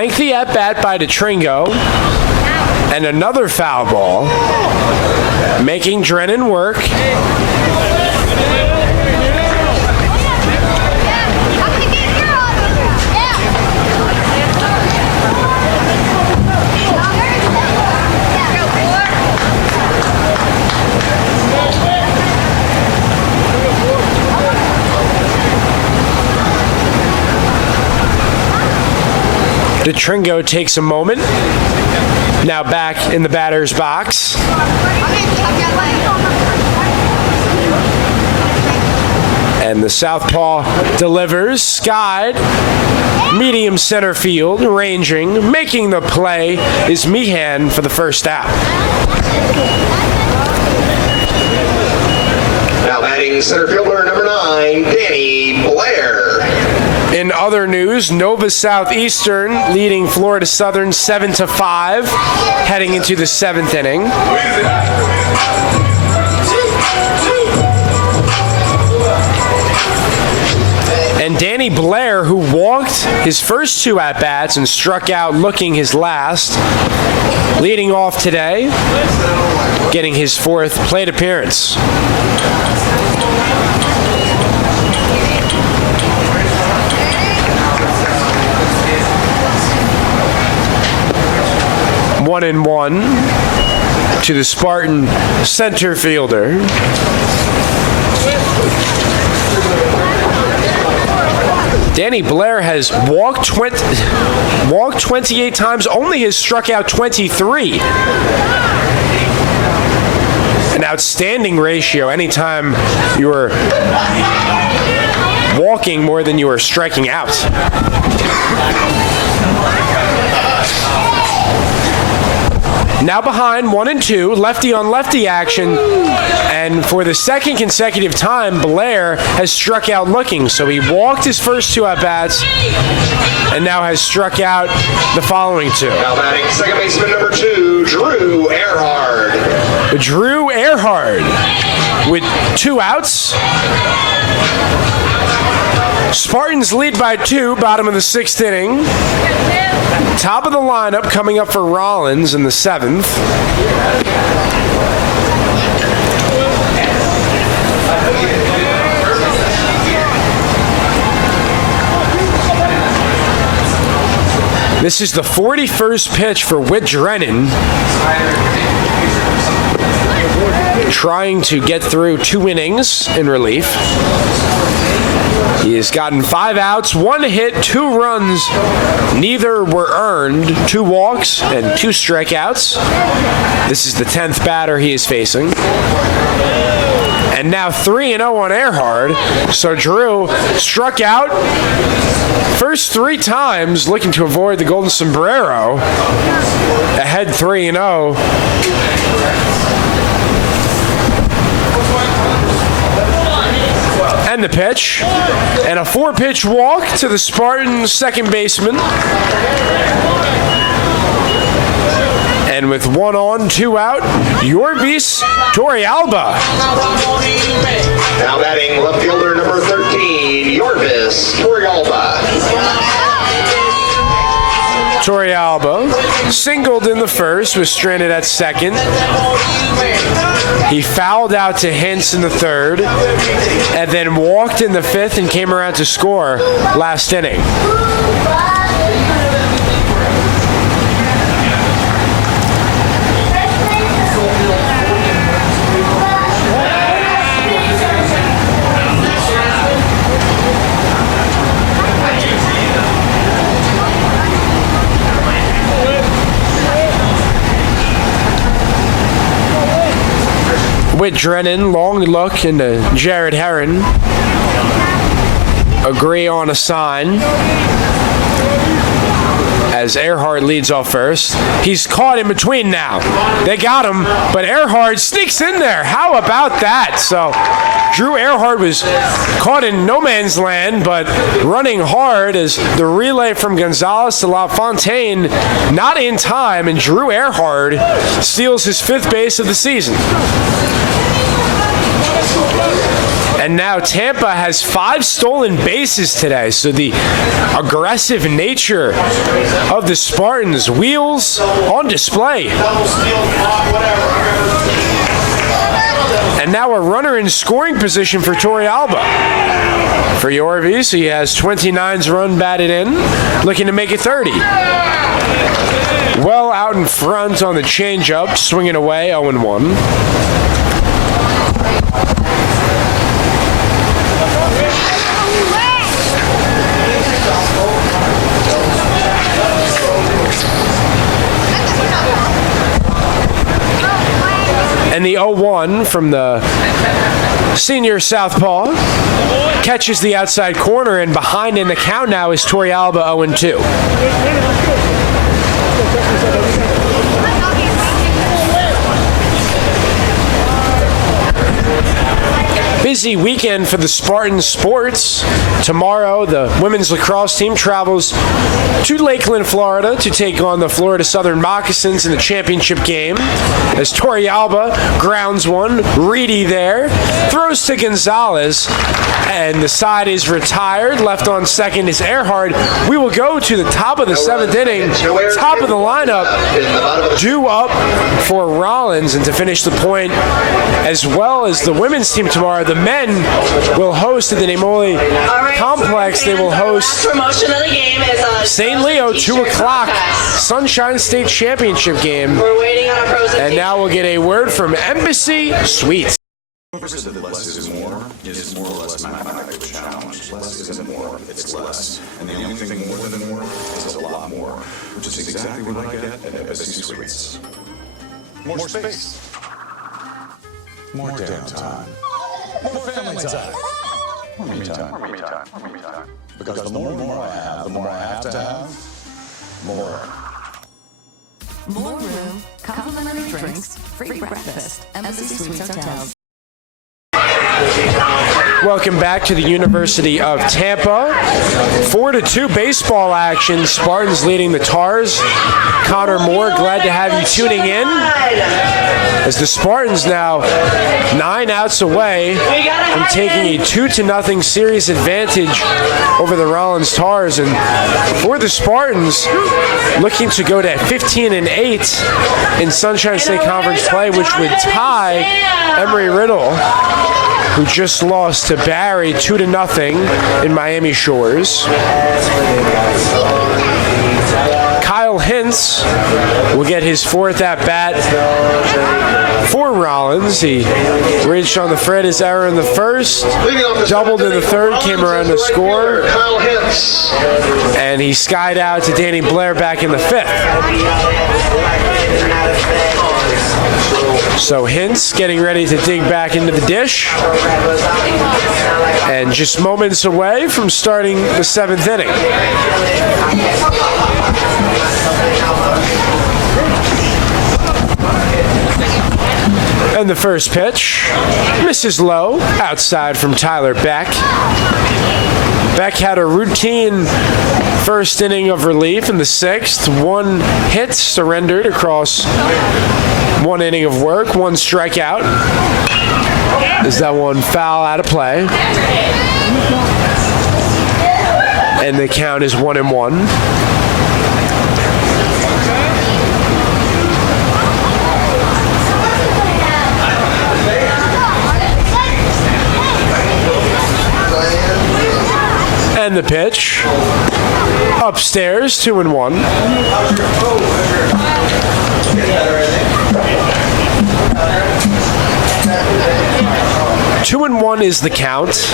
lengthy at-bat by DeTringo. And another foul ball, making Drennan work. DeTringo takes a moment. Now back in the batter's box. And the southpaw delivers. Skied. Medium center field. Ranging. Making the play is Meehan for the first out. Now batting center fielder number 9, Danny Blair. In other news, Nova Southeastern leading Florida Southern 7-5, heading into the 7th inning. And Danny Blair, who walked his first 2 at-bats and struck out looking his last, leading off today, getting his 4th plate appearance. One and one to the Spartan center fielder. Danny Blair has walked 28 times, only has struck out 23. An outstanding ratio anytime you are walking more than you are striking out. Now behind 1 and 2, lefty on lefty action, and for the second consecutive time, Blair has struck out looking. So he walked his first 2 at-bats and now has struck out the following 2. Now batting second baseman number 2, Drew Earhart. Drew Earhart with 2 outs. Spartans lead by 2, bottom of the 6th inning. Top of the lineup coming up for Rollins in the 7th. This is the 41st pitch for Whit Drennan, trying to get through 2 innings in relief. He has gotten 5 outs, 1 hit, 2 runs. Neither were earned. 2 walks and 2 strikeouts. This is the 10th batter he is facing. And now 3-0 on Earhart. So Drew struck out first 3 times, looking to avoid the golden sombrero. Ahead 3-0. And the pitch, and a 4-pitch walk to the Spartan second baseman. And with 1 on, 2 out, Yorvis Torrealba. Now batting left fielder number 13, Yorvis Torrealba. Torrealba singled in the first, was stranded at second. He fouled out to Hintz in the 3rd, and then walked in the 5th and came around to score last inning. Whit Drennan, long look into Jared Herron. Agree on a sign. As Earhart leads off first. He's caught in between now. They got him, but Earhart sneaks in there. How about that? So Drew Earhart was caught in no man's land, but running hard as the relay from Gonzalez to LaFontaine not in time, and Drew Earhart steals his 5th base of the season. And now Tampa has 5 stolen bases today, so the aggressive nature of the Spartans, wheels on display. And now a runner in scoring position for Torrealba. For Yorvis, he has 29's run batted in, looking to make it 30. Well out in front on the changeup, swinging away, 0-1. And the 0-1 from the senior southpaw catches the outside corner, and behind in the count now is Torrealba 0-2. Busy weekend for the Spartans sports. Tomorrow, the women's lacrosse team travels to Lakeland, Florida to take on the Florida Southern Moccasins in the championship game. As Torrealba grounds one, Reedy there, throws to Gonzalez, and the side is retired. Left on second is Earhart. We will go to the top of the 7th inning, top of the lineup, due up for Rollins, and to finish the point, as well as the women's team tomorrow, the men will host at the Namoli Complex. They will host St. Leo, 2 o'clock, Sunshine State Championship game. And now we'll get a word from Embassy Suites. Less is more or less mathematical challenge. Less isn't more, it's less. And the only thing more than more is a lot more, which is exactly what I get at Embassy Suites. More space. More downtime. More family time. More me time. Because the more I have, the more I have to have. More. More room, complimentary drinks, free breakfast, Embassy Suites Hotels. Welcome back to the University of Tampa. 4-2 baseball action. Spartans leading the Tars. Connor Moore, glad to have you tuning in. As the Spartans now 9 outs away from taking a 2-0 series advantage over the Rollins Tars. And for the Spartans, looking to go to 15-8 in Sunshine State Conference play, which would tie Emory-Riddle, who just lost to Barry 2-0 in Miami Shores. Kyle Hintz will get his 4th at-bat for Rollins. He reached on the Fred's error in the first, doubled in the third, came around to score, and he skied out to Danny Blair back in the 5th. So Hintz getting ready to dig back into the dish, and just moments away from starting the 7th inning. And the first pitch misses low, outside from Tyler Beck. Beck had a routine first inning of relief in the 6th. 1 hit surrendered across 1 inning of work, 1 strikeout. Is that one foul out of play? And the count is 1-1. And the pitch upstairs, 2-1. 2-1 is the count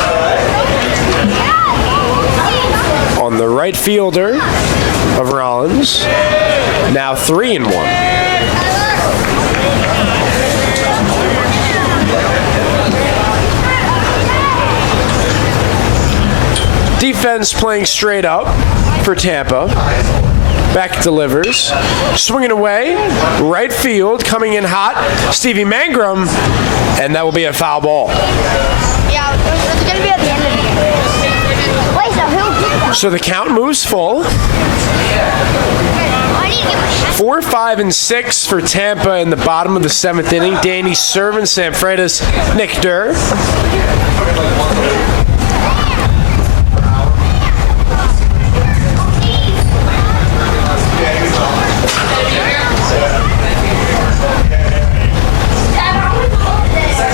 on the right fielder of Rollins. Now 3-1. Defense playing straight up for Tampa. Beck delivers. Swinging away. Right field. Coming in hot. Stevie Mangrum. And that will be a foul ball. Yeah, it's going to be at the end of the game. Wait, so who? So the count moves full. 4, 5, and 6 for Tampa in the bottom of the 7th inning. Danny serving Sanfreda's Nick Durr.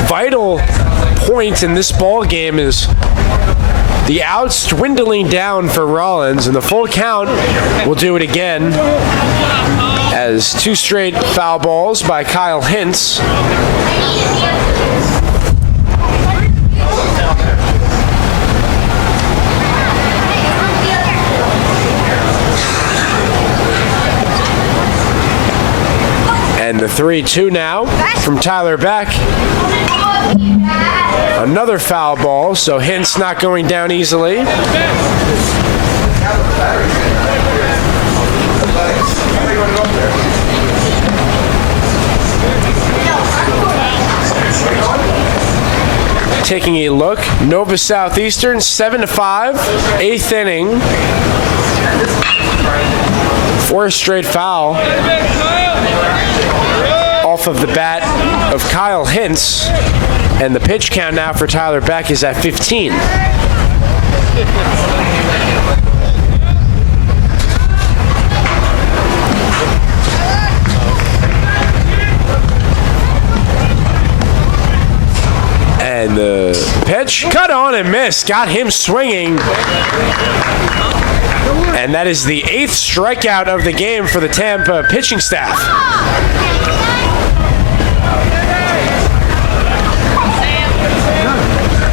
Vital point in this ball game is the outs dwindling down for Rollins, and the full count will do it again as 2 straight foul balls by Kyle Hintz. And the 3-2 now from Tyler Beck. Another foul ball, so Hintz not going down easily. Taking a look, Nova Southeastern 7-5, 8th inning. 4 straight foul off of the bat of Kyle Hintz. And the pitch count now for Tyler Beck is at 15. And the pitch, cut on and miss, got him swinging. And that is the 8th strikeout of the game for the Tampa pitching staff.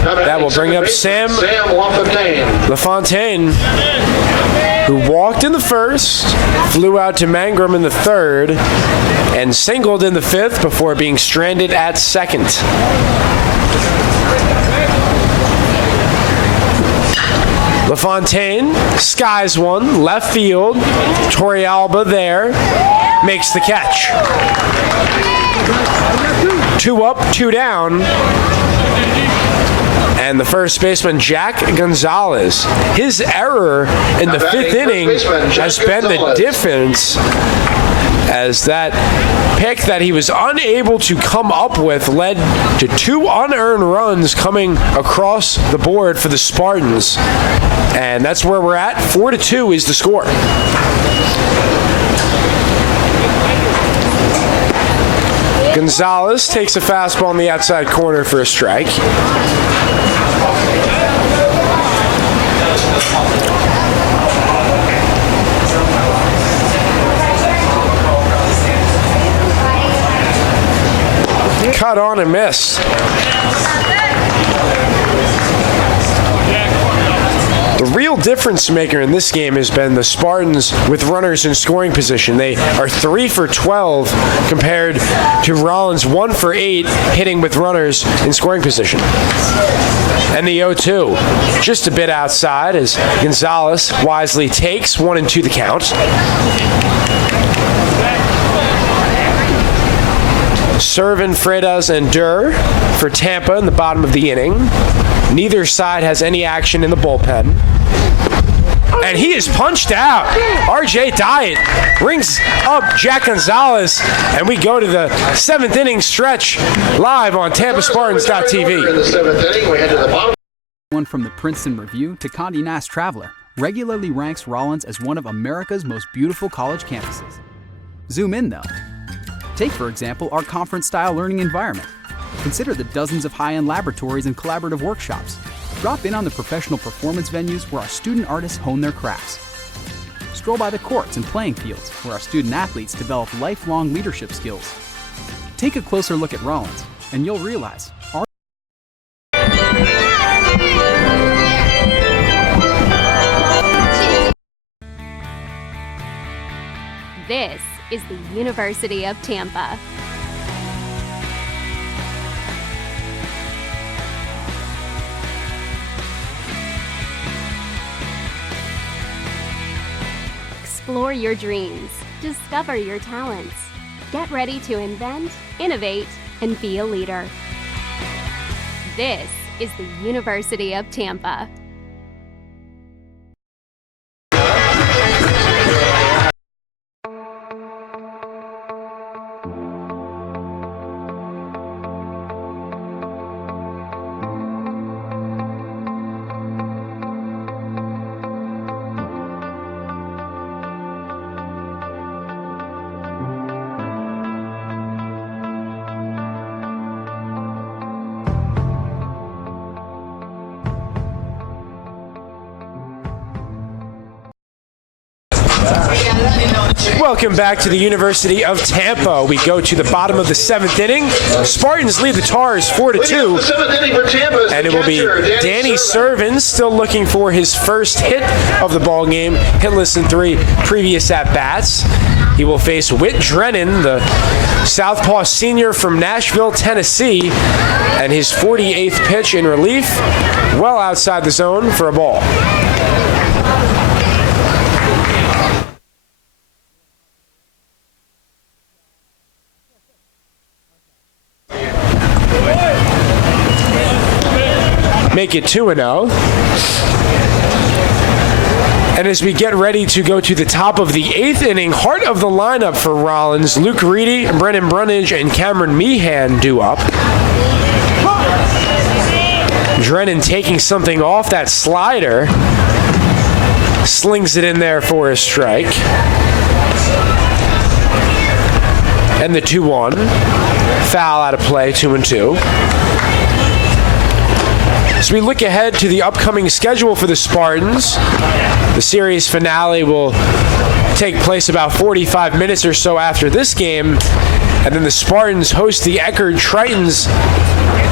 That will bring up Sam LaFontaine, who walked in the 1st, flew out to Mangrum in the 3rd, and singled in the 5th before being stranded at 2nd. LaFontaine skies one, left field. Torrealba there, makes the catch. 2 up, 2 down. And the first baseman, Jack Gonzalez. His error in the 5th inning has been the difference, as that pick that he was unable to come up with led to 2 unearned runs coming across the board for the Spartans. And that's where we're at. 4-2 is the score. Gonzalez takes a fastball in the outside corner for a strike. Cut on and missed. The real difference maker in this game has been the Spartans with runners in scoring position. They are 3 for 12 compared to Rollins 1 for 8 hitting with runners in scoring position. And the 0-2 just a bit outside as Gonzalez wisely takes 1-2 the count. Servin, Freitas, and Durr for Tampa in the bottom of the inning. Neither side has any action in the bullpen. And he is punched out. R.J. Diet brings up Jack Gonzalez, and we go to the 7th inning stretch live on TampaSpartans.tv. In the 7th inning, we head to the bottom. One from the Princeton Review to Condé Nast Traveler regularly ranks Rollins as one of America's most beautiful college campuses. Zoom in, though. Take, for example, our conference-style learning environment. Consider the dozens of high-end laboratories and collaborative workshops. Drop in on the professional performance venues where our student artists hone their crafts. Stroll by the courts and playing fields where our student athletes develop lifelong leadership skills. Take a closer look at Rollins, and you'll realize our This is the University of Tampa. Explore your dreams. Discover your talents. Get ready to invent, innovate, and be a leader. This is the University of Tampa. Welcome back to the University of Tampa. We go to the bottom of the 7th inning. Spartans lead the Tars 4-2. And it will be Danny Servin still looking for his first hit of the ball game, hitless in 3 previous at-bats. He will face Whit Drennan, the southpaw senior from Nashville, Tennessee, and his 48th pitch in relief, well outside the zone for a ball. Make it 2-0. And as we get ready to go to the top of the 8th inning, heart of the lineup for Rollins, Luke Reedy, Brennan Brunage, and Cameron Meehan due up. Drennan taking something off that slider. Slings it in there for a strike. And the 2-1. Foul out of play, 2-2. As we look ahead to the upcoming schedule for the Spartans, the series finale will take place about 45 minutes or so after this game, and then the Spartans host the Eckerd Tritons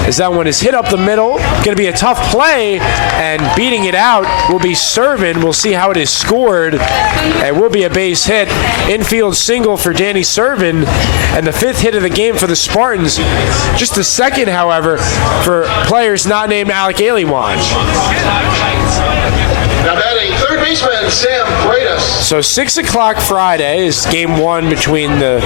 as that one is hit up the middle. Going to be a tough play, and beating it out will be Servin. We'll see how it is scored. It will be a base hit. Infield single for Danny Servin, and the 5th hit of the game for the Spartans. Just the second, however, for players not named Alec Aliwan. Now batting third baseman Sam Freitas. So 6 o'clock Friday is game 1 between the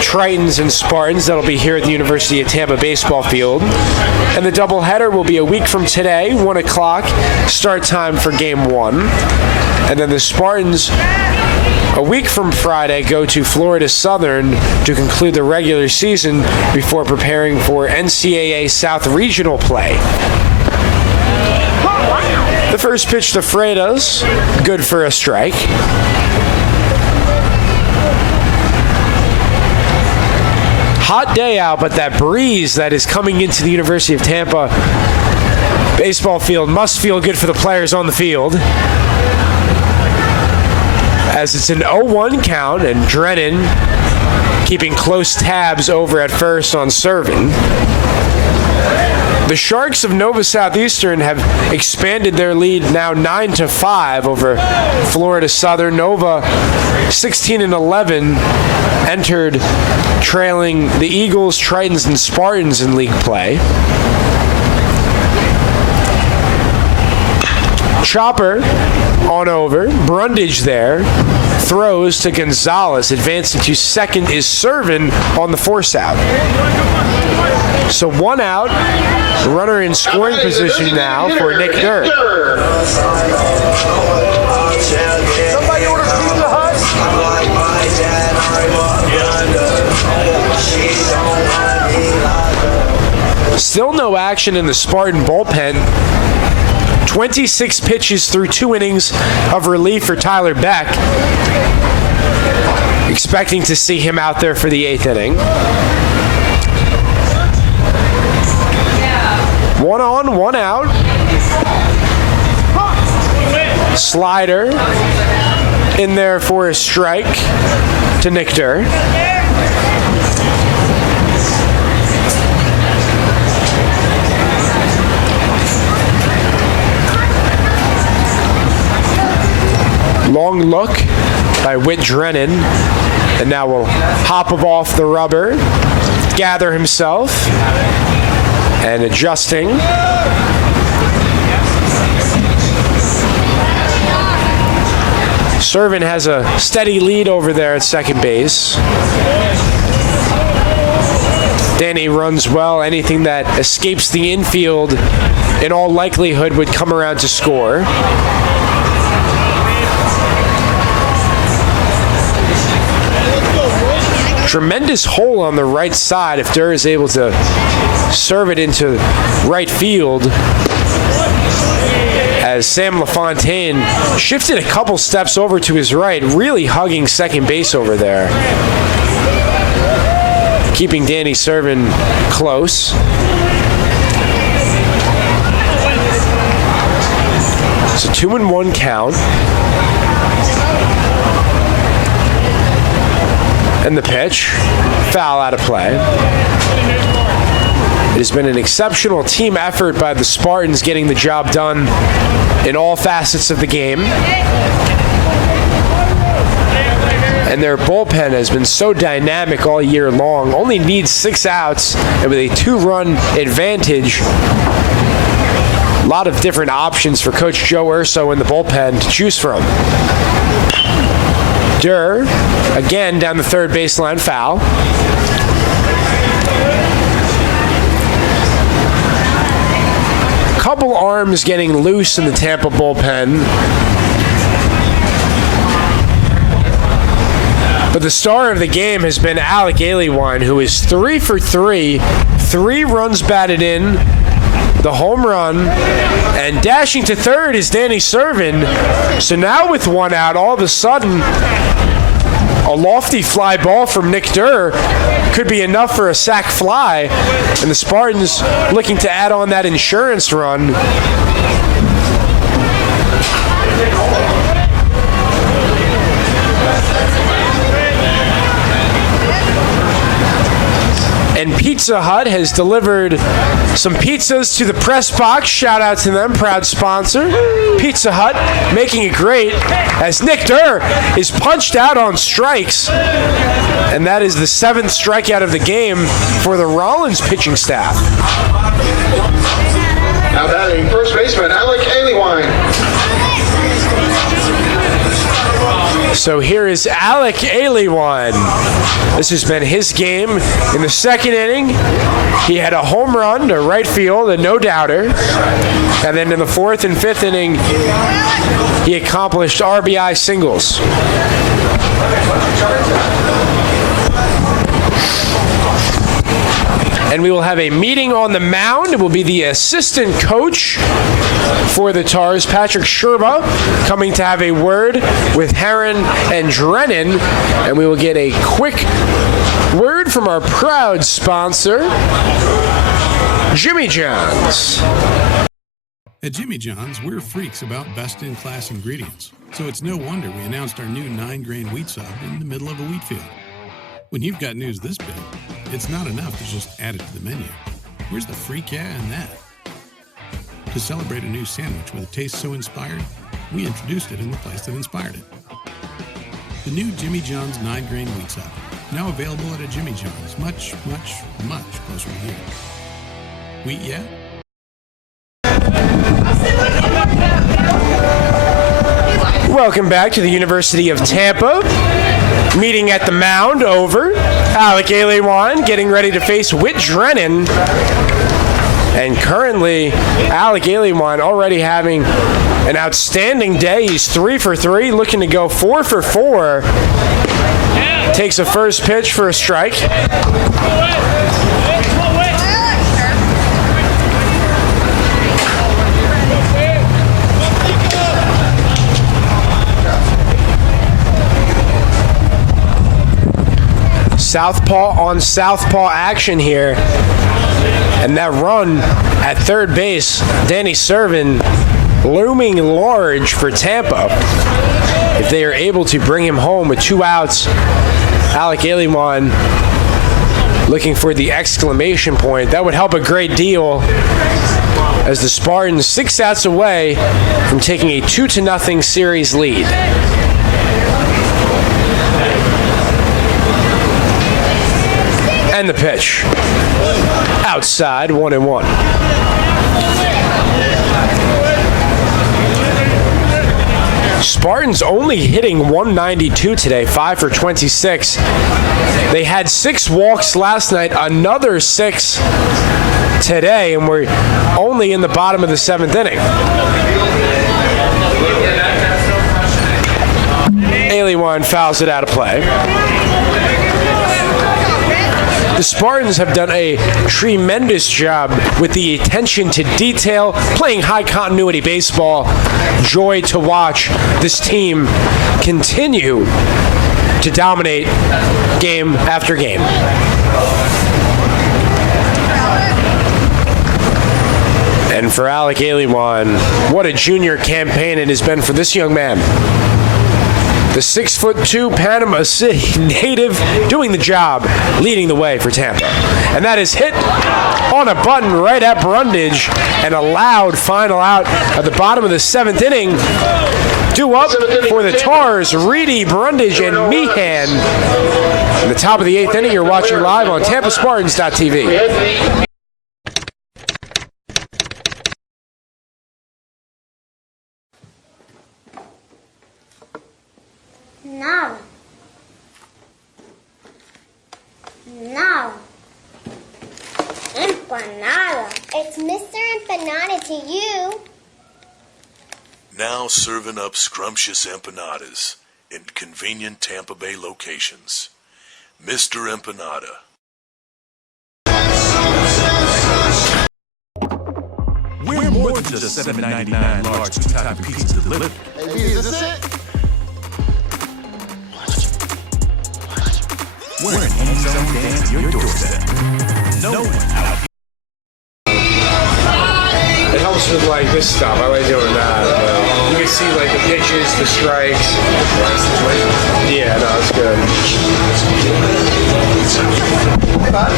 Tritons and Spartans. That'll be here at the University of Tampa baseball field. And the doubleheader will be a week from today, 1 o'clock, start time for game 1. And then the Spartans, a week from Friday, go to Florida Southern to conclude the regular season before preparing for NCAA South Regional play. The first pitch to Freitas, good for a strike. Hot day out, but that breeze that is coming into the University of Tampa baseball field must feel good for the players on the field. As it's an 0-1 count, and Drennan keeping close tabs over at first on Servin. The Sharks of Nova Southeastern have expanded their lead now 9-5 over Florida Southern. Nova 16-11 entered trailing the Eagles, Tritons, and Spartans in league play. Chopper on over. Brundage there. Throws to Gonzalez. Advancing to second is Servin on the force out. So 1 out. Runner in scoring position now for Nick Durr. Somebody order Pizza Hut? Still no action in the Spartan bullpen. 26 pitches through 2 innings of relief for Tyler Beck. Expecting to see him out there for the 8th inning. 1 on, 1 out. Slider in there for a strike to Nick Durr. Long look by Whit Drennan, and now will hop off the rubber, gather himself, and adjusting. Servin has a steady lead over there at second base. Danny runs well. Anything that escapes the infield, in all likelihood, would come around to score. Tremendous hole on the right side if Durr is able to serve it into right field, as Sam LaFontaine shifted a couple steps over to his right, really hugging second base over there, keeping Danny Servin close. It's a 2-1 count. And the pitch, foul out of play. It has been an exceptional team effort by the Spartans getting the job done in all facets of the game. And their bullpen has been so dynamic all year long. Only needs 6 outs, and with a 2-run advantage, a lot of different options for Coach Joe Urso in the bullpen to choose from. Durr, again down the third baseline, foul. Couple arms getting loose in the Tampa bullpen. But the star of the game has been Alec Aliwine, who is 3 for 3, 3 runs batted in, the home run, and dashing to third is Danny Servin. So now with 1 out, all of a sudden, a lofty fly ball from Nick Durr could be enough for a sac fly, and the Spartans looking to add on that insurance run. And Pizza Hut has delivered some pizzas to the press box. Shout out to them, proud sponsor. Pizza Hut making it great as Nick Durr is punched out on strikes. And that is the 7th strikeout of the game for the Rollins pitching staff. Now batting first baseman Alec Aliwine. So here is Alec Aliwine. This has been his game in the 2nd inning. He had a home run to right field, a no-doubter. And then in the 4th and 5th inning, he accomplished RBI singles. And we will have a meeting on the mound. It will be the assistant coach for the Tars, Patrick Sherba, coming to have a word with Heron and Drennan. And we will get a quick word from our proud sponsor, Jimmy John's. At Jimmy John's, we're freaks about best-in-class ingredients. So it's no wonder we announced our new 9-grain wheat sub in the middle of a wheat field. When you've got news this big, it's not enough to just add it to the menu. Where's the freak yeah in that? To celebrate a new sandwich with a taste so inspired, we introduced it in the place that inspired it. The new Jimmy John's 9-grain wheat sub, now available at a Jimmy John's, much, much, much closer to you. Wheat yeah? Welcome back to the University of Tampa. Meeting at the mound over. Alec Aliwine getting ready to face Whit Drennan. And currently, Alec Aliwine already having an outstanding day. He's 3 for 3, looking to go 4 for 4. Takes a first pitch for a strike. Southpaw on southpaw action here. And that run at third base, Danny Servin looming large for Tampa. If they are able to bring him home with 2 outs, Alec Aliwine looking for the exclamation point. That would help a great deal as the Spartans 6 outs away from taking a 2-0 series lead. And the pitch. Outside, 1-1. Spartans only hitting .192 today, 5 for 26. They had 6 walks last night, another 6 today, and we're only in the bottom of the 7th inning. Aliwine fouls it out of play. The Spartans have done a tremendous job with the attention to detail, playing high continuity baseball. Joy to watch this team continue to dominate game after game. And for Alec Aliwine, what a junior campaign it has been for this young man. The 6'2" Panama City native doing the job, leading the way for Tampa. And that is hit on a button right at Brundage, and a loud final out at the bottom of the 7th inning. Due up for the Tars, Reedy, Brundage, and Meehan. In the top of the 8th inning, you're watching live on TampaSpartans.tv. Nada. Nada. Empanada. It's Mr. Empanada to you. Now serving up scrumptious empanadas in convenient Tampa Bay locations. Mr. Empanada. We're more than just $7.99 large two-topping pizza delivered. Hey, B, is this it? We're an end-zone dance at your doorstep. No one out here. It helps with like this stuff. I like doing that. You can see like the pitches, the strikes. Yeah, no, it's good. Hey, bud.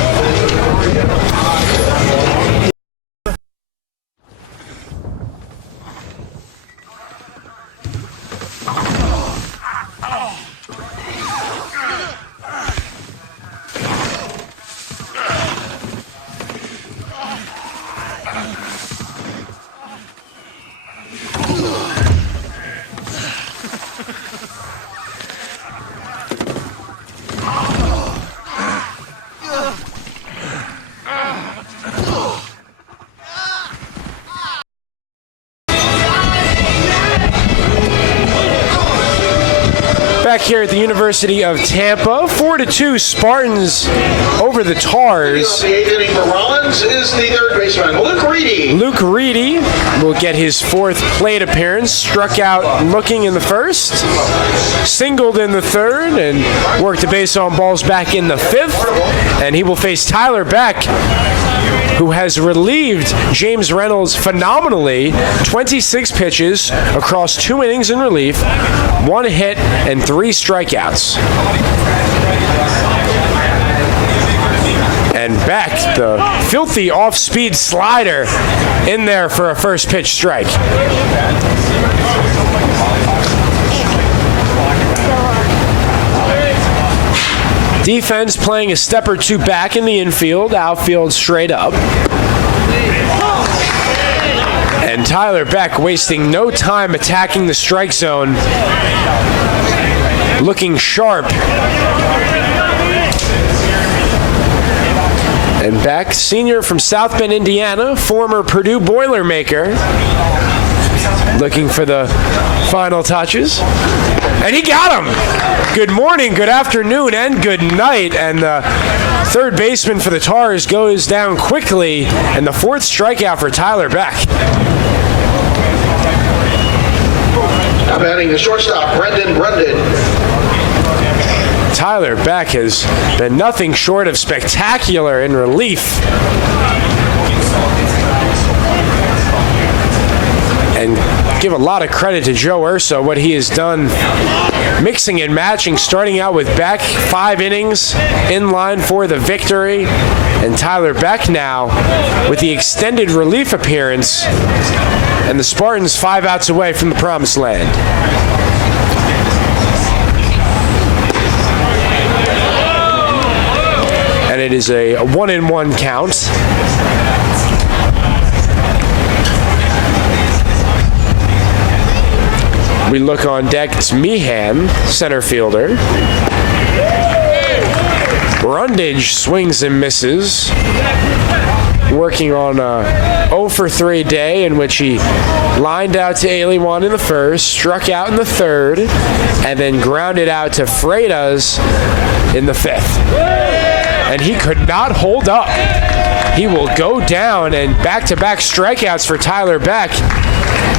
Back here at the University of Tampa, 4-2 Spartans over the Tars. The 8th inning for Rollins is the third baseman, Luke Reedy. Luke Reedy will get his 4th plate appearance. Struck out looking in the 1st, singled in the 3rd, and worked the base on balls back in the 5th. And he will face Tyler Beck, who has relieved James Reynolds phenomenally. 26 pitches across 2 innings in relief, 1 hit, and 3 strikeouts. And Beck, the filthy off-speed slider, in there for a first pitch strike. Defense playing a step or two back in the infield, outfield straight up. And Tyler Beck wasting no time attacking the strike zone, looking sharp. And Beck, senior from South Bend, Indiana, former Purdue Boilermaker, looking for the final touches. And he got him! Good morning, good afternoon, and good night. And the third baseman for the Tars goes down quickly, and the 4th strikeout for Tyler Beck. Now batting the shortstop, Brendan Brundage. Tyler Beck has been nothing short of spectacular in relief. And give a lot of credit to Joe Urso, what he has done, mixing and matching, starting out with Beck, 5 innings, in line for the victory. And Tyler Beck now with the extended relief appearance, and the Spartans 5 outs away from the promised land. And it is a 1-1 count. We look on deck, it's Meehan, center fielder. Brundage swings and misses, working on a 0 for 3 day in which he lined out to Aliwan in the 1st, struck out in the 3rd, and then grounded out to Freitas in the 5th. And he could not hold up. He will go down, and back-to-back strikeouts for Tyler Beck.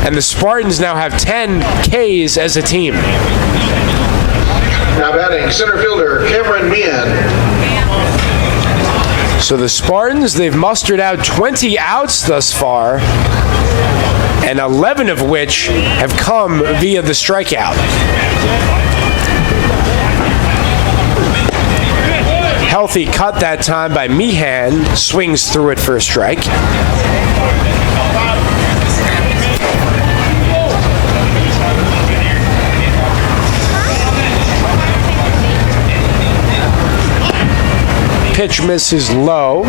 And the Spartans now have 10 Ks as a team. Now batting center fielder, Cameron Meehan. So the Spartans, they've mustered out 20 outs thus far, and 11 of which have come via the strikeout. healthy cut that time by Meehan. Swings through it for a strike. Pitch misses low.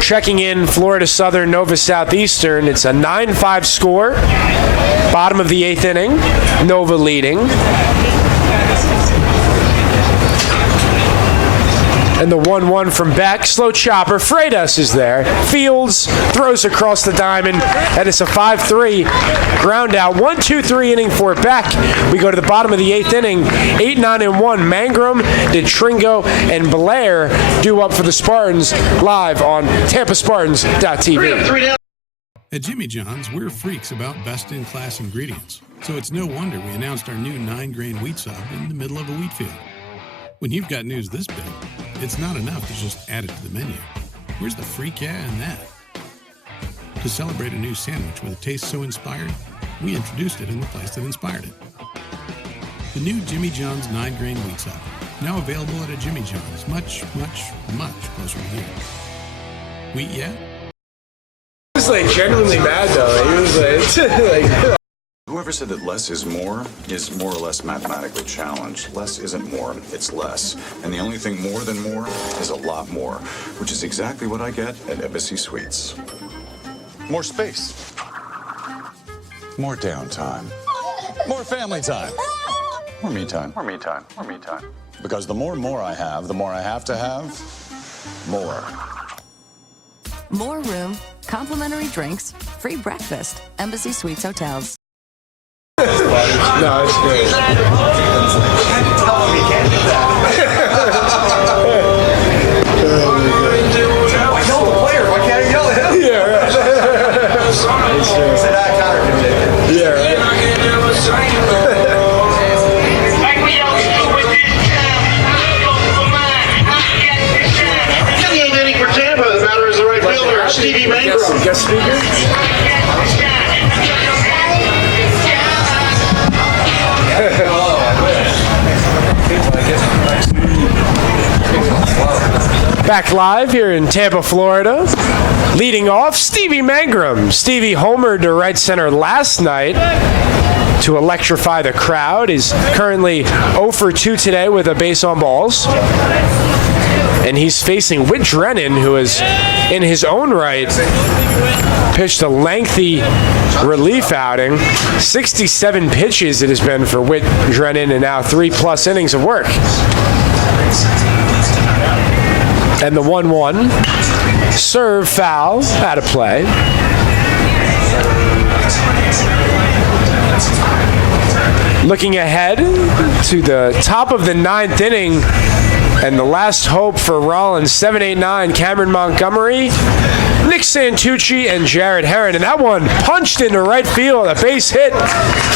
Checking in Florida Southern, Nova Southeastern. It's a 9-5 score. Bottom of the 8th inning. Nova leading. And the 1-1 from Beck. Slow chopper. Freitas is there. Fields throws across the diamond. And it's a 5-3 ground out. 1-2-3 inning for Beck. We go to the bottom of the 8th inning. 8-9-1. Mangrum, DeTringo, and Blair due up for the Spartans live on TampaSpartans.tv. At Jimmy John's, we're freaks about best-in-class ingredients. So it's no wonder we announced our new 9-grain wheat sub in the middle of a wheat field. When you've got news this big, it's not enough to just add it to the menu. Where's the freak yeah in that? To celebrate a new sandwich with a taste so inspired, we introduced it in the place that inspired it. The new Jimmy John's 9-grain wheat sub, now available at a Jimmy John's, much, much, much closer to here. Wheat yeah? He was like genuinely mad though. He was like Whoever said that less is more or less mathematically challenged. Less isn't more, it's less. And the only thing more than more is a lot more, which is exactly what I get at Embassy Suites. More space. More downtime. More family time. More me time. More me time. More me time. Because the more and more I have, the more I have to have more. More room, complimentary drinks, free breakfast. Embassy Suites Hotels. No, it's great. Tell him he can't do that. I yelled the player. Why can't I yell at him? Yeah, right. He said I counter-convicted. Yeah, right. In the 8th inning for Tampa, the batter is the right fielder, Stevie Mangrum. Guest speaker? Back live here in Tampa, Florida. Leading off, Stevie Mangrum. Stevie homered to right center last night to electrify the crowd. He's currently 0 for 2 today with a base on balls. And he's facing Whit Drennan, who is in his own right pitched a lengthy relief outing. 67 pitches it has been for Whit Drennan, and now 3+ innings of work. And the 1-1 serve foul out of play. Looking ahead to the top of the 9th inning and the last hope for Rollins, 7-8-9, Cameron Montgomery, Nick Santucci, and Jared Herron. And that one punched into right field, a base hit.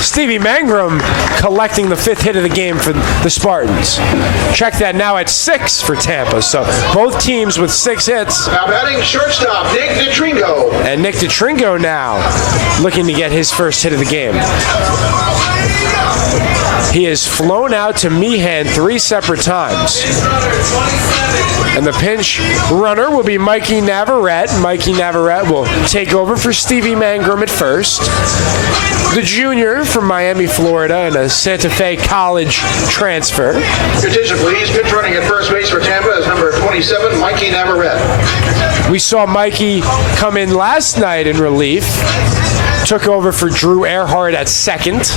Stevie Mangrum collecting the 5th hit of the game for the Spartans. Check that now at 6 for Tampa. So both teams with 6 hits. Now batting shortstop, Nick DeTringo. And Nick DeTringo now looking to get his first hit of the game. He has flown out to Meehan 3 separate times. And the pinch runner will be Mikey Navarrete. Mikey Navarrete will take over for Stevie Mangrum at first. The junior from Miami, Florida, and a Santa Fe College transfer. Your attention, please. Pitch running at first base for Tampa is number 27, Mikey Navarrete. We saw Mikey come in last night in relief. Took over for Drew Earhart at second.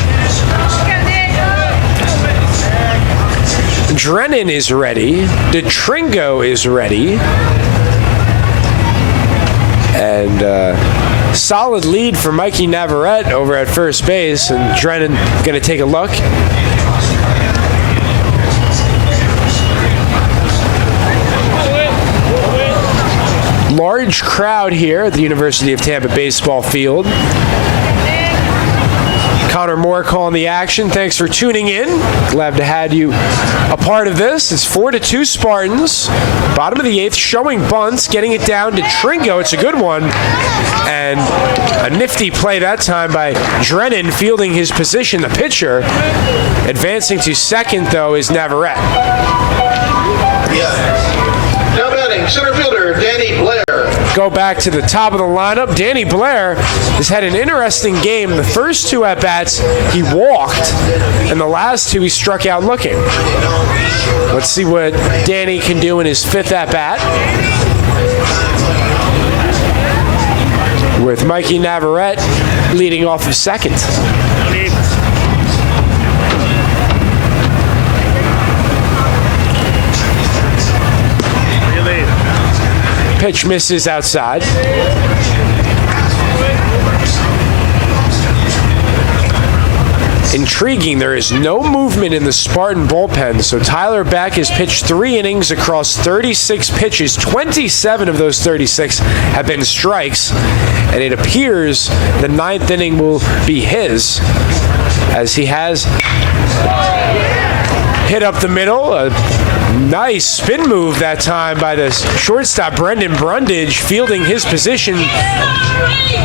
Drennan is ready. DeTringo is ready. And solid lead for Mikey Navarrete over at first base. And Drennan going to take a look. Large crowd here at the University of Tampa baseball field. Connor Moore calling the action. Thanks for tuning in. Glad to have you a part of this. It's 4-2 Spartans. Bottom of the 8th, showing bunts, getting it down to Tringo. It's a good one. And a nifty play that time by Drennan fielding his position, the pitcher. Advancing to second, though, is Navarrete. Now batting, center fielder Danny Blair. Go back to the top of the lineup. Danny Blair has had an interesting game. The first two at-bats, he walked, and the last two, he struck out looking. Let's see what Danny can do in his fifth at-bat. With Mikey Navarrete leading off of second. Pitch misses outside. Intriguing, there is no movement in the Spartan bullpen, so Tyler Beck has pitched 3 innings across 36 pitches. 27 of those 36 have been strikes, and it appears the 9th inning will be his, as he has hit up the middle. A nice spin move that time by the shortstop, Brendan Brundage, fielding his position.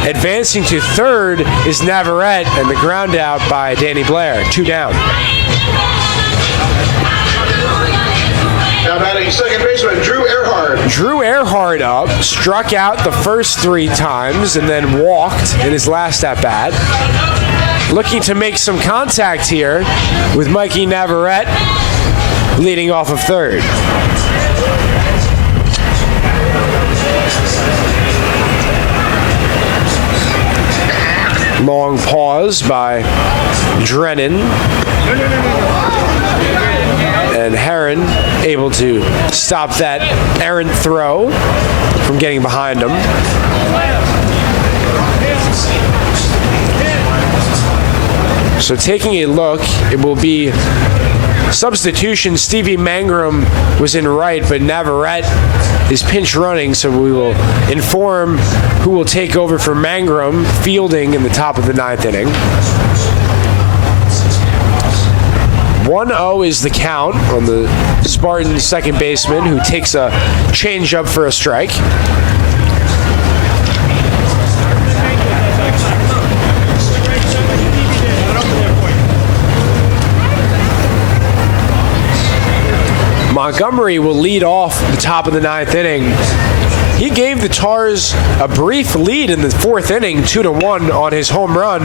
Advancing to third is Navarrete, and the ground out by Danny Blair. 2 down. Now batting second baseman Drew Earhart. Drew Earhart up, struck out the first 3 times, and then walked in his last at-bat. Looking to make some contact here with Mikey Navarrete leading off of third. Long pause by Drennan. And Herron able to stop that errant throw from getting behind him. So taking a look, it will be substitution. Stevie Mangrum was in right, but Navarrete is pinch running, so we will inform who will take over for Mangrum, fielding in the top of the 9th inning. 1-0 is the count on the Spartan second baseman, who takes a changeup for a strike. Montgomery will lead off the top of the 9th inning. He gave the Tars a brief lead in the 4th inning, 2-1 on his home run.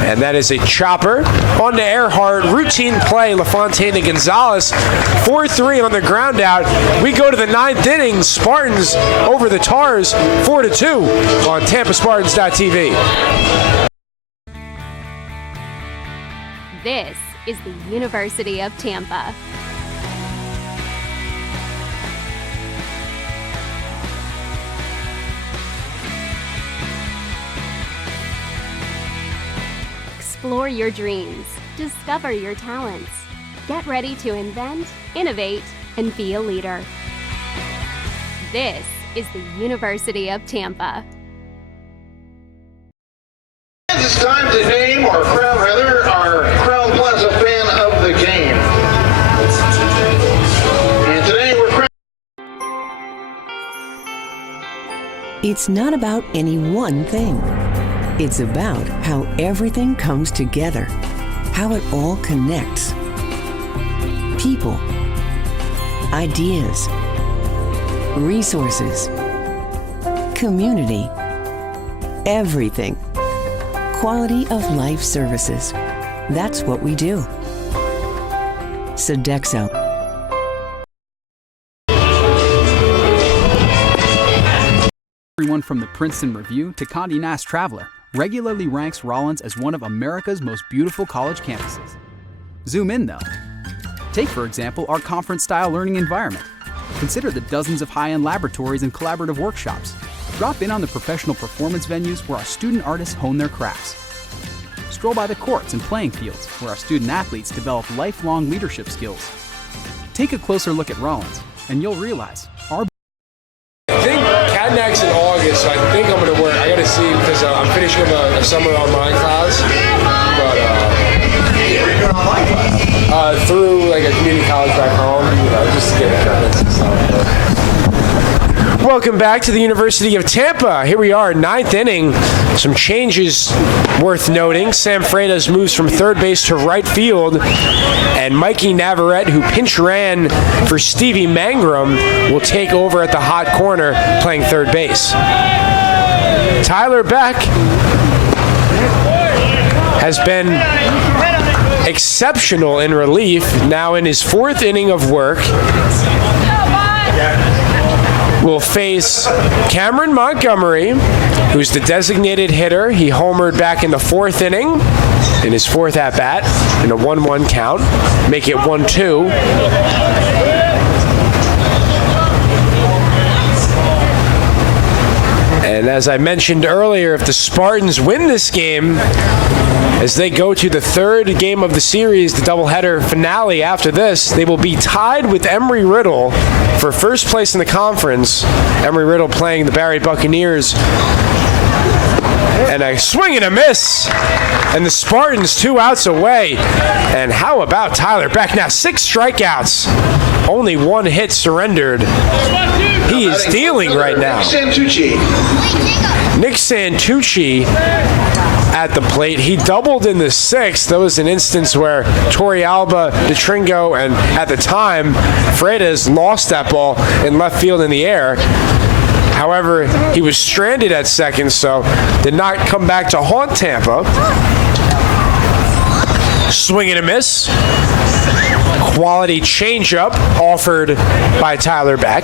And that is a chopper. On to Earhart, routine play, LaFontaine and Gonzalez. 4-3 on the ground out. We go to the 9th inning. Spartans over the Tars, 4-2 on TampaSpartans.tv. This is the University of Tampa. Explore your dreams. Discover your talents. Get ready to invent, innovate, and be a leader. This is the University of Tampa. It's time to name our Crown Plaza fan of the game. And today we're It's not about any one thing. It's about how everything comes together, how it all connects. People, ideas, resources, community, everything. Quality of life services. That's what we do. Sodexo. Everyone from the Princeton Review to Condé Nast Traveler regularly ranks Rollins as one of America's most beautiful college campuses. Zoom in, though. Take, for example, our conference-style learning environment. Consider the dozens of high-end laboratories and collaborative workshops. Drop in on the professional performance venues where our student artists hone their crafts. Stroll by the courts and playing fields where our student athletes develop lifelong leadership skills. Take a closer look at Rollins, and you'll realize our I think Cadnac's in August, so I think I'm going to work. I got to see because I'm finishing a summer online class. But you're doing online class? Through like a community college back home, just to get credits and stuff. Welcome back to the University of Tampa. Here we are, 9th inning. Some changes worth noting. Sam Freitas moves from third base to right field, and Mikey Navarrete, who pinch ran for Stevie Mangrum, will take over at the hot corner playing third base. Tyler Beck has been exceptional in relief, now in his 4th inning of work. Will face Cameron Montgomery, who's the designated hitter. He homered back in the 4th inning in his 4th at-bat in a 1-1 count. Make it 1-2. And as I mentioned earlier, if the Spartans win this game, as they go to the 3rd game of the series, the doubleheader finale after this, they will be tied with Embry-Riddle for first place in the conference. Embry-Riddle playing the Barry Buccaneers. And a swing and a miss. And the Spartans 2 outs away. And how about Tyler Beck? Now 6 strikeouts. Only 1 hit surrendered. He is dealing right now. Nick Santucci at the plate. He doubled in the 6th. That was an instance where Torrealba, DeTringo, and at the time, Freitas lost that ball in left field in the air. However, he was stranded at second, so did not come back to haunt Tampa. Swing and a miss. Quality changeup offered by Tyler Beck.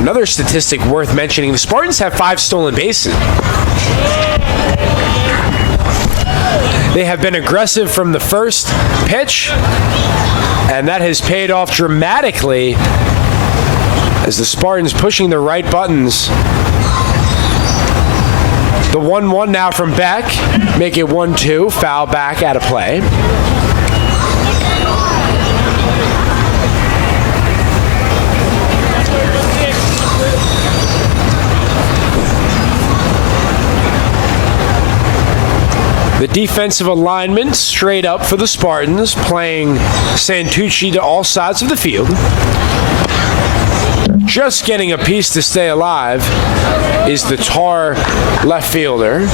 Another statistic worth mentioning, the Spartans have 5 stolen bases. They have been aggressive from the first pitch, and that has paid off dramatically as the Spartans pushing the right buttons. The 1-1 now from Beck, make it 1-2, foul back out of play. The defensive alignment straight up for the Spartans, playing Santucci to all sides of the field. Just getting a piece to stay alive is the Tar left fielder.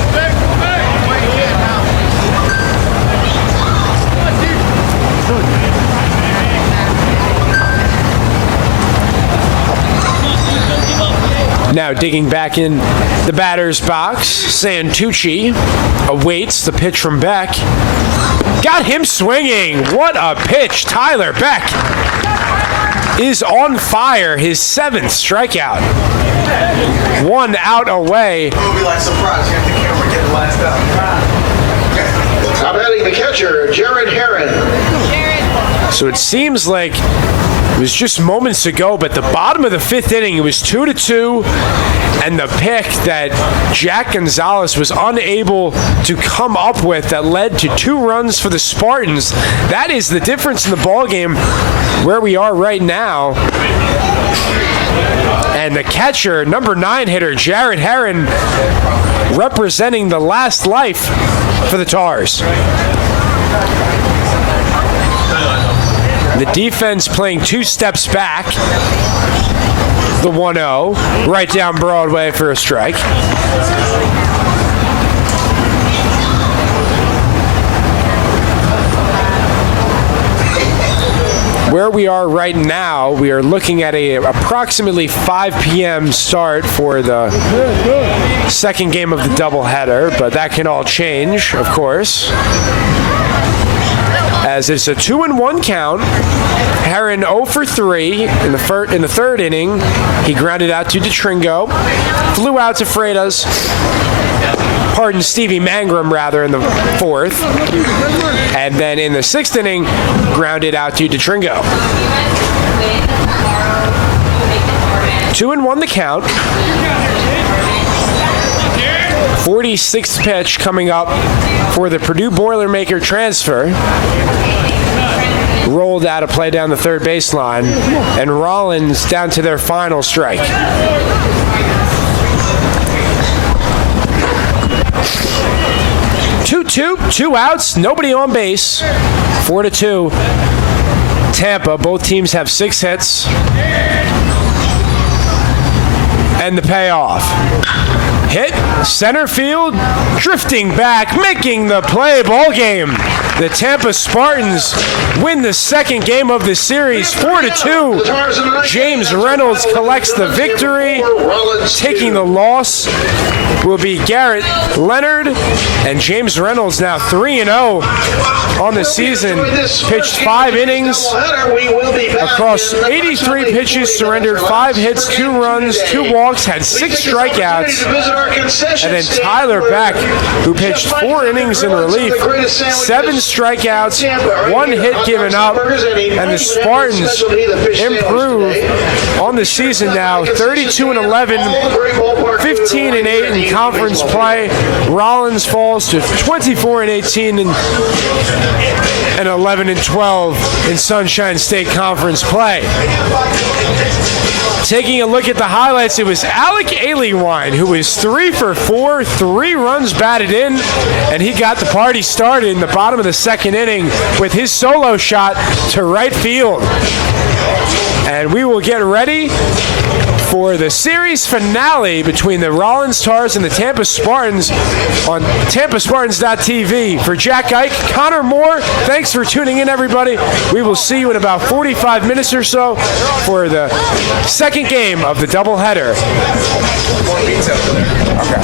Now digging back in the batter's box, Santucci awaits the pitch from Beck. Got him swinging. What a pitch. Tyler Beck is on fire. His 7th strikeout. 1 out away. It will be like surprise. You have the camera get the last out. I'm batting the catcher, Jared Herron. So it seems like it was just moments ago, but the bottom of the 5th inning, it was 2-2, and the pick that Jack Gonzalez was unable to come up with that led to 2 runs for the Spartans. That is the difference in the ballgame where we are right now. And the catcher, number 9 hitter, Jared Herron, representing the last life for the Tars. The defense playing 2 steps back. The 1-0, right down Broadway for a strike. Where we are right now, we are looking at a approximately 5 p.m. start for the 2nd game of the doubleheader, but that can all change, of course. As it's a 2-1 count. Herron 0 for 3 in the 3rd inning. He grounded out to DeTringo. Flew out to Freitas. Stevie Mangrum, rather, in the 4th. And then in the 6th inning, grounded out to DeTringo. 2-1 the count. 46th pitch coming up for the Purdue Boilermaker transfer. Rolled out of play down the 3rd baseline, and Rollins down to their final strike. 2-2, 2 outs, nobody on base. 4-2. Tampa. Both teams have 6 hits. And the payoff. Hit, center field, drifting back, making the play. Ball game. The Tampa Spartans win the second game of the series, 4-2. James Reynolds collects the victory. Taking the loss will be Garrett Leonard, and James Reynolds now 3-0 on the season. Pitched 5 innings across 83 pitches, surrendered 5 hits, 2 runs, 2 walks, had 6 strikeouts. And then Tyler Beck, who pitched 4 innings in relief, 7 strikeouts, 1 hit given up, and the Spartans improve on the season now, 32-11, 15-8 in conference play. Rollins falls to 24-18 and 11-12 in Sunshine State Conference play. Taking a look at the highlights, it was Alec Aliewine who was 3 for 4, 3 runs batted in, and he got the party started in the bottom of the second inning with his solo shot to right field. And we will get ready for the series finale between the Rollins Tars and the Tampa Spartans on TampaSpartans.tv. For Jack Ike, Connor Moore, thanks for tuning in, everybody. We will see you in about 45 minutes or so for the second game of the doubleheader. Okay.